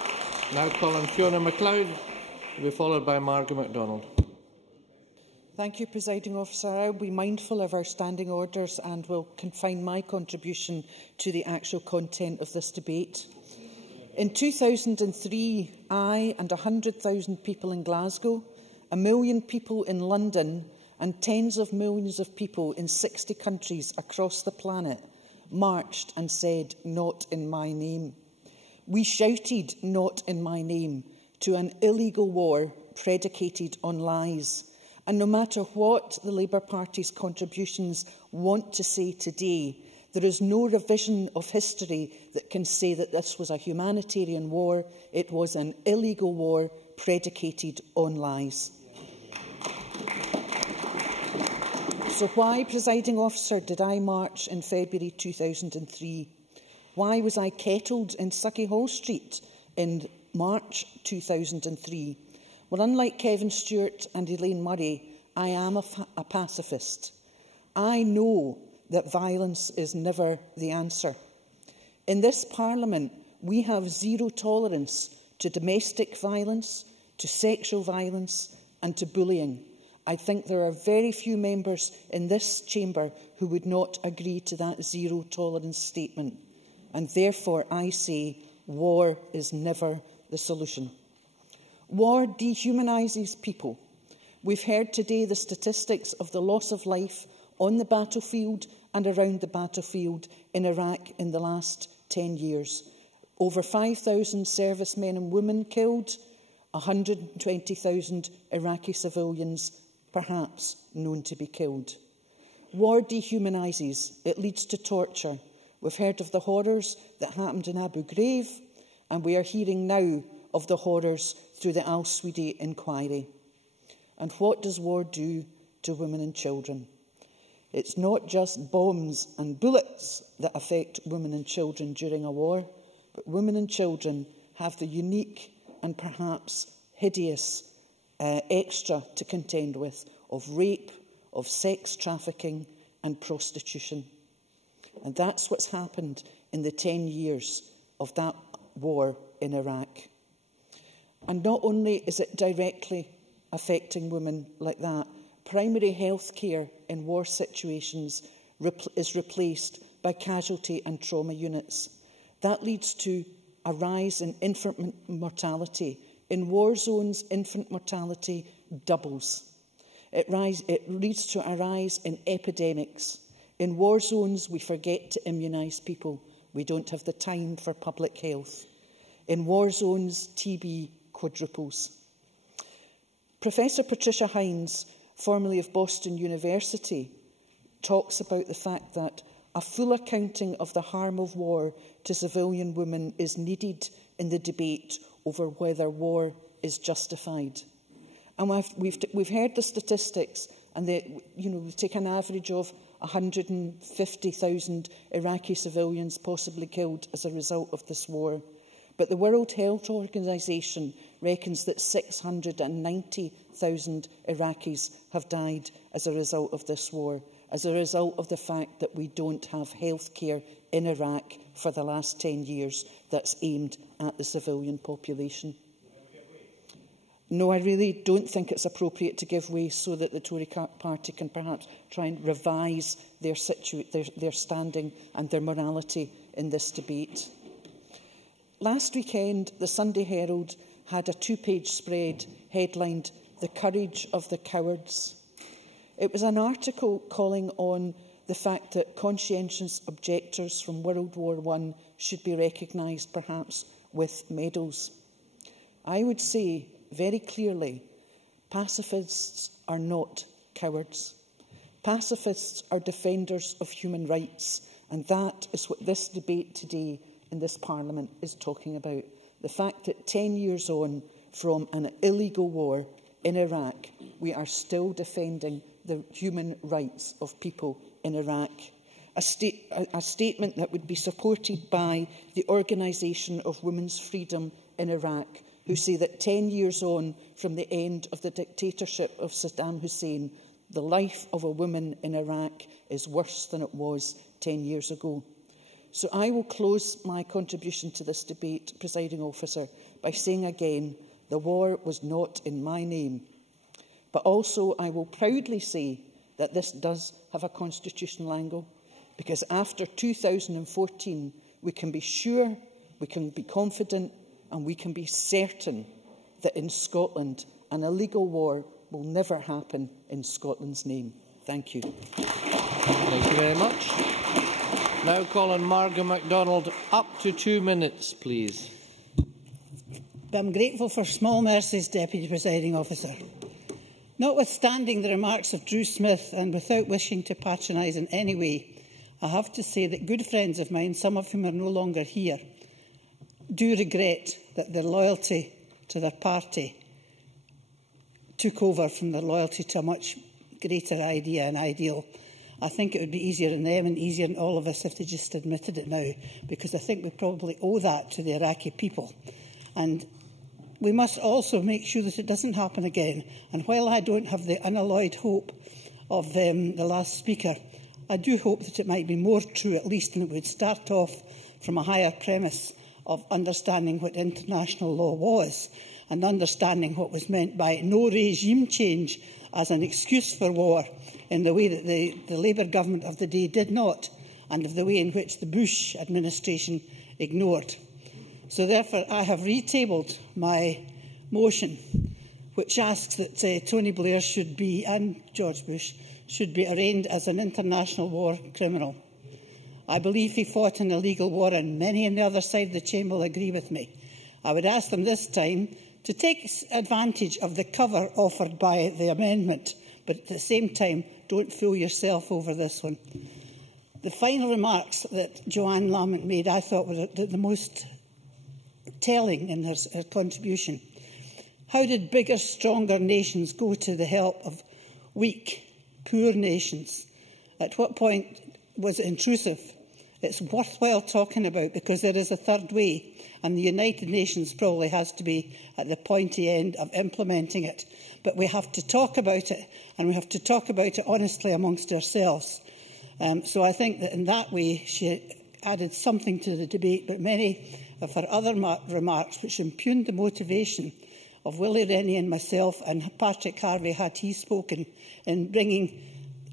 Now calling Fiona MacLeod, to be followed by Margaret MacDonald. Thank you, Presiding Officer. I will be mindful of our standing orders and will confine my contribution to the actual content of this debate. In 2003, I and 100,000 people in Glasgow, 1 million people in London and tens of millions of people in 60 countries across the planet marched and said, "Not in my name." We shouted, "Not in my name," to an illegal war predicated on lies. And no matter what the Labour Party's contributions want to say today, There is no revision of history that can say that this was a humanitarian war. It was an illegal war predicated on lies. So why, Presiding Officer, did I march in February 2003? Why was I kettled in Sucky Hall Street in March 2003? Well, unlike Kevin Stewart and Elaine Murray, I am a pacifist. I know that violence is never the answer. In this Parliament, we have zero tolerance to domestic violence, to sexual violence and to bullying. I think there are very few members in this chamber who would not agree to that zero tolerance statement. And therefore, I say war is never the solution. War dehumanises people. We've heard today the statistics of the loss of life on the battlefield and around the battlefield in Iraq in the last 10 years. Over 5,000 servicemen and women killed, 120,000 Iraqi civilians perhaps known to be killed. War dehumanises. It leads to torture. We've heard of the horrors that happened in Abu Ghraib, and we are hearing now of the horrors through the Al-Swedi inquiry. And what does war do to women and children? It's not just bombs and bullets that affect women and children during a war, but women and children have the unique and perhaps hideous extra to contend with of rape, of sex trafficking and prostitution. And that's what's happened in the 10 years of that war in Iraq. And not only is it directly affecting women like that, primary health care in war situations is replaced by casualty and trauma units. That leads to a rise in infant mortality. In war zones, infant mortality doubles. It leads to a rise in epidemics. In war zones, we forget to immunise people. We don't have the time for public health. In war zones, TB quadruples. Professor Patricia Hines, formerly of Boston University, talks about the fact that a full accounting of the harm of war to civilian women is needed in the debate over whether war is justified. And we've heard the statistics, and we take an average of 150,000 Iraqi civilians possibly killed as a result of this war. But the World Health Organization reckons that 690,000 Iraqis have died as a result of this war, as a result of the fact that we don't have health care in Iraq for the last 10 years that's aimed at the civilian population. No, I really don't think it's appropriate to give way so that the Tory party can perhaps try and revise their standing and their morality in this debate. Last weekend, the Sunday Herald had a two-page spread headlined "The Courage of the Cowards." It was an article calling on the fact that conscientious objectors from World War I should be recognised, perhaps with medals. I would say very clearly, pacifists are not cowards. Pacifists are defenders of human rights, and that is what this debate today in this Parliament is talking about. The fact that 10 years on from an illegal war in Iraq, we are still defending the human rights of people in Iraq. A statement that would be supported by the Organisation of Women's Freedom in Iraq, who say that 10 years on from the end of the dictatorship of Saddam Hussein, the life of a woman in Iraq is worse than it was 10 years ago. So I will close my contribution to this debate, Presiding Officer, by saying again, the war was not in my name. But also I will proudly say that this does have a constitutional angle, because after 2014 we can be sure, we can be confident and we can be certain that in Scotland an illegal war will never happen in Scotland's name. Thank you. Thank you very much. Now call on Margaret MacDonald. Up to 2 minutes, please. I'm grateful for small mercies, Deputy Presiding Officer. Notwithstanding the remarks of Drew Smith, and without wishing to patronise in any way, I have to say that good friends of mine, some of whom are no longer here, do regret that their loyalty to their party took over from their loyalty to a much greater idea and ideal. I think it would be easier on them and easier on all of us if they just admitted it now, because I think we probably owe that to the Iraqi people. And we must also make sure that it doesn't happen again. And while I don't have the unalloyed hope of the last speaker, I do hope that it might be more true, at least, and it would start off from a higher premise of understanding what international law was and understanding what was meant by no regime change as an excuse for war, in the way that the Labour government of the day did not, and of the way in which the Bush administration ignored. So therefore I have retabled my motion, which asks that Tony Blair should be, and George Bush, should be arraigned as an international war criminal. I believe he fought an illegal war, and many on the other side of the chamber will agree with me. I would ask them this time to take advantage of the cover offered by the amendment, but at the same time, don't fool yourself over this one. The final remarks that Joanne Lamont made, I thought, were the most telling in her contribution. How did bigger, stronger nations go to the help of weak, poor nations? At what point was it intrusive? It's worthwhile talking about, because there is a third way, and the United Nations probably has to be at the pointy end of implementing it. But we have to talk about it, and we have to talk about it honestly amongst ourselves. So I think that in that way she added something to the debate, but many of her other remarks, which impugned the motivation of Willie Rennie and myself and Patrick Harvey, had he spoken, in bringing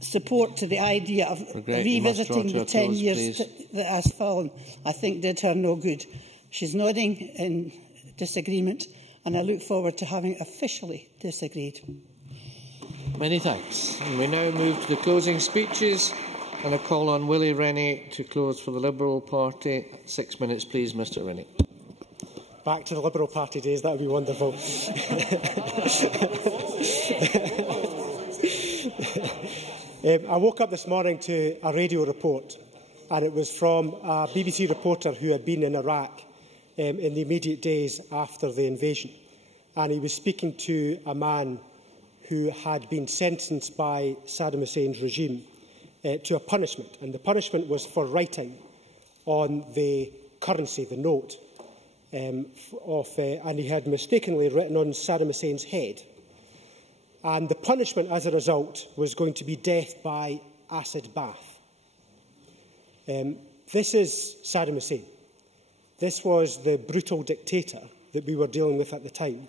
support to the idea of revisiting the 10 years that has fallen, I think did her no good. She's nodding in disagreement, and I look forward to having officially disagreed. Many thanks. And we now move to the closing speeches, and I call on Willie Rennie to close for the Liberal Party. 6 minutes, please, Mr Rennie. Back to the Liberal Party days, that would be wonderful. I woke up this morning to a radio report, and it was from a BBC reporter who had been in Iraq in the immediate days after the invasion. And he was speaking to a man who had been sentenced by Saddam Hussein's regime to a punishment. And the punishment was for writing on the currency, the note, and he had mistakenly written on Saddam Hussein's head. And the punishment, as a result, was going to be death by acid bath. This is Saddam Hussein. This was the brutal dictator that we were dealing with at the time.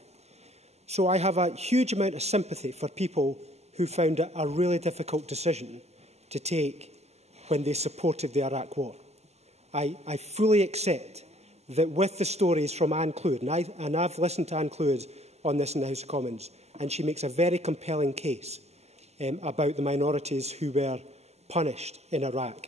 So I have a huge amount of sympathy for people who found it a really difficult decision to take when they supported the Iraq war. I fully accept that with the stories from Anne Clwyd, and I've listened to Anne Clwyd on this in the House of Commons, and she makes a very compelling case about the minorities who were punished in Iraq.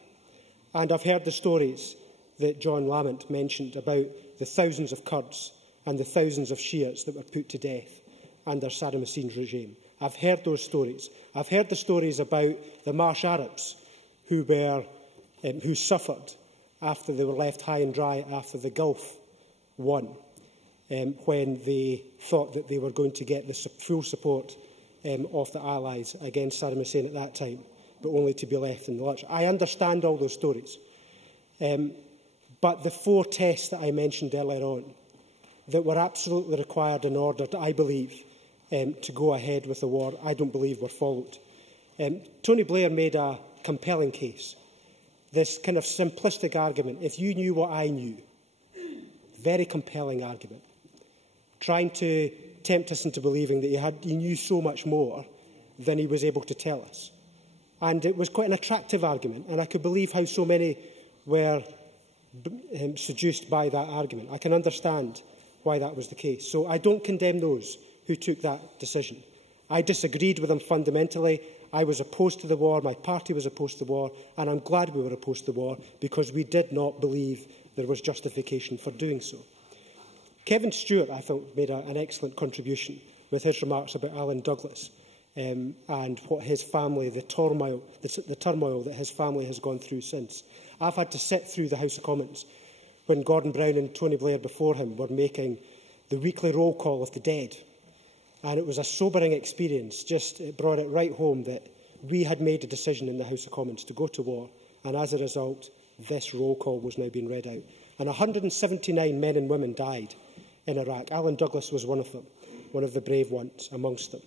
And I've heard the stories that John Lamont mentioned about the thousands of Kurds and the thousands of Shias that were put to death under Saddam Hussein's regime. I've heard those stories. I've heard the stories about the Marsh Arabs who suffered after they were left high and dry after the Gulf won, when they thought that they were going to get the full support of the Allies against Saddam Hussein at that time, but only to be left in the lurch. I understand all those stories. But the 4 tests that I mentioned earlier on that were absolutely required in order, I believe, to go ahead with the war, I don't believe were followed. Tony Blair made a compelling case. This kind of simplistic argument, if you knew what I knew, very compelling argument, trying to tempt us into believing that he knew so much more than he was able to tell us. And it was quite an attractive argument, and I could believe how so many were seduced by that argument. I can understand why that was the case. So I don't condemn those who took that decision. I disagreed with them fundamentally. I was opposed to the war, my party was opposed to the war, and I'm glad we were opposed to the war because we did not believe there was justification for doing so. Kevin Stewart, I thought, made an excellent contribution with his remarks about Alan Douglas. and what his family, the turmoil that his family has gone through since. I've had to sit through the House of Commons when Gordon Brown and Tony Blair before him were making the weekly roll call of the dead. And it was a sobering experience. It brought it right home that we had made a decision in the House of Commons to go to war, and as a result, this roll call was now being read out. And 179 men and women died in Iraq. Alan Douglas was one of them, one of the brave ones amongst them.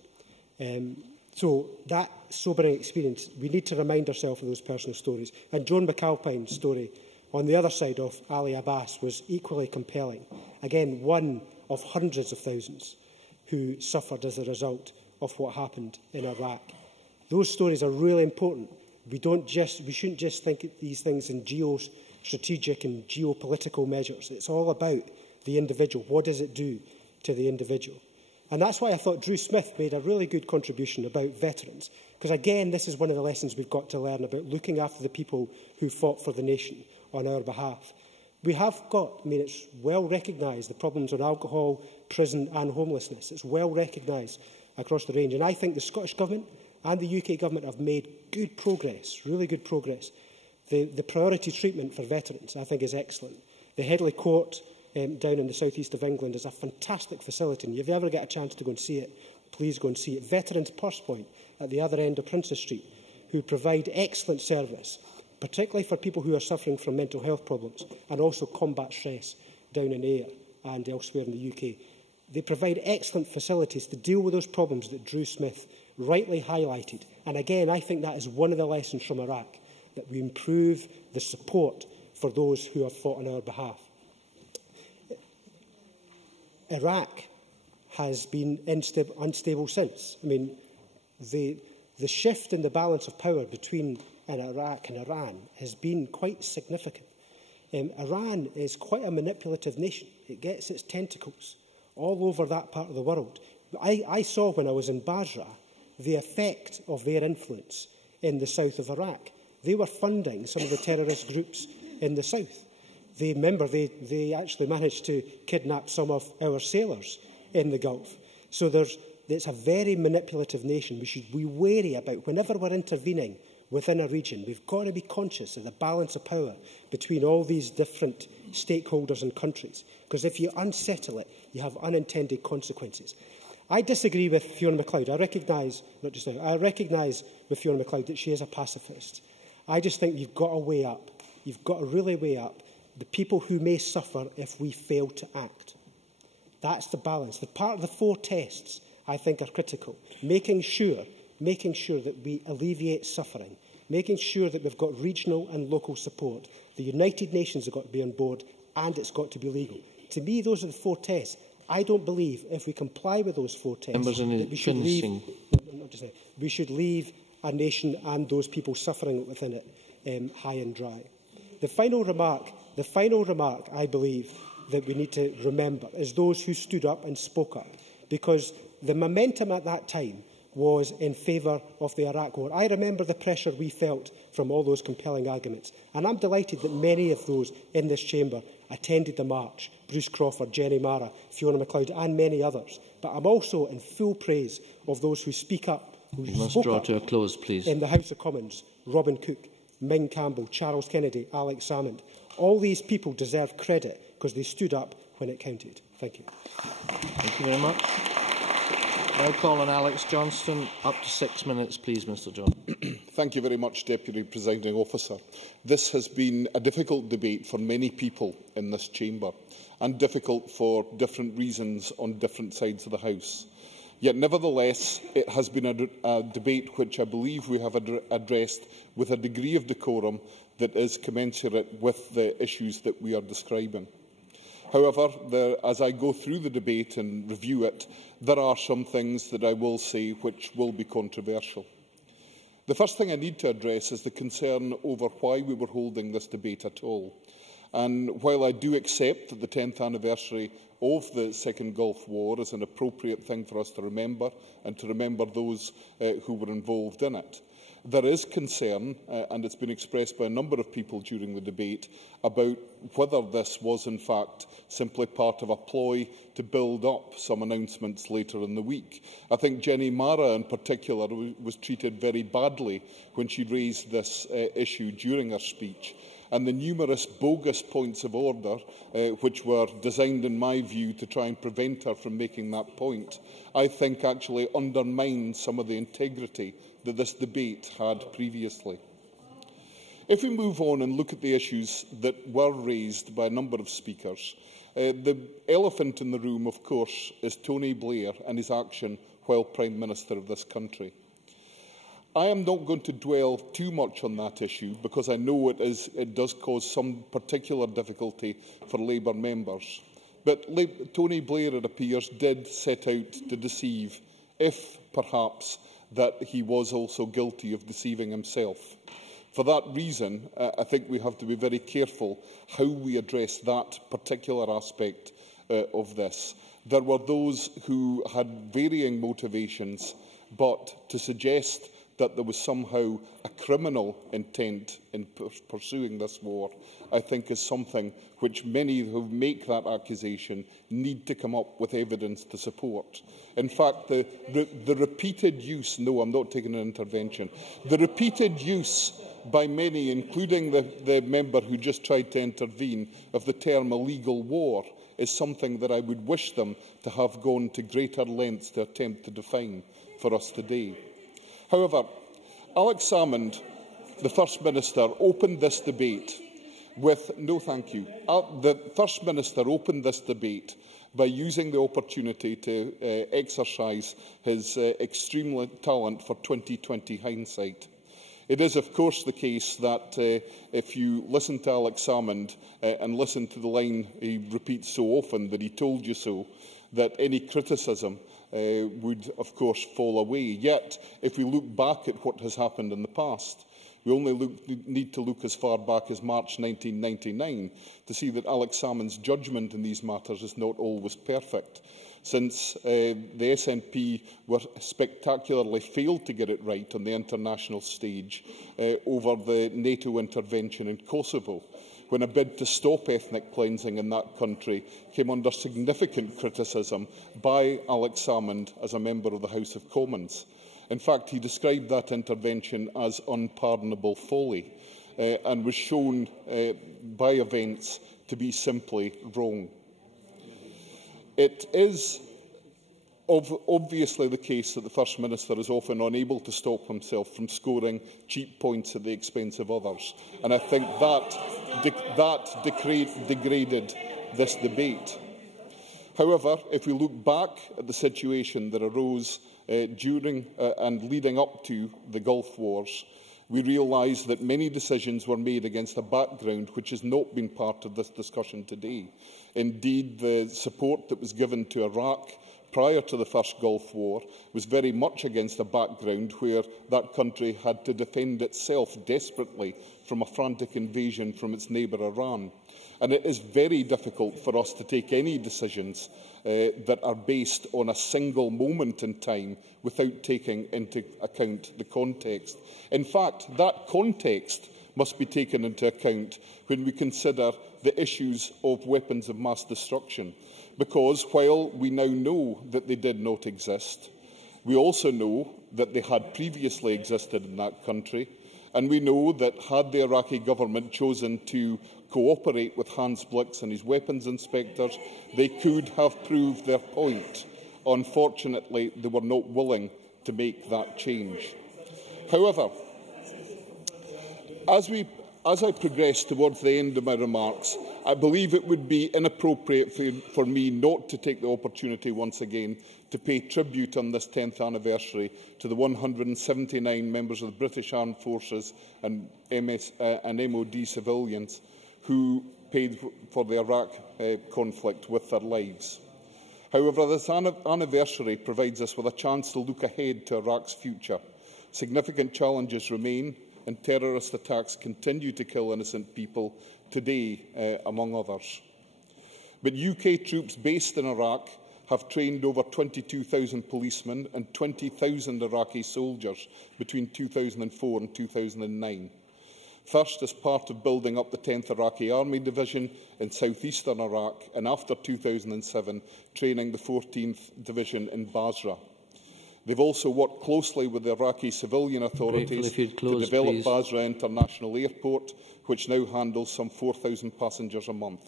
So that sobering experience, we need to remind ourselves of those personal stories. And Joan McAlpine's story on the other side of Ali Abbas was equally compelling. Again, one of hundreds of thousands who suffered as a result of what happened in Iraq. Those stories are really important. We shouldn't just think of these things in geostrategic and geopolitical measures. It's all about the individual. What does it do to the individual? And that's why I thought Drew Smith made a really good contribution about veterans. Because again, this is one of the lessons we've got to learn about looking after the people who fought for the nation on our behalf. We have got, it's well recognised, the problems on alcohol, prison and homelessness. It's well recognised across the range. And I think the Scottish Government and the UK Government have made good progress, really good progress. The priority treatment for veterans, I think, is excellent. The Headley Court down in the south-east of England is a fantastic facility. And if you ever get a chance to go and see it, please go and see it. Veterans Purse Point at the other end of Princess Street, who provide excellent service, particularly for people who are suffering from mental health problems and also combat stress down in Ayr and elsewhere in the UK. They provide excellent facilities to deal with those problems that Drew Smith rightly highlighted. And again, I think that is one of the lessons from Iraq, that we improve the support for those who have fought on our behalf. Iraq has been unstable since. The shift in the balance of power between Iraq and Iran has been quite significant. Iran is quite a manipulative nation. It gets its tentacles all over that part of the world. I saw when I was in Basra the effect of their influence in the south of Iraq. They were funding some of the terrorist groups in the south. They actually managed to kidnap some of our sailors in the Gulf. So it's a very manipulative nation. We should be wary about, whenever we're intervening within a region, we've got to be conscious of the balance of power between all these different stakeholders and countries. Because if you unsettle it, you have unintended consequences. I disagree with Fiona MacLeod. I recognise with Fiona MacLeod that she is a pacifist. I just think you've got to weigh up. You've got to really weigh up the people who may suffer if we fail to act. That's the balance. The part of the 4 tests, I think, are critical. Making sure that we alleviate suffering, making sure that we've got regional and local support. The United Nations have got to be on board, and it's got to be legal. To me, those are the 4 tests. I don't believe if we comply with those 4 tests that we should leave a nation and those people suffering within it high and dry. The final remark I believe that we need to remember is those who stood up and spoke up, because the momentum at that time was in favour of the Iraq war. I remember the pressure we felt from all those compelling arguments, and I'm delighted that many of those in this chamber attended the march. Bruce Crawford, Jenny Mara, Fiona MacLeod and many others. But I'm also in full praise of those who speak up, who spoke draw up to a close, please. In the House of Commons. Robin Cook, Ming Campbell, Charles Kennedy, Alex Salmond. All these people deserve credit because they stood up when it counted. Thank you. Thank you very much. I call on Alex Johnston. Up to 6 minutes, please, Mr Johnston. Thank you very much, Deputy Presiding Officer. This has been a difficult debate for many people in this chamber, and difficult for different reasons on different sides of the House. Yet, nevertheless, it has been a debate which I believe we have addressed with a degree of decorum that is commensurate with the issues that we are describing. However, as I go through the debate and review it, there are some things that I will say which will be controversial. The first thing I need to address is the concern over why we were holding this debate at all. And while I do accept that the 10th anniversary of the Second Gulf War is an appropriate thing for us to remember, and to remember those who were involved in it, there is concern, and it's been expressed by a number of people during the debate, about whether this was in fact simply part of a ploy to build up some announcements later in the week. I think Jenny Mara in particular was treated very badly when she raised this issue during her speech. And the numerous bogus points of order, which were designed, in my view, to try and prevent her from making that point, I think actually undermined some of the integrity that this debate had previously. If we move on and look at the issues that were raised by a number of speakers, the elephant in the room, of course, is Tony Blair and his action while Prime Minister of this country. I am not going to dwell too much on that issue because I know it does cause some particular difficulty for Labour members. But Tony Blair, it appears, did set out to deceive, if perhaps that he was also guilty of deceiving himself. For that reason, I think we have to be very careful how we address that particular aspect of this. There were those who had varying motivations, but to suggest that there was somehow a criminal intent in pursuing this war, I think is something which many who make that accusation need to come up with evidence to support. In fact, the repeated use, no, I'm not taking an intervention, the repeated use by many, including the member who just tried to intervene, of the term illegal war is something that I would wish them to have gone to greater lengths to attempt to define for us today. However, Alex Salmond, the First Minister, opened this debate with no thank you. The First Minister opened this debate by using the opportunity to exercise his extreme talent for 2020 hindsight. It is, of course, the case that if you listen to Alex Salmond and listen to the line he repeats so often, that he told you so, that any criticism would, of course, fall away. Yet, if we look back at what has happened in the past, we only need to look as far back as March 1999 to see that Alex Salmond's judgment in these matters is not always perfect. Since the SNP were spectacularly failed to get it right on the international stage over the NATO intervention in Kosovo, when a bid to stop ethnic cleansing in that country came under significant criticism by Alex Salmond as a member of the House of Commons. In fact, he described that intervention as unpardonable folly and was shown by events to be simply wrong. It is obviously the case that the First Minister is often unable to stop himself from scoring cheap points at the expense of others, and I think that degraded this debate. However, if we look back at the situation that arose during and leading up to the Gulf Wars, we realise that many decisions were made against a background which has not been part of this discussion today. Indeed, the support that was given to Iraq prior to the first Gulf War was very much against a background where that country had to defend itself desperately from a frantic invasion from its neighbour Iran. And it is very difficult for us to take any decisions that are based on a single moment in time without taking into account the context. In fact, that context must be taken into account when we consider the issues of weapons of mass destruction, because while we now know that they did not exist, we also know that they had previously existed in that country, and we know that had the Iraqi government chosen to cooperate with Hans Blix and his weapons inspectors, they could have proved their point. Unfortunately, they were not willing to make that change. However, as I progress towards the end of my remarks, I believe it would be inappropriate for me not to take the opportunity once again to pay tribute on this 10th anniversary to the 179 members of the British Armed Forces and MOD civilians who paid for the Iraq conflict with their lives. However, this anniversary provides us with a chance to look ahead to Iraq's future. Significant challenges remain, and terrorist attacks continue to kill innocent people today, among others. But UK troops based in Iraq have trained over 22,000 policemen and 20,000 Iraqi soldiers between 2004 and 2009. First, as part of building up the 10th Iraqi Army Division in south-eastern Iraq, and after 2007, training the 14th Division in Basra. They've also worked closely with the Iraqi civilian authorities to develop Basra International Airport, which now handles some 4,000 passengers a month.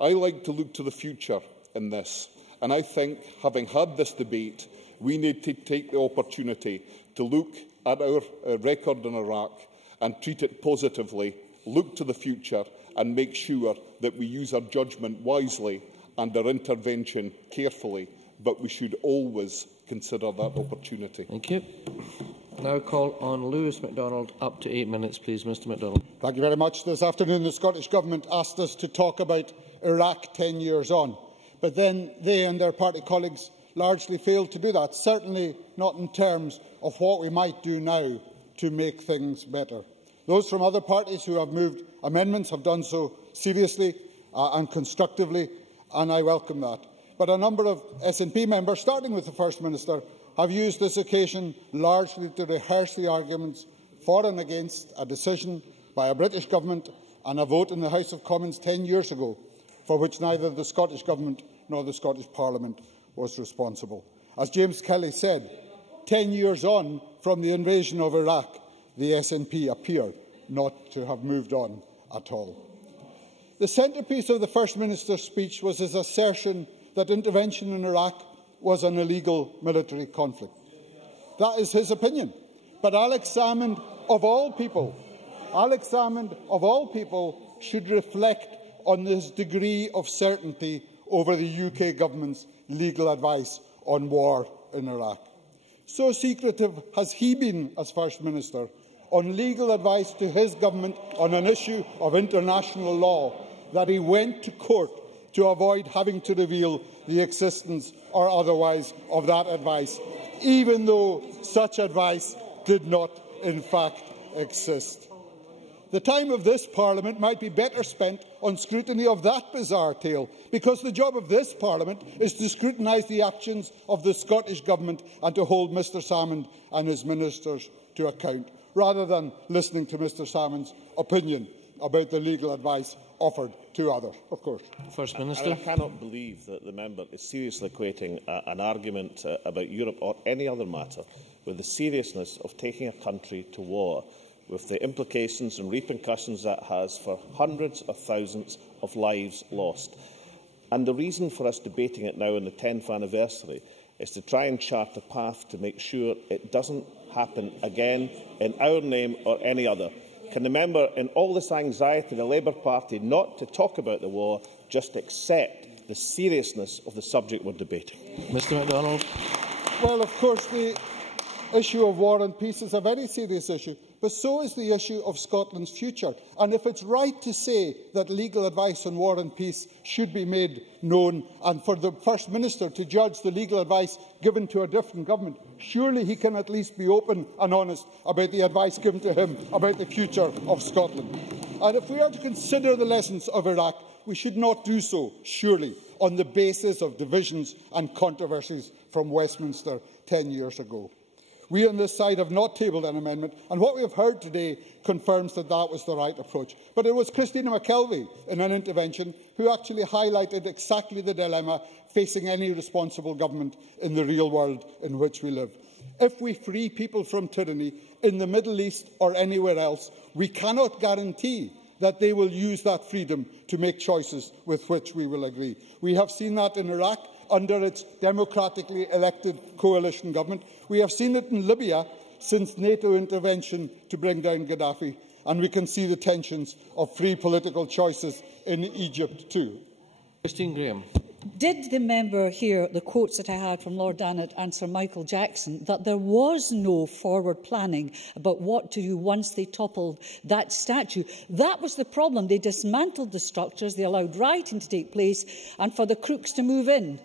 I like to look to the future in this, and I think, having had this debate, we need to take the opportunity to look at our record in Iraq and treat it positively, look to the future and make sure that we use our judgment wisely and our intervention carefully, but we should always consider that opportunity. Thank you. Now call on Lewis MacDonald. Up to 8 minutes, please, Mr MacDonald. Thank you very much. This afternoon, the Scottish Government asked us to talk about Iraq 10 years on, but then they and their party colleagues largely failed to do that, certainly not in terms of what we might do now to make things better. Those from other parties who have moved amendments have done so seriously and constructively, and I welcome that. But a number of SNP members, starting with the First Minister, have used this occasion largely to rehearse the arguments for and against a decision by a British Government and a vote in the House of Commons 10 years ago, for which neither the Scottish Government nor the Scottish Parliament was responsible. As James Kelly said, 10 years on from the invasion of Iraq, the SNP appear not to have moved on at all. The centrepiece of the First Minister's speech was his assertion that intervention in Iraq was an illegal military conflict. That is his opinion. But Alex Salmond, of all people, should reflect on this degree of certainty over the UK Government's legal advice on war in Iraq. So secretive has he been as First Minister on legal advice to his government on an issue of international law that he went to court to avoid having to reveal the existence or otherwise of that advice, even though such advice did not in fact exist. The time of this Parliament might be better spent on scrutiny of that bizarre tale, because the job of this Parliament is to scrutinise the actions of the Scottish Government and to hold Mr Salmond and his ministers to account, rather than listening to Mr Salmond's opinion about the legal advice offered to others, of course. First Minister. I cannot believe that the member is seriously equating an argument about Europe or any other matter with the seriousness of taking a country to war, with the implications and repercussions that has for hundreds of thousands of lives lost. And the reason for us debating it now on the 10th anniversary is to try and chart a path to make sure it doesn't happen again in our name or any other. Can the member, in all this anxiety in the Labour Party not to talk about the war, just accept the seriousness of the subject we're debating? Mr MacDonald. Well, of course, the issue of war and peace is a very serious issue, but so is the issue of Scotland's future. And if it's right to say that legal advice on war and peace should be made known, and for the First Minister to judge the legal advice given to a different government, surely he can at least be open and honest about the advice given to him about the future of Scotland. And if we are to consider the lessons of Iraq, we should not do so, surely, on the basis of divisions and controversies from Westminster 10 years ago. We on this side have not tabled an amendment, and what we have heard today confirms that that was the right approach. But it was Christina McKelvey, in an intervention, who actually highlighted exactly the dilemma facing any responsible government in the real world in which we live. If we free people from tyranny in the Middle East or anywhere else, we cannot guarantee that they will use that freedom to make choices with which we will agree. We have seen that in Iraq under its democratically elected coalition government. We have seen it in Libya since NATO intervention to bring down Gaddafi, and we can see the tensions of free political choices in Egypt too. Christine Graham. Did the member hear the quotes that I had from Lord Dannatt and Sir Michael Jackson, that there was no forward planning about what to do once they toppled that statue? That was the problem. They dismantled the structures, they allowed rioting to take place, and for the crooks to move in.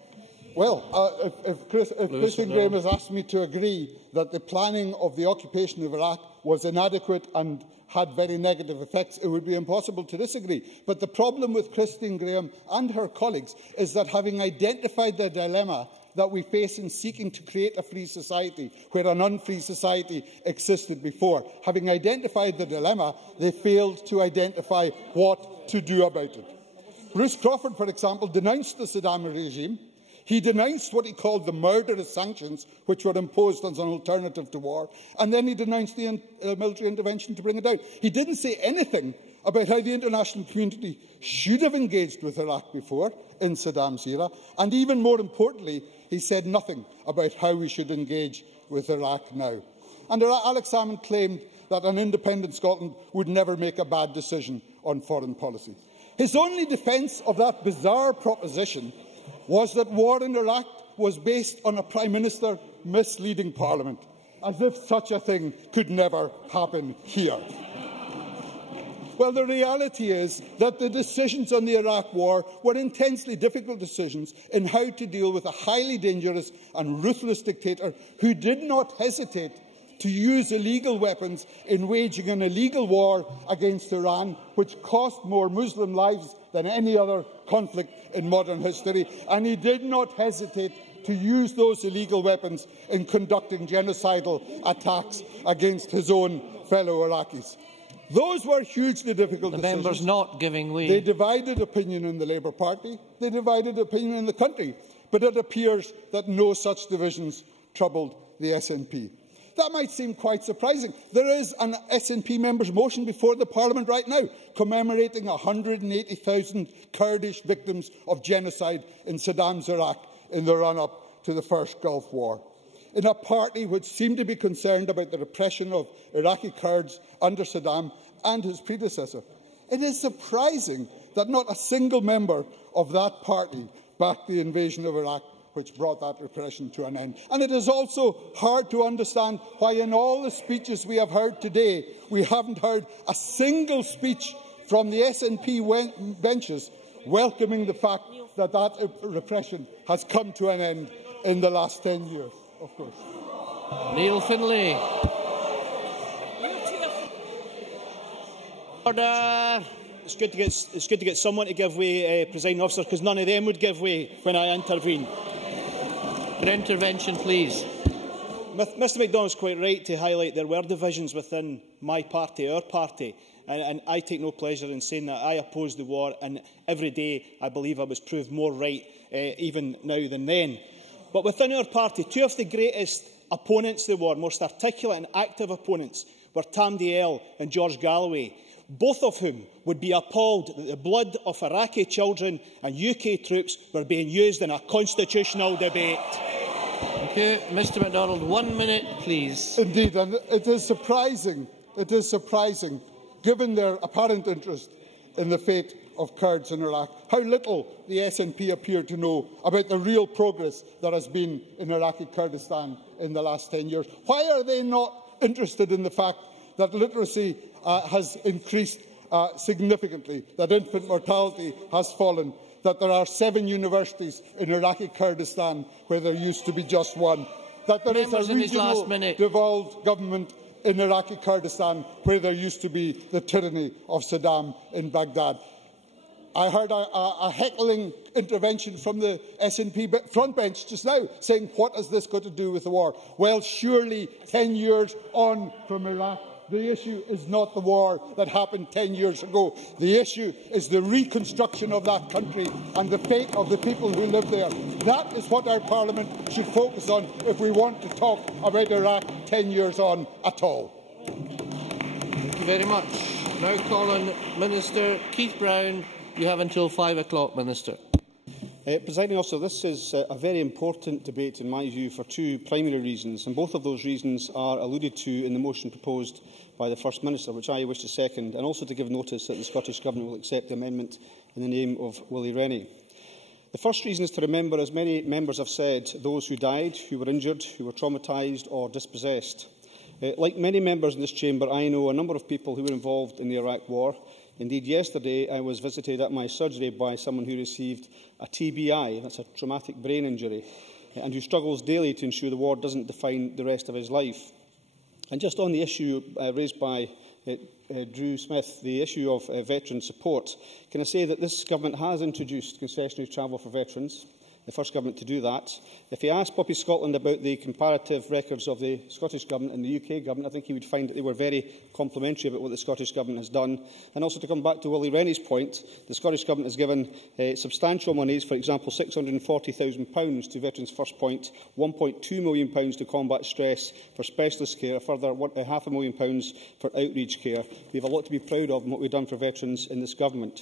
Well, if Christine Graham has asked me to agree that the planning of the occupation of Iraq was inadequate and had very negative effects, it would be impossible to disagree. But the problem with Christine Graham and her colleagues is that, having identified the dilemma that we face in seeking to create a free society where an unfree society existed before, having identified the dilemma, they failed to identify what to do about it. Bruce Crawford, for example, denounced the Saddam regime. He denounced what he called the murderous sanctions which were imposed as an alternative to war, and then he denounced the military intervention to bring it out. He didn't say anything about how the international community should have engaged with Iraq before, in Saddam's era, and even more importantly, he said nothing about how we should engage with Iraq now. And Alex Salmond claimed that an independent Scotland would never make a bad decision on foreign policy. His only defence of that bizarre proposition was that war in Iraq was based on a Prime Minister misleading Parliament, as if such a thing could never happen here. Well, the reality is that the decisions on the Iraq war were intensely difficult decisions in how to deal with a highly dangerous and ruthless dictator who did not hesitate to use illegal weapons in waging an illegal war against Iran, which cost more Muslim lives than any other conflict in modern history, and he did not hesitate to use those illegal weapons in conducting genocidal attacks against his own fellow Iraqis. Those were hugely difficult decisions. The member's not giving way. They divided opinion in the Labour Party. They divided opinion in the country. But it appears that no such divisions troubled the SNP. That might seem quite surprising. There is an SNP member's motion before the Parliament right now commemorating 180,000 Kurdish victims of genocide in Saddam's Iraq in the run-up to the first Gulf War. In a party which seemed to be concerned about the repression of Iraqi Kurds under Saddam and his predecessor, it is surprising that not a single member of that party backed the invasion of Iraq, which brought that repression to an end. And it is also hard to understand why, in all the speeches we have heard today, we haven't heard a single speech from the SNP benches welcoming the fact that that repression has come to an end in the last 10 years. Of course. Neil Finlay. Order. It's good to get someone to give way, Presiding Officer, because none of them would give way when I intervene. Your intervention, please. Mr MacDonald's quite right to highlight there were divisions within my party, our party, and I take no pleasure in saying that I opposed the war, and every day I believe I was proved more right even now than then. But within our party, two of the greatest opponents of the war, most articulate and active opponents, were Tam Dalyell and George Galloway, both of whom would be appalled that the blood of Iraqi children and UK troops were being used in a constitutional debate. Thank you. Mr MacDonald, 1 minute, please. Indeed, and it is surprising, given their apparent interest in the fate of Kurds in Iraq, how little the SNP appear to know about the real progress that has been in Iraqi Kurdistan in the last 10 years. Why are they not interested in the fact that literacy has increased significantly, that infant mortality has fallen, that there are 7 universities in Iraqi Kurdistan where there used to be just one, that there is a regional devolved government in Iraqi Kurdistan where there used to be the tyranny of Saddam in Baghdad. I heard a heckling intervention from the SNP front bench just now, saying, what has this got to do with the war? Well, surely 10 years on from Iraq, the issue is not the war that happened 10 years ago. The issue is the reconstruction of that country and the fate of the people who live there. That is what our Parliament should focus on if we want to talk about Iraq 10 years on at all. Thank you very much. Now call on Minister Keith Brown. You have until 5 o'clock, Minister. Presiding Officer, this is a very important debate, in my view, for two primary reasons, and both of those reasons are alluded to in the motion proposed by the First Minister, which I wish to second, and also to give notice that the Scottish Government will accept the amendment in the name of Willie Rennie. The first reason is to remember, as many members have said, those who died, who were injured, who were traumatised or dispossessed. Like many members in this chamber, I know a number of people who were involved in the Iraq War, Indeed, yesterday I was visited at my surgery by someone who received a TBI, that's a traumatic brain injury, and who struggles daily to ensure the ward doesn't define the rest of his life. And just on the issue raised by Drew Smith, the issue of veteran support, can I say that this government has introduced concessionary travel for veterans, the first government to do that. If he asked Poppy Scotland about the comparative records of the Scottish Government and the UK Government, I think he would find that they were very complimentary about what the Scottish Government has done. And also to come back to Willie Rennie's point, the Scottish Government has given substantial monies, for example £640,000 to Veterans First Point, £1.2 million to combat stress for specialist care, a further £500,000 for outreach care. We have a lot to be proud of in what we've done for veterans in this government.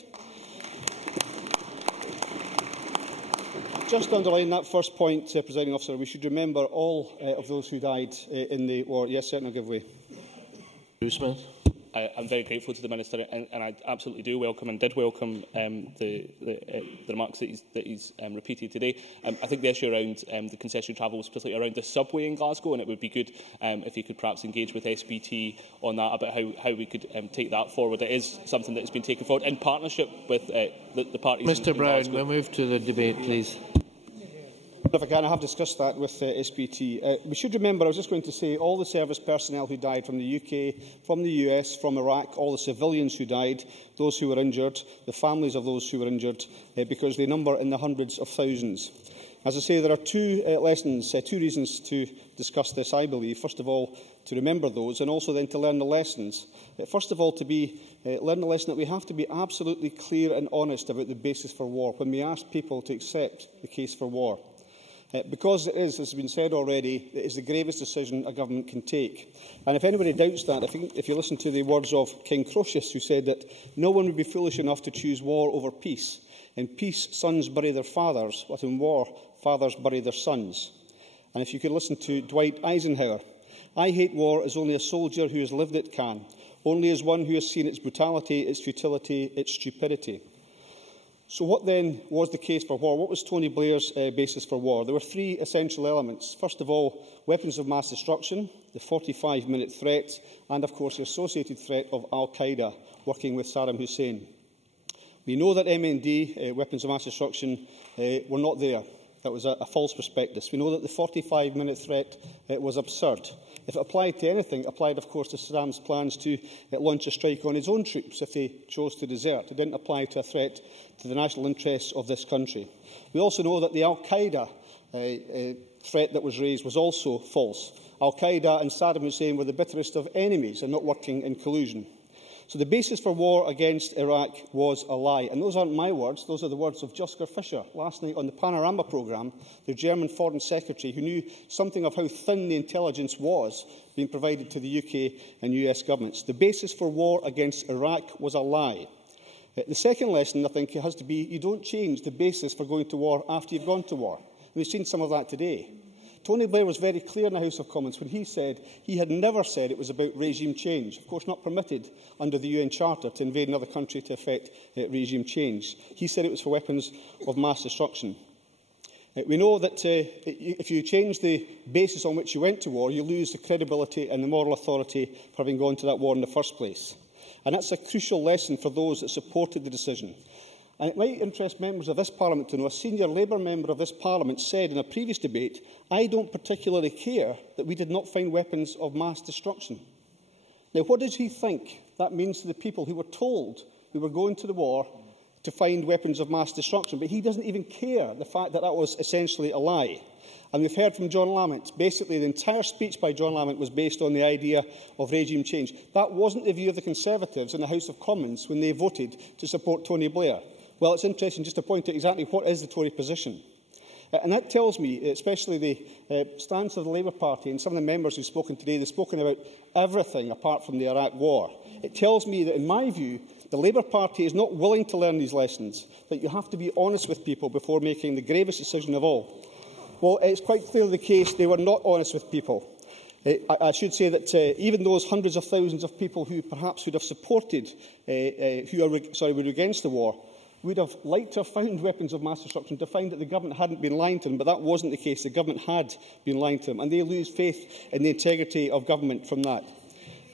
Just to underline that first point, Presiding Officer, we should remember all of those who died in the war. Yes, certainly, I'll give way. Smith. I'm very grateful to the Minister, and I absolutely do welcome and did welcome the remarks that he's repeated today. I think the issue around the concessionary travel was particularly around the subway in Glasgow, and it would be good if he could perhaps engage with SBT on that, about how we could take that forward. It is something that has been taken forward in partnership with the parties. Mr Brown, we'll move to the debate, please. If I can, I have discussed that with SBT. We should remember, I was just going to say, all the service personnel who died from the UK, from the US, from Iraq, all the civilians who died, those who were injured, the families of those who were injured, because they number in the hundreds of thousands. As I say, there are two reasons to discuss this, I believe. First of all, to remember those, and also then to learn the lessons. First of all, to learn the lesson that we have to be absolutely clear and honest about the basis for war when we ask people to accept the case for war. Because it is, as has been said already, it is the gravest decision a government can take. And if anybody doubts that, if you listen to the words of King Croesus, who said that no one would be foolish enough to choose war over peace. In peace, sons bury their fathers, but in war, fathers bury their sons. And if you could listen to Dwight Eisenhower, I hate war as only a soldier who has lived it can, only as one who has seen its brutality, its futility, its stupidity. So what then was the case for war? What was Tony Blair's basis for war? There were three essential elements. First of all, weapons of mass destruction, the 45-minute threat, and of course the associated threat of Al-Qaeda working with Saddam Hussein. We know that MND, weapons of mass destruction, were not there. That was a false prospectus. We know that the 45-minute threat was absurd. If it applied to anything, it applied, of course, to Saddam's plans to launch a strike on his own troops if they chose to desert. It didn't apply to a threat to the national interests of this country. We also know that the Al-Qaeda threat that was raised was also false. Al-Qaeda and Saddam Hussein were the bitterest of enemies and not working in collusion. So the basis for war against Iraq was a lie. And those aren't my words, those are the words of Joschka Fischer last night on the Panorama programme, the German Foreign Secretary, who knew something of how thin the intelligence was being provided to the UK and US governments. The basis for war against Iraq was a lie. The second lesson, I think, has to be you don't change the basis for going to war after you've gone to war. We've seen some of that today. Tony Blair was very clear in the House of Commons when he said he had never said it was about regime change. Of course, not permitted under the UN Charter to invade another country to effect regime change. He said it was for weapons of mass destruction. We know that if you change the basis on which you went to war, you lose the credibility and the moral authority for having gone to that war in the first place. And that's a crucial lesson for those that supported the decision. And it might interest members of this Parliament to know a senior Labour member of this Parliament said in a previous debate, I don't particularly care that we did not find weapons of mass destruction. Now, what does he think that means to the people who were told who were going to the war to find weapons of mass destruction? But he doesn't even care the fact that that was essentially a lie. And we've heard from John Lamont. Basically, the entire speech by John Lamont was based on the idea of regime change. That wasn't the view of the Conservatives in the House of Commons when they voted to support Tony Blair. Well, it's interesting just to point out exactly what is the Tory position. And that tells me, especially the stance of the Labour Party and some of the members who've spoken today, they've spoken about everything apart from the Iraq war. It tells me that, in my view, the Labour Party is not willing to learn these lessons, that you have to be honest with people before making the gravest decision of all. Well, it's quite clearly the case they were not honest with people. I should say that even those hundreds of thousands of people who perhaps would have supported, were against the war, would have liked to have found weapons of mass destruction, to find that the government hadn't been lying to them, but that wasn't the case. The government had been lying to them, and they lose faith in the integrity of government from that.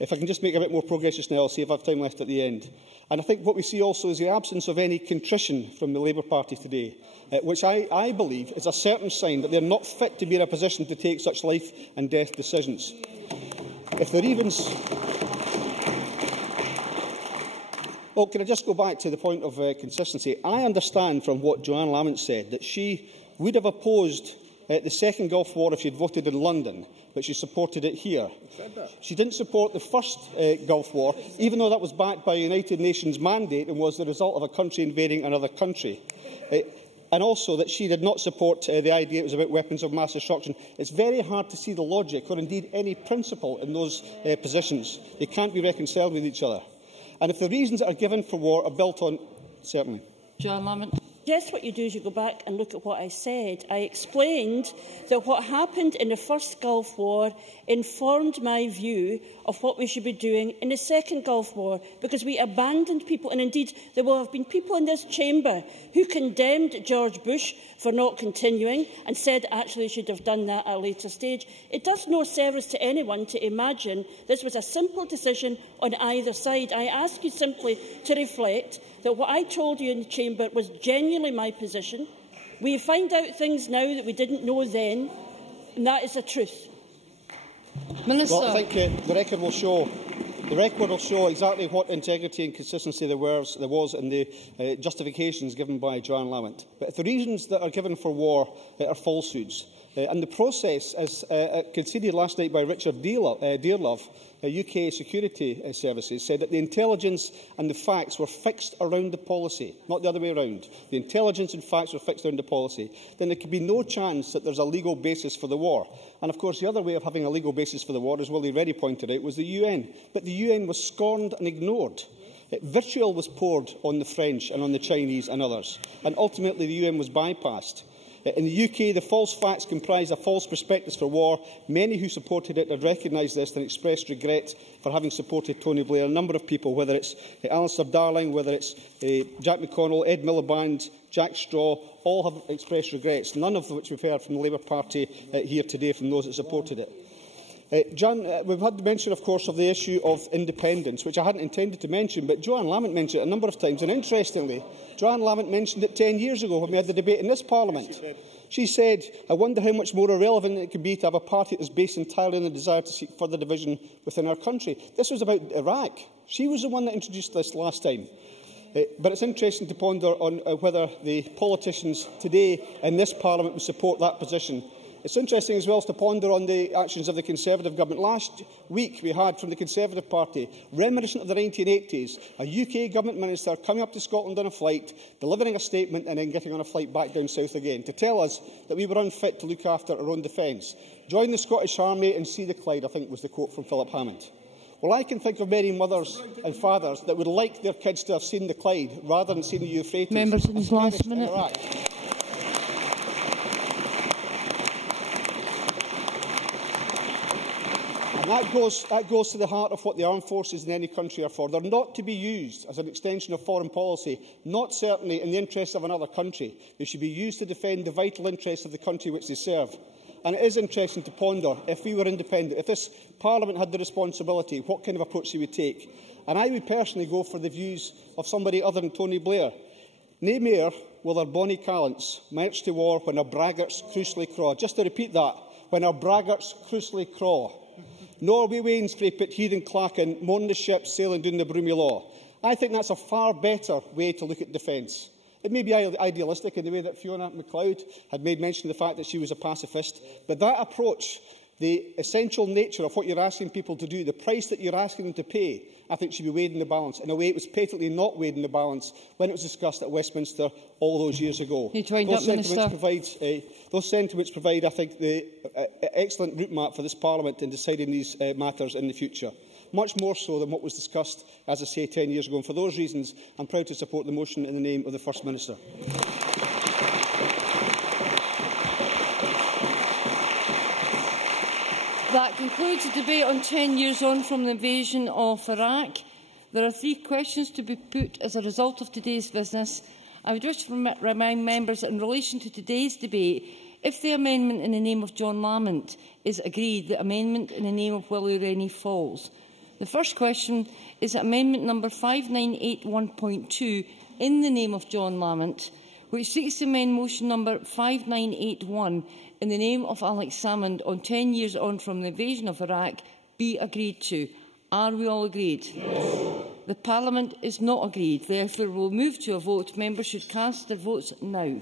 If I can just make a bit more progress just now, I'll see if I have time left at the end. And I think what we see also is the absence of any contrition from the Labour Party today, which I believe is a certain sign that they are not fit to be in a position to take such life and death decisions. If they're even... Well, can I just go back to the point of consistency? I understand from what Joanne Lamont said that she would have opposed the second Gulf War if she had voted in London, but she supported it here. She didn't support the first Gulf War, even though that was backed by a United Nations mandate and was the result of a country invading another country. And also that she did not support the idea it was about weapons of mass destruction. It's very hard to see the logic or indeed any principle in those positions. They can't be reconciled with each other. And if the reasons that are given for war are built on... Certainly. John Lamont. Yes, what you do is you go back and look at what I said. I explained that what happened in the first Gulf War informed my view of what we should be doing in the second Gulf War, because we abandoned people. And indeed, there will have been people in this chamber who condemned George Bush for not continuing and said actually should have done that at a later stage. It does no service to anyone to imagine this was a simple decision on either side. I ask you simply to reflect that what I told you in the chamber was genuinely my position. We find out things now that we didn't know then, and that is the truth. Minister. Well, I think the record will show. The record will show exactly what integrity and consistency there was in the justifications given by Joanne Lamont. But if the reasons that are given for war are falsehoods, and the process, as conceded last night by Richard Dearlove, UK Security Services, said that the intelligence and the facts were fixed around the policy, not the other way around. The intelligence and facts were fixed around the policy. Then there could be no chance that there's a legal basis for the war. And of course, the other way of having a legal basis for the war, as Willie Reddy pointed out, was the UN. But the UN was scorned and ignored. Vitriol was poured on the French and on the Chinese and others. And ultimately, the UN was bypassed. In the UK, the false facts comprised a false prospectus for war. Many who supported it had recognised this and expressed regret for having supported Tony Blair. A number of people, whether it's Alistair Darling, whether it's Jack McConnell, Ed Miliband, Jack Straw, all have expressed regrets, none of which we've heard from the Labour Party here today from those that supported it. John, we've had the mention, of course, of the issue of independence, which I hadn't intended to mention, but Joanne Lamont mentioned it a number of times. And interestingly, Joanne Lamont mentioned it 10 years ago when we had the debate in this Parliament. She said, I wonder how much more irrelevant it could be to have a party that is based entirely on the desire to seek further division within our country. This was about Iraq. She was the one that introduced this last time. But it's interesting to ponder on whether the politicians today in this Parliament would support that position. It's interesting as well to ponder on the actions of the Conservative government. Last week we had from the Conservative Party, reminiscent of the 1980s, a UK government minister coming up to Scotland on a flight, delivering a statement and then getting on a flight back down south again to tell us that we were unfit to look after our own defence. Join the Scottish Army and see the Clyde, I think was the quote from Philip Hammond. Well, I can think of many mothers and fathers that would like their kids to have seen the Clyde rather than seen the Euphrates. Members in this last minute. That goes to the heart of what the armed forces in any country are for. They're not to be used as an extension of foreign policy, not certainly in the interests of another country. They should be used to defend the vital interests of the country which they serve. And it is interesting to ponder, if we were independent, if this Parliament had the responsibility, what kind of approach they would take. And I would personally go for the views of somebody other than Tony Blair. Nae mair will our bonny callants march to war when our braggarts crucially craw. Just to repeat that, when our braggarts crucially craw. Nor we wains frae Pitthead and Clachan, mourn the ships sailing down the broomy law. I think that's a far better way to look at defence. It may be idealistic in the way that Fiona MacLeod had made mention of the fact that she was a pacifist, but that approach, the essential nature of what you're asking people to do, the price that you're asking them to pay, I think should be weighed in the balance. In a way, it was patently not weighed in the balance when it was discussed at Westminster all those years ago. Those sentiments provide, I think, the excellent route map for this Parliament in deciding these matters in the future. Much more so than what was discussed, as I say, 10 years ago. And for those reasons, I'm proud to support the motion in the name of the First Minister. That concludes the debate on 10 years on from the invasion of Iraq. There are 3 questions to be put as a result of today's business. I would wish to remind members that in relation to today's debate, if the amendment in the name of John Lamont is agreed, the amendment in the name of Willie Rennie falls. The first question is that amendment number 5981.2 in the name of John Lamont, which seeks to amend motion number 5981 in the name of Alex Salmond on 10 years on from the invasion of Iraq, be agreed to. Are we all agreed? Yes. The Parliament is not agreed. Therefore, we will move to a vote. Members should cast their votes now.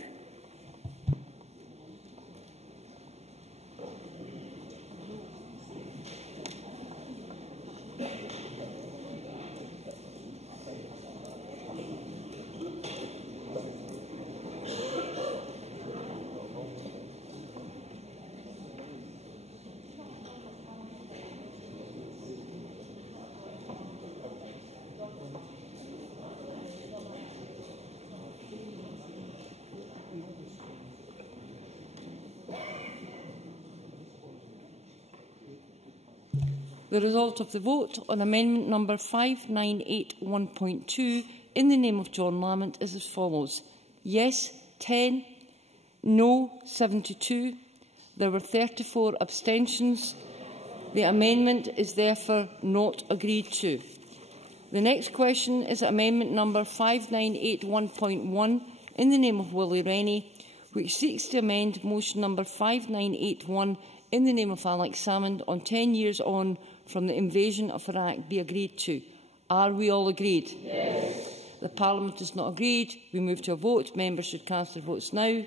The result of the vote on amendment number 5981.2 in the name of John Lamont is as follows. Yes, 10. No, 72. There were 34 abstentions. The amendment is therefore not agreed to. The next question is amendment number 5981.1 in the name of Willie Rennie, which seeks to amend motion number 5981 in the name of Alex Salmond on 10 years on from the invasion of Iraq be agreed to. Are we all agreed? Yes. The Parliament is not agreed. We move to a vote. Members should cast their votes now.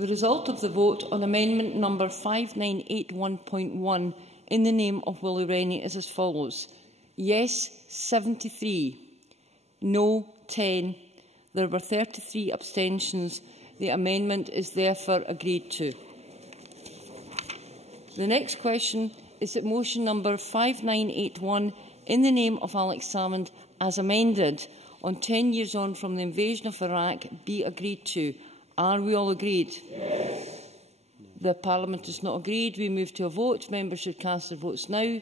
The result of the vote on amendment number 5981.1 in the name of Willie Rennie is as follows. Yes, 73. No, 10. There were 33 abstentions. The amendment is therefore agreed to. The next question is that motion number 5981 in the name of Alex Salmond as amended on 10 years on from the invasion of Iraq be agreed to. Are we all agreed? Yes. The Parliament is not agreed. We move to a vote. Members should cast their votes now.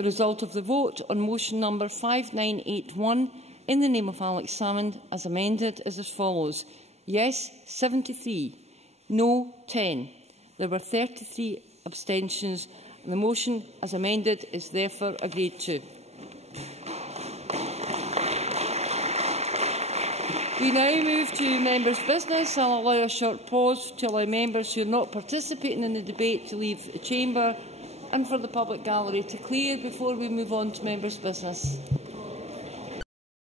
The result of the vote on motion number 5981 in the name of Alex Salmond as amended is as follows. Yes, 73. No, 10. There were 33 abstentions. And the motion as amended is therefore agreed to. We now move to members' business. I'll allow a short pause to allow members who are not participating in the debate to leave the chamber and for the public gallery to clear before we move on to members' business.